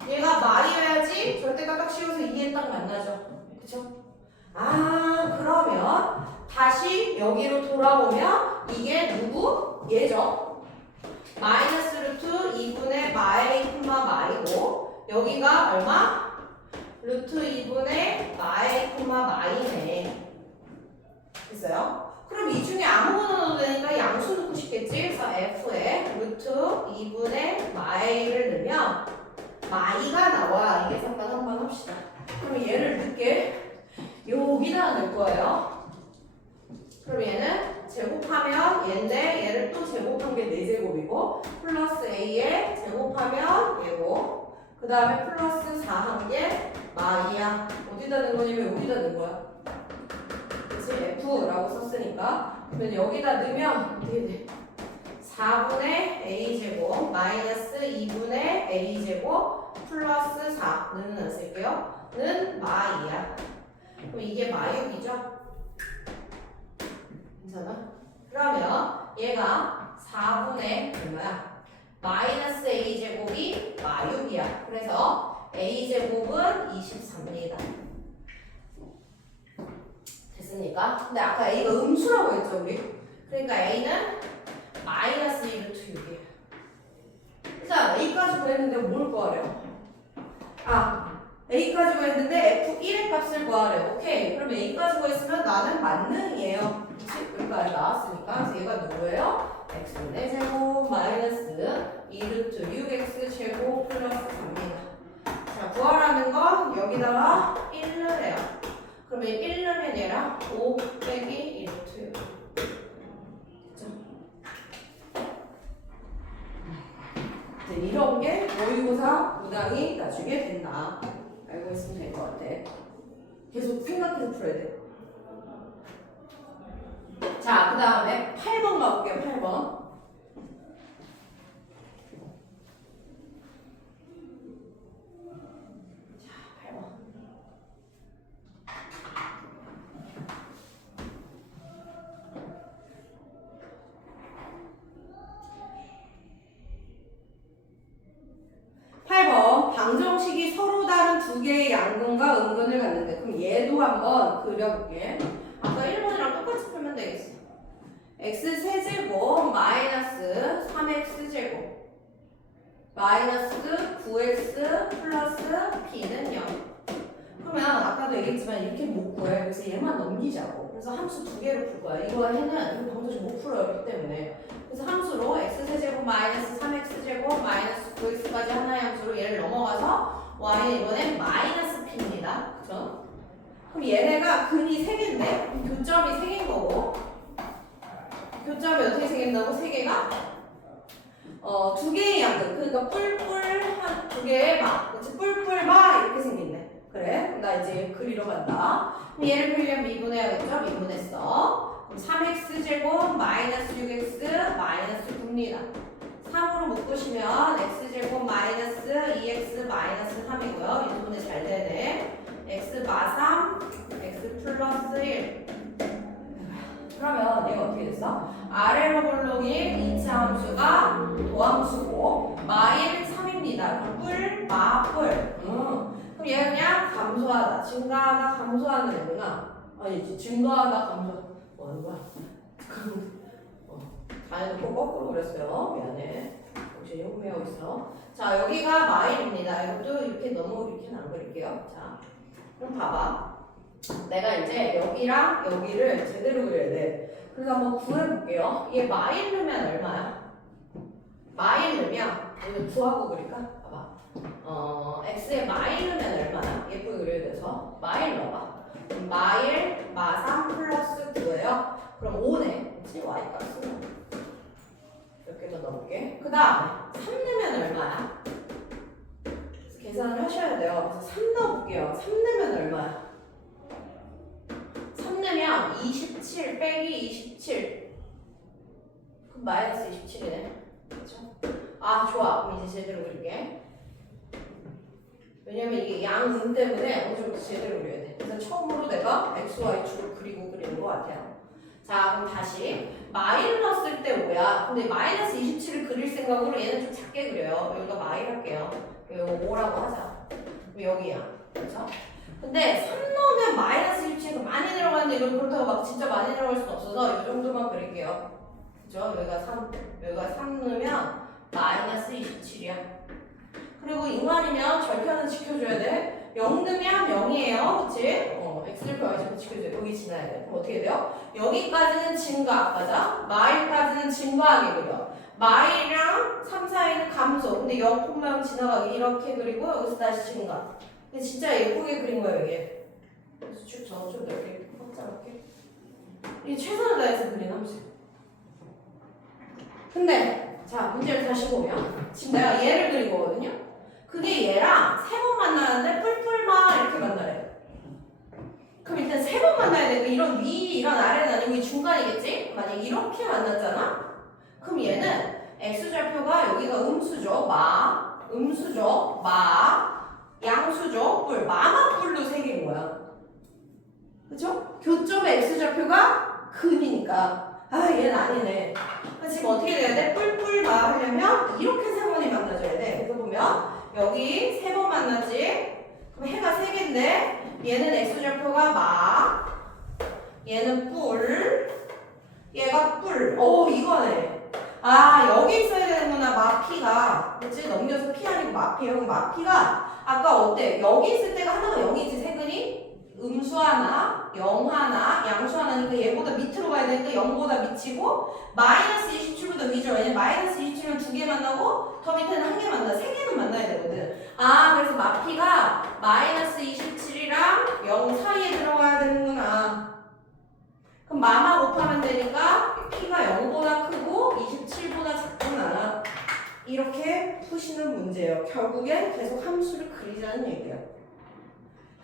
얘가 마이여야지 절대값 딱 씌워서 2에 딱 만나죠. 그쵸? 아, 그러면 다시 여기로 돌아오면 이게 누구? 얘죠. 마이너스 루트 2분의 마이 콤마 마이고 여기가 얼마? 루트 2분의 마이 콤마 마이네. 됐어요? 그럼 이 중에 아무거나 넣어도 되니까 양수 넣고 싶겠지? 그래서 f에 루트 2분의 마이를 넣으면 마이가 나와. 이게 잠깐 한번 합시다. 그럼 얘를 넣을게. 여기다 넣을 거예요. 그럼 얘는 제곱하면 얘인데 얘를 또 제곱한 게 4제곱이고 플러스 a에 제곱하면 얘고 그 다음에 플러스 4 한 게 마이야. 어디다 넣은 거냐면 여기다 넣은 거야. 그치? F라고 썼으니까 그러면 여기다 넣으면 어떻게 돼? 4분의 a제곱 마이너스 2분의 a제곱 플러스 4는 쓸게요. 는 마이야. 그럼 이게 마육이죠? 괜찮아? 그러면 얘가 4분의 얼마야? 마이너스 a제곱이 마육이야. 그래서 a제곱은 24입니다. 됐습니까? 근데 아까 a가 음수라고 했죠 우리? 그러니까 a는 마이너스 1루트 6이에요. 자, a까지 구했는데 뭘 구하래요? a까지 구했는데 f1의 값을 구하래요. 오케이. 그럼 a까지 구했으면 나는 만능이에요. 그치? 여기까지 나왔으니까. 그래서 얘가 누구예요? x분의 제곱 마이너스 2루트 6x 제곱 플러스 3입니다. 자, 구하라는 건 여기다가 1 넣으래요. 그러면 1 넣으면 얘랑 5 빼기 2루트 6. 됐죠? 이런 게 모의고사 무당이 나중에 된다. 알고 있으면 될 것 같아. 계속 생각해서 풀어야 돼. 자, 그 다음에 8번 가볼게요. 8번. 자, 8번. 방정식이 서로 다른 두 개의 양근과 음근을 갖는데 그럼 얘도 한번 그려볼게. 아까 1번이랑 똑같이 풀면 되겠어. x 세제곱 마이너스 3x 제곱 마이너스 9x 플러스 p는 0. 그러면 아까도 얘기했지만 이렇게 못 구해. 그래서 얘만 넘기자고. 그래서 함수 두 개를 풀 거야. 이거 해는 이거 방정식 못 풀어요. 그 때문에. 그래서 함수로 x 세제곱 마이너스 3x 제곱 마이너스 9x까지 하나의 함수로 얘를 넘어가서 y는 이번엔 마이너스 p입니다. 그쵸? 그럼 얘네가 근이 3개인데 교점이 3개인 거고 교점이 어떻게 생긴다고? 3개가? 2개의 양근. 그러니까 뿔뿔 한 2개의 마. 그치? 뿔뿔 마 이렇게 생긴대. 그래? 그럼 나 이제 그리러 간다. 그럼 얘를 그리려면 미분해야겠죠? 미분했어. 그럼 3x 제곱 마이너스 6x 마이너스 9입니다. 3으로 묶으시면 x 제곱 마이너스 2x 마이너스 3이고요. 이 부분에 잘 되네. x 마3 x 플러스 1. 그러면 얘가 어떻게 됐어? 아래로 볼록인 2차 함수가 도함수고 마일 3입니다. 뿔, 마, 뿔. 그럼 얘가 그냥 감소하다, 증가하다, 감소하는 애구나. 아니지, 증가하다, 감소. 뭐 하는 거야? 다해놓고 거꾸로 그렸어요. 미안해. 혹시 요금해오고 있어. 자, 여기가 마일입니다. 이것도 이렇게 너무 이렇게는 안 그릴게요. 자, 그럼 봐봐. 내가 이제 여기랑 여기를 제대로 그려야 돼. 그래서 한번 구해볼게요. 얘 마일 넣으면 얼마야? 마일 넣으면 이거 구하고 그릴까? 봐봐. x에 마일 넣으면 얼마야? 예쁘게 그려야 돼서 마일 넣어봐. 마일 마3 플러스 9예요. 그럼 5네. 그치? y 값은 몇 개만 넣어볼게. 그 다음에 3 넣으면 얼마야? 계산을 하셔야 돼요. 그래서 3 넣어볼게요. 3 넣으면 얼마야? 3 넣으면 27 빼기 27. 그럼 마이너스 27이네. 그렇죠? 아, 좋아. 그럼 이제 제대로 그릴게. 왜냐면 이게 양은 때문에 어느 정도 제대로 그려야 돼. 그래서 처음으로 내가 XY축을 그리고 그리는 것 같아요. 자, 그럼 다시 마일 넣었을 때 5야. 근데 마이너스 27을 그릴 생각으로 얘는 좀 작게 그려요. 여기가 마일 할게요. 이거 5라고 하자. 그럼 여기야. 그렇죠? 근데 3 넣으면 마이너스 27 그치? 많이 내려가는데 이건 그렇다고 막 진짜 많이 내려갈 수는 없어서 이 정도만 그릴게요. 그죠? 여기가 3, 여기가 3 넣으면 마이너스 27이야. 그리고 인간이면 절편은 지켜줘야 돼. 0 넣으면 0이에요. 그치? x절표 y절표 지켜줘야 돼. 여기 지나야 돼. 그럼 어떻게 돼요? 여기까지는 증가, 맞아? 마일까지는 증가하게 그려. 마일이랑 3 사이는 감소. 근데 0,0 지나가기 이렇게 그리고 여기서 다시 증가. 근데 진짜 예쁘게 그린 거예요, 이게. 그래서 쭉 좀 넓게 확장할게. 이게 최선을 다해서 그린 함수. 근데 자 문제를 다시 보면 지금 내가 얘를 그린 거거든요. 그게 얘랑 3번 만나는데 뿔뿔만 이렇게 만나래. 그럼 일단 3번 만나야 되고 이런 위 이런 아래는 아니고 이 중간이겠지? 만약 이렇게 만났잖아? 그럼 얘는 x절표가 여기가 음수죠. 음수죠. 양수죠. 뿔. 마마 뿔로 새긴 거야. 그죠? 교점의 x절표가 근이니까 얘는 아니네. 지금 어떻게 돼야 돼? 뿔뿔마 하려면 이렇게 3번이 만나줘야 돼. 그래서 보면 여기 3번 만나지? 그럼 해가 3개인데 얘는 x절표가 얘는 뿔, 얘가 뿔. 이거네. 여기 있어야 되는구나. 마피가. 그치? 넘겨서 피 아니고 마피예요. 그럼 마피가 아까 어때? 여기 있을 때가 하나가 0이지, 세근이? 음수 하나, 0 하나, 양수 하나니까 얘보다 밑으로 가야 되니까 0보다 밑이고 마이너스 27보다 위죠. 왜냐면 마이너스 27은 2개 만나고 더 밑에는 1개 만나. 3개는 만나야 되거든. 그래서 마피가 마이너스 27이랑 0 사이에 들어가야 되는구나. 그럼 마마 곱하면 되니까 P가 0보다 크고 27보다 작구나. 이렇게 푸시는 문제예요. 결국엔 계속 함수를 그리자는 얘기예요.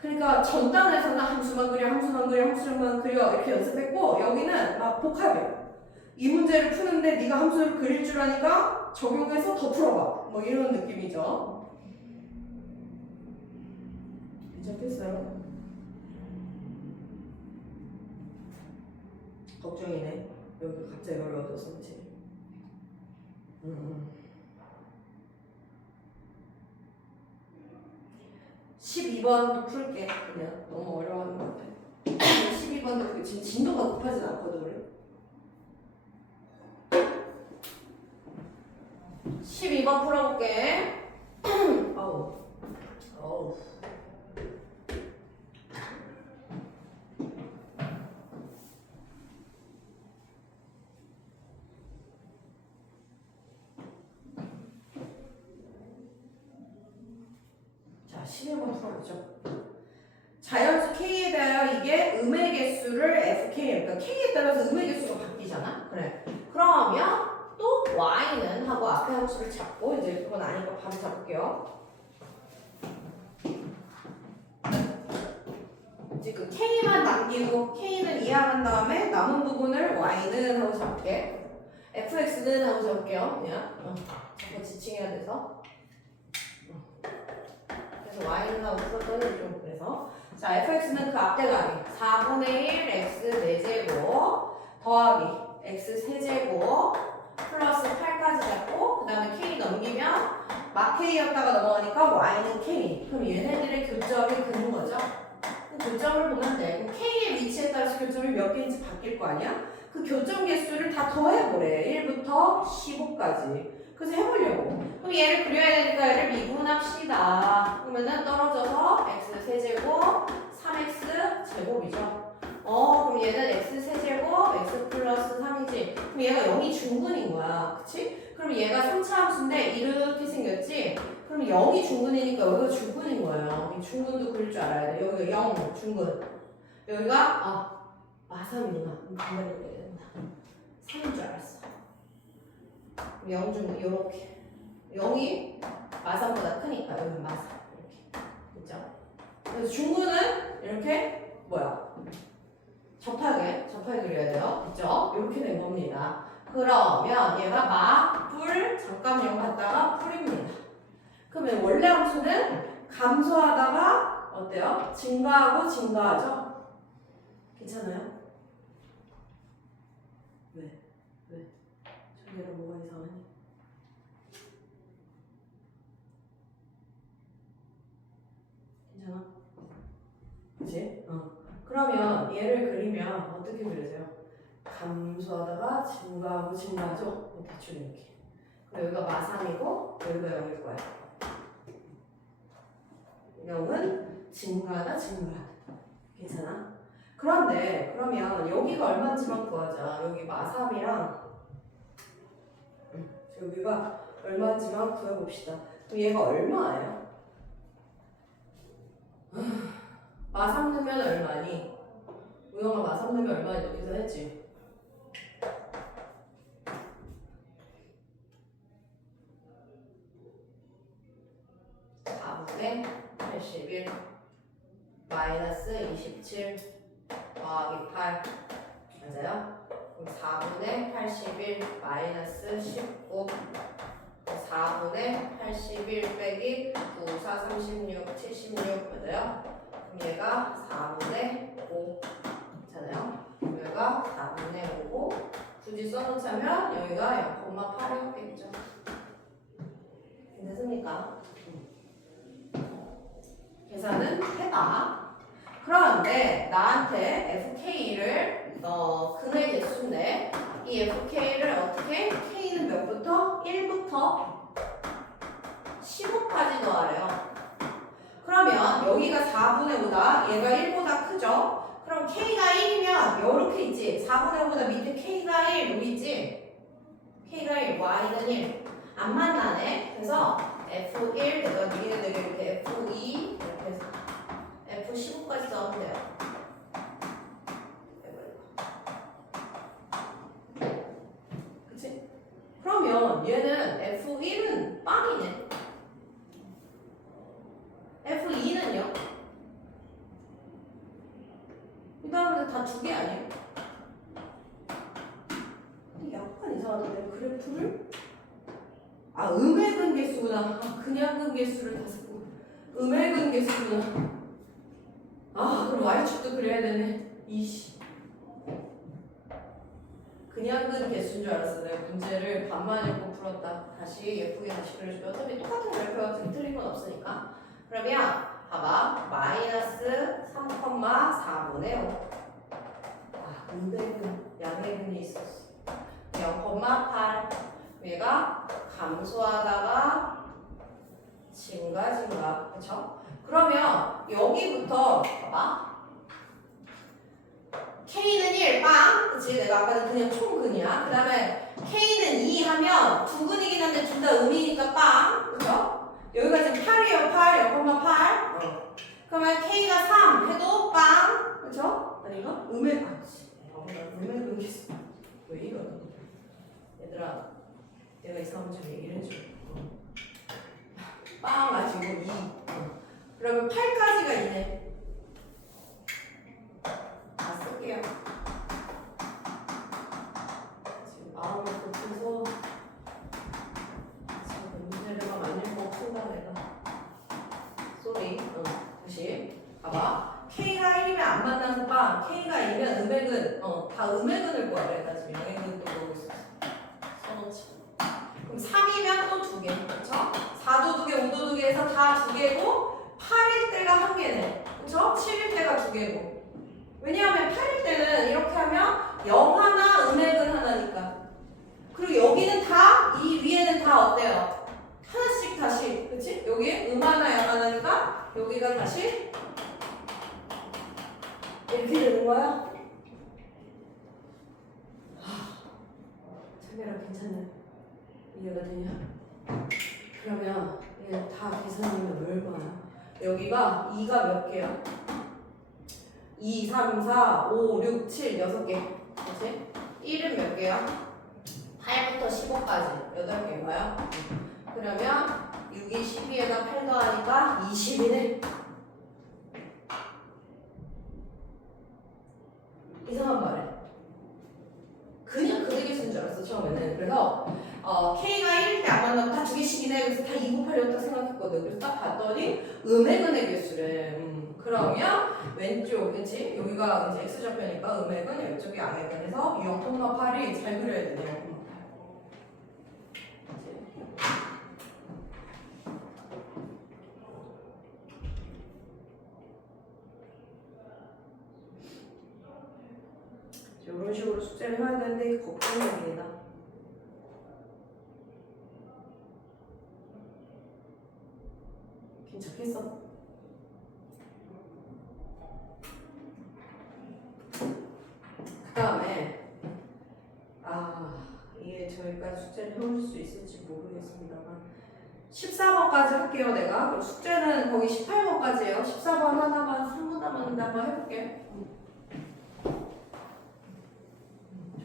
그러니까 전 단에서는 함수만 그려 이렇게 연습했고 여기는 막 복합이에요. 이 문제를 푸는데 네가 함수를 그릴 줄 아니까 적용해서 더 풀어봐. 뭐 이런 느낌이죠. 괜찮겠어요? 걱정이네. 여기 갑자기 어려워져서 그치? 12번도 풀게. 그냥 너무 어려워하는 것 같아. 12번도 지금 진도가 급하진 않거든 우리. 12번 풀어볼게. 어우. 자, 11번 풀어보죠. 자연수 K에 대하여 이게 음의 개수를 FK, 그러니까 K에 따라서 음의 개수가 바뀌잖아. 그래. 그러면 또 Y는 하고 앞에 함수를 잡고 이제 그건 아니까 바로 잡을게요. 지금 K만 남기고 K는 이해한 다음에 남은 부분을 Y는 하고 잡을게. FX는 하고 잡을게요. 그냥 잠깐 지칭해야 돼서. 그래서 Y는 하고 썼더니 좀 그래서 자 fx는 그 앞대가리 4분의 1 x 4제곱 더하기 x 세제곱 플러스 8까지 잡고 그 다음에 k 넘기면 막 k였다가 넘어가니까 y는 k. 그럼 얘네들의 교점이 그는 거죠. 그 교점을 보면 돼. 그럼 k의 위치에 따라서 교점이 몇 개인지 바뀔 거 아니야? 그 교점 개수를 다 더해보래. 1부터 15까지. 그래서 해보려고. 그럼 얘를 그려야 되니까 얘를 미분합시다. 그러면은 떨어져서 x 세제곱 3x 제곱이죠. 그럼 얘는 x 세제곱 x 플러스 3이지. 그럼 얘가 0이 중근인 거야. 그치? 그럼 얘가 3차 함수인데 이렇게 생겼지? 그럼 0이 중근이니까 여기가 중근인 거예요. 이 중근도 그릴 줄 알아야 돼. 여기가 0 중근. 여기가 마3이구나. 반대로 해야 된다. 3인 줄 알았어. 0 중근 요렇게. 0이 마3보다 크니까 여기 마3 이렇게. 그죠? 그래서 중근은 이렇게 접하게 그려야 돼요. 그죠? 이렇게 된 겁니다. 그러면 얘가 뿔 잠깐 0 갔다가 뿔입니다. 그러면 원래 함수는 감소하다가 어때요? 증가하고 증가하죠? 괜찮아요? 왜? 저기랑 뭐가 이상하니? 괜찮아? 그치? 그러면 그려져요. 감소하다가 증가하고 증가하죠. 대충 이렇게. 여기가 마삼이고 여기가 0일 거야. 0은 증가하다 증가하다. 괜찮아? 그런데 그러면 여기가 얼마인지만 구하자. 여기 마삼이랑 여기가 얼마인지만 구해봅시다. 그럼 얘가 얼마예요? 마삼 넣으면 얼마니? 우영아 마삼 넣으면 얼마니? 너 계산했지? 네, 81 마이너스 27 더하기 8 맞아요? 그럼 4분의 81 마이너스 19 4분의 81 빼기 9, 4, 36, 76 맞아요? 그럼 얘가 4분의 5 괜찮아요? 여기가 4분의 5고 굳이 써놓자면 여기가 0,8이었겠죠 괜찮습니까? 계산은 해봐. 그런데 나한테 FK를 근의 개수인데 이 FK를 어떻게? K는 몇부터? 1부터 15까지 더하래요. 그러면 여기가 4분의 5다. 얘가 1보다 크죠? 그럼 K가 1이면 요렇게 있지. 4분의 5보다 밑에 K가 1 여기 있지? K가 1, Y는 1. 안 만나네. 그래서 F1 내가 미리는 되게 이렇게 F2 이렇게 해서 F15까지 넣으면 돼요. 그치? 그러면 얘는 F1은 빵이네. F2는요? 그 다음에 다 두 개 아니에요? 약간 이상하던데 그래프를? 아 음의 근계수구나. 그냥 근계수를 다 쓰고 음의 근계수구나. 아 그럼 y축도 그래야 되네. 이씨 그냥 근계수인 줄 알았어. 내가 문제를 반만 읽고 풀었다. 다시 예쁘게 다시 그려주면 어차피 똑같은 그래프가 틀린 건 없으니까. 그러면 봐봐 마이너스 3,4분의 5 음의 근 양의 근이 있었어. 0,8 얘가 감소하다가 증가 그쵸? 그러면 여기부터 봐봐 K는 1 빵 그치? 내가 아까는 그냥 총근이야 그 다음에 K는 2 하면 두 근이긴 한데 둘 다 음이니까 빵 그쵸? 여기가 지금 8이에요 8 0,8 그러면 K가 3 해도 빵 그쵸? 아닌가? 음의 근계수 왜 이러니? 얘들아 내가 이상한 좀 얘기를 해줘. 빵 가지고 2. 그러면 8까지가 있네. 다 쓸게요. 지금 마음을 고쳐서 지금 문제를 막 읽고 푼다 내가. 쏘리. 다시 봐봐. K가 1이면 안 만나서 빵. K가 2면 음액은 다 음액은을 구하래. 나 지금 양액은 또 모르고 있었어. 써놓지. 그럼 3이면 또 2개, 그렇죠? 4도 2개, 5도 2개 해서 다 2개고 8일 때가 1개네, 그렇죠? 7일 때가 2개고 왜냐하면 8일 때는 이렇게 하면 0 하나, 음액은 하나니까 그리고 여기는 다, 이 위에는 다 어때요? 하나씩 다시, 그치? 여기 하나, 양 하나니까 여기가 다시 이렇게 되는 거야? 카메라 괜찮네. 이해가 되냐? 그러면 얘 다 계산하면 얼마야? 여기가 2가 몇 개야? 2, 3, 4, 5, 6, 7, 6개 그치? 1은 몇 개야? 8부터 15까지 8개인가요? 그러면 6이 12에다 8 더하니까 20이네 이상한 말이야 그냥 그대로 쓴 줄 알았어 처음에는 그래서 K가 1일 때 안 만나면 다 2개씩이네 그래서 다 2 곱하기였다 생각했거든 그래서 딱 봤더니 음액은의 개수래 그러면 왼쪽 그치? 여기가 이제 X좌표니까 음액은 이쪽이 양액은 해서 0,8이 잘 그려야 되네요 식으로 숙제를 해야 되는데 걱정입니다. 괜찮겠어? 그 다음에 이게 저희까지 숙제를 해올 수 있을지 모르겠습니다만 14번까지 할게요. 내가 그럼 숙제는 거기 18번까지예요. 14번 하나만 3분 남았는데 한번 해볼게.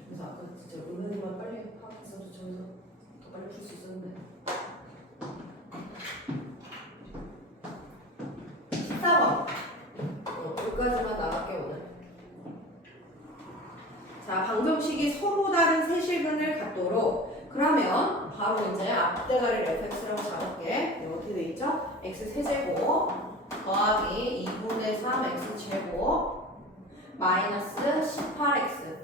그래서 아까 진짜 은근히만 빨리 파악했어도 저기서 더 빨리 풀 수 있었는데 14번 여기까지만 나갈게 오늘. 자, 방정식이 서로 다른 세실근을 갖도록 그러면 바로 이제 앞대가리를 fx라고 잡을게. 이거 어떻게 돼 있죠? x 세제곱 더하기 2분의 3 x 제곱 마이너스 18x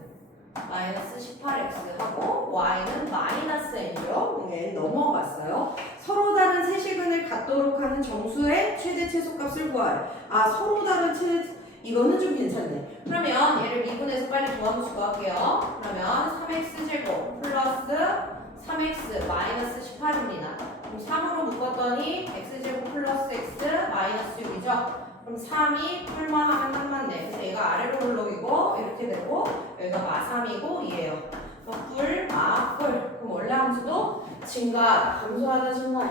하고 y는 마이너스 n으로 넘어갔어요. 서로 다른 세실근을 갖도록 하는 정수의 최대 최소값을 구하래. 서로 다른 이거는 좀 괜찮네. 그러면 얘를 미분해서 빨리 도함수 구할게요. 그러면 3x제곱 플러스 3x 마이너스 18입니다. 그럼 3으로 묶었더니 x제곱 플러스 x 마이너스 6이죠. 그럼 3이 풀만 하면 딱 맞네. 그래서 얘가 아래로 올라오고 이렇게 되고 여기가 마3이고 이에요. 풀, 풀. 그럼 원래 함수도 증가, 감소하다 증가해.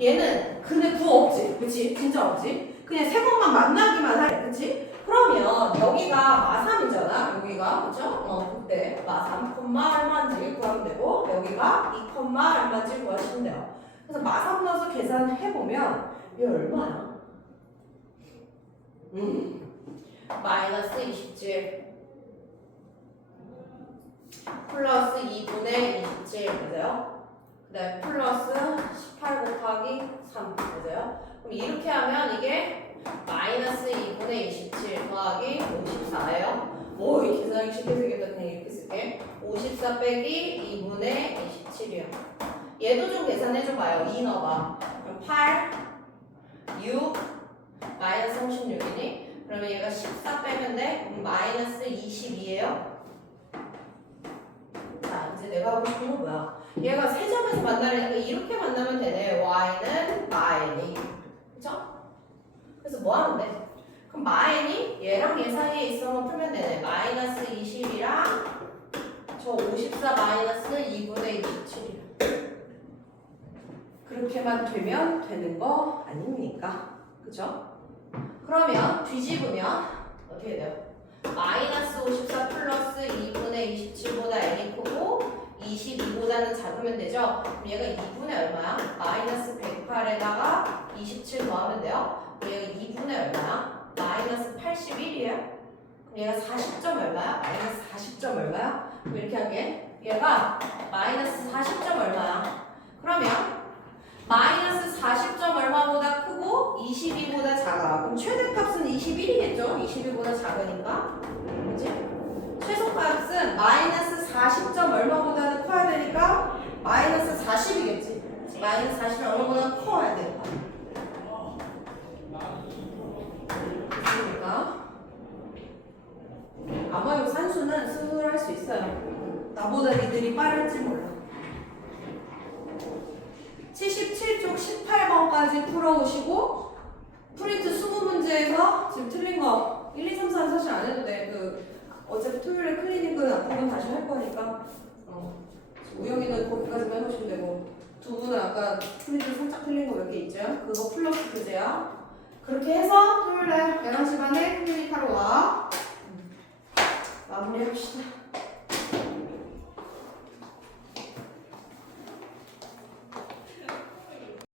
얘는 근데 구 없지. 그치? 진짜 없지? 그냥 세 번만 만나기만 하래. 그치? 그러면 여기가 마3이잖아. 여기가 그죠? 그때 마3 얼마인지 구하면 되고 여기가 2 얼마인지 구하시면 돼요. 그래서 마3 넣어서 계산해보면 이게 얼마야? 마이너스 27 플러스 2분의 27 맞아요? 그 다음에 플러스 18 곱하기 3 맞아요? 그럼 이렇게 하면 이게 마이너스 2분의 27 더하기 54예요. 오, 이 계산하기 쉽게 생겼다. 그냥 이렇게 쓸게. 54 빼기 2분의 27이요. 얘도 좀 계산해줘봐요. 2 넣어봐. 그럼 8, 6, 마이너스 36이니? 그러면 얘가 14 빼면 돼? 그럼 마이너스 22예요. 자, 이제 내가 하고 싶은 건 뭐야? 얘가 세 점에서 만나려니까 이렇게 만나면 되네. y는 마n이. 그쵸? 그래서 뭐 하면 돼? 그럼 마n이 얘랑 얘 사이에 있어만 풀면 되네. 마이너스 20이랑 저 54 마이너스 2분의 27이랑. 그렇게만 되면 되는 거 아닙니까? 그죠? 그러면 뒤집으면 어떻게 돼요? 마이너스 54 플러스 2분의 27보다 n이 크고 22보다는 작으면 되죠? 그럼 얘가 2분의 얼마야? 마이너스 108에다가 27 더하면 돼요? 그럼 얘가 2분의 얼마야? 마이너스 81이에요? 그럼 얘가 40점 얼마야? 마이너스 40점 얼마야? 그럼 이렇게 할게. 얘가 마이너스 40점 얼마야? 그러면 마이너스 40점 얼마보다 크고 22보다 작아. 그럼 최대값은 21이겠죠? 22보다 작으니까. 그치? 최소값은 마이너스 40점 얼마보다는 커야 되니까 마이너스 40이겠지. 마이너스 40이 얼마보다 커야 되니까. 그러니까 아마 이 산수는 스스로 할 수 있어요. 나보다 니들이 빠를지 몰라. 77쪽 18번까지 풀어오시고 프린트 20문제에서 지금 틀린 거 1, 2, 3, 4는 사실 안 해도 돼. 어차피 토요일에 클리닉은 앞부분 다시 할 거니까 우영이는 거기까지만 해보시면 되고 두 분은 아까 프린트 살짝 틀린 거 몇 개 있죠? 그거 플러스 교재야. 그렇게 해서 토요일에 11시 반에 클리닉 하러 와. 마무리합시다.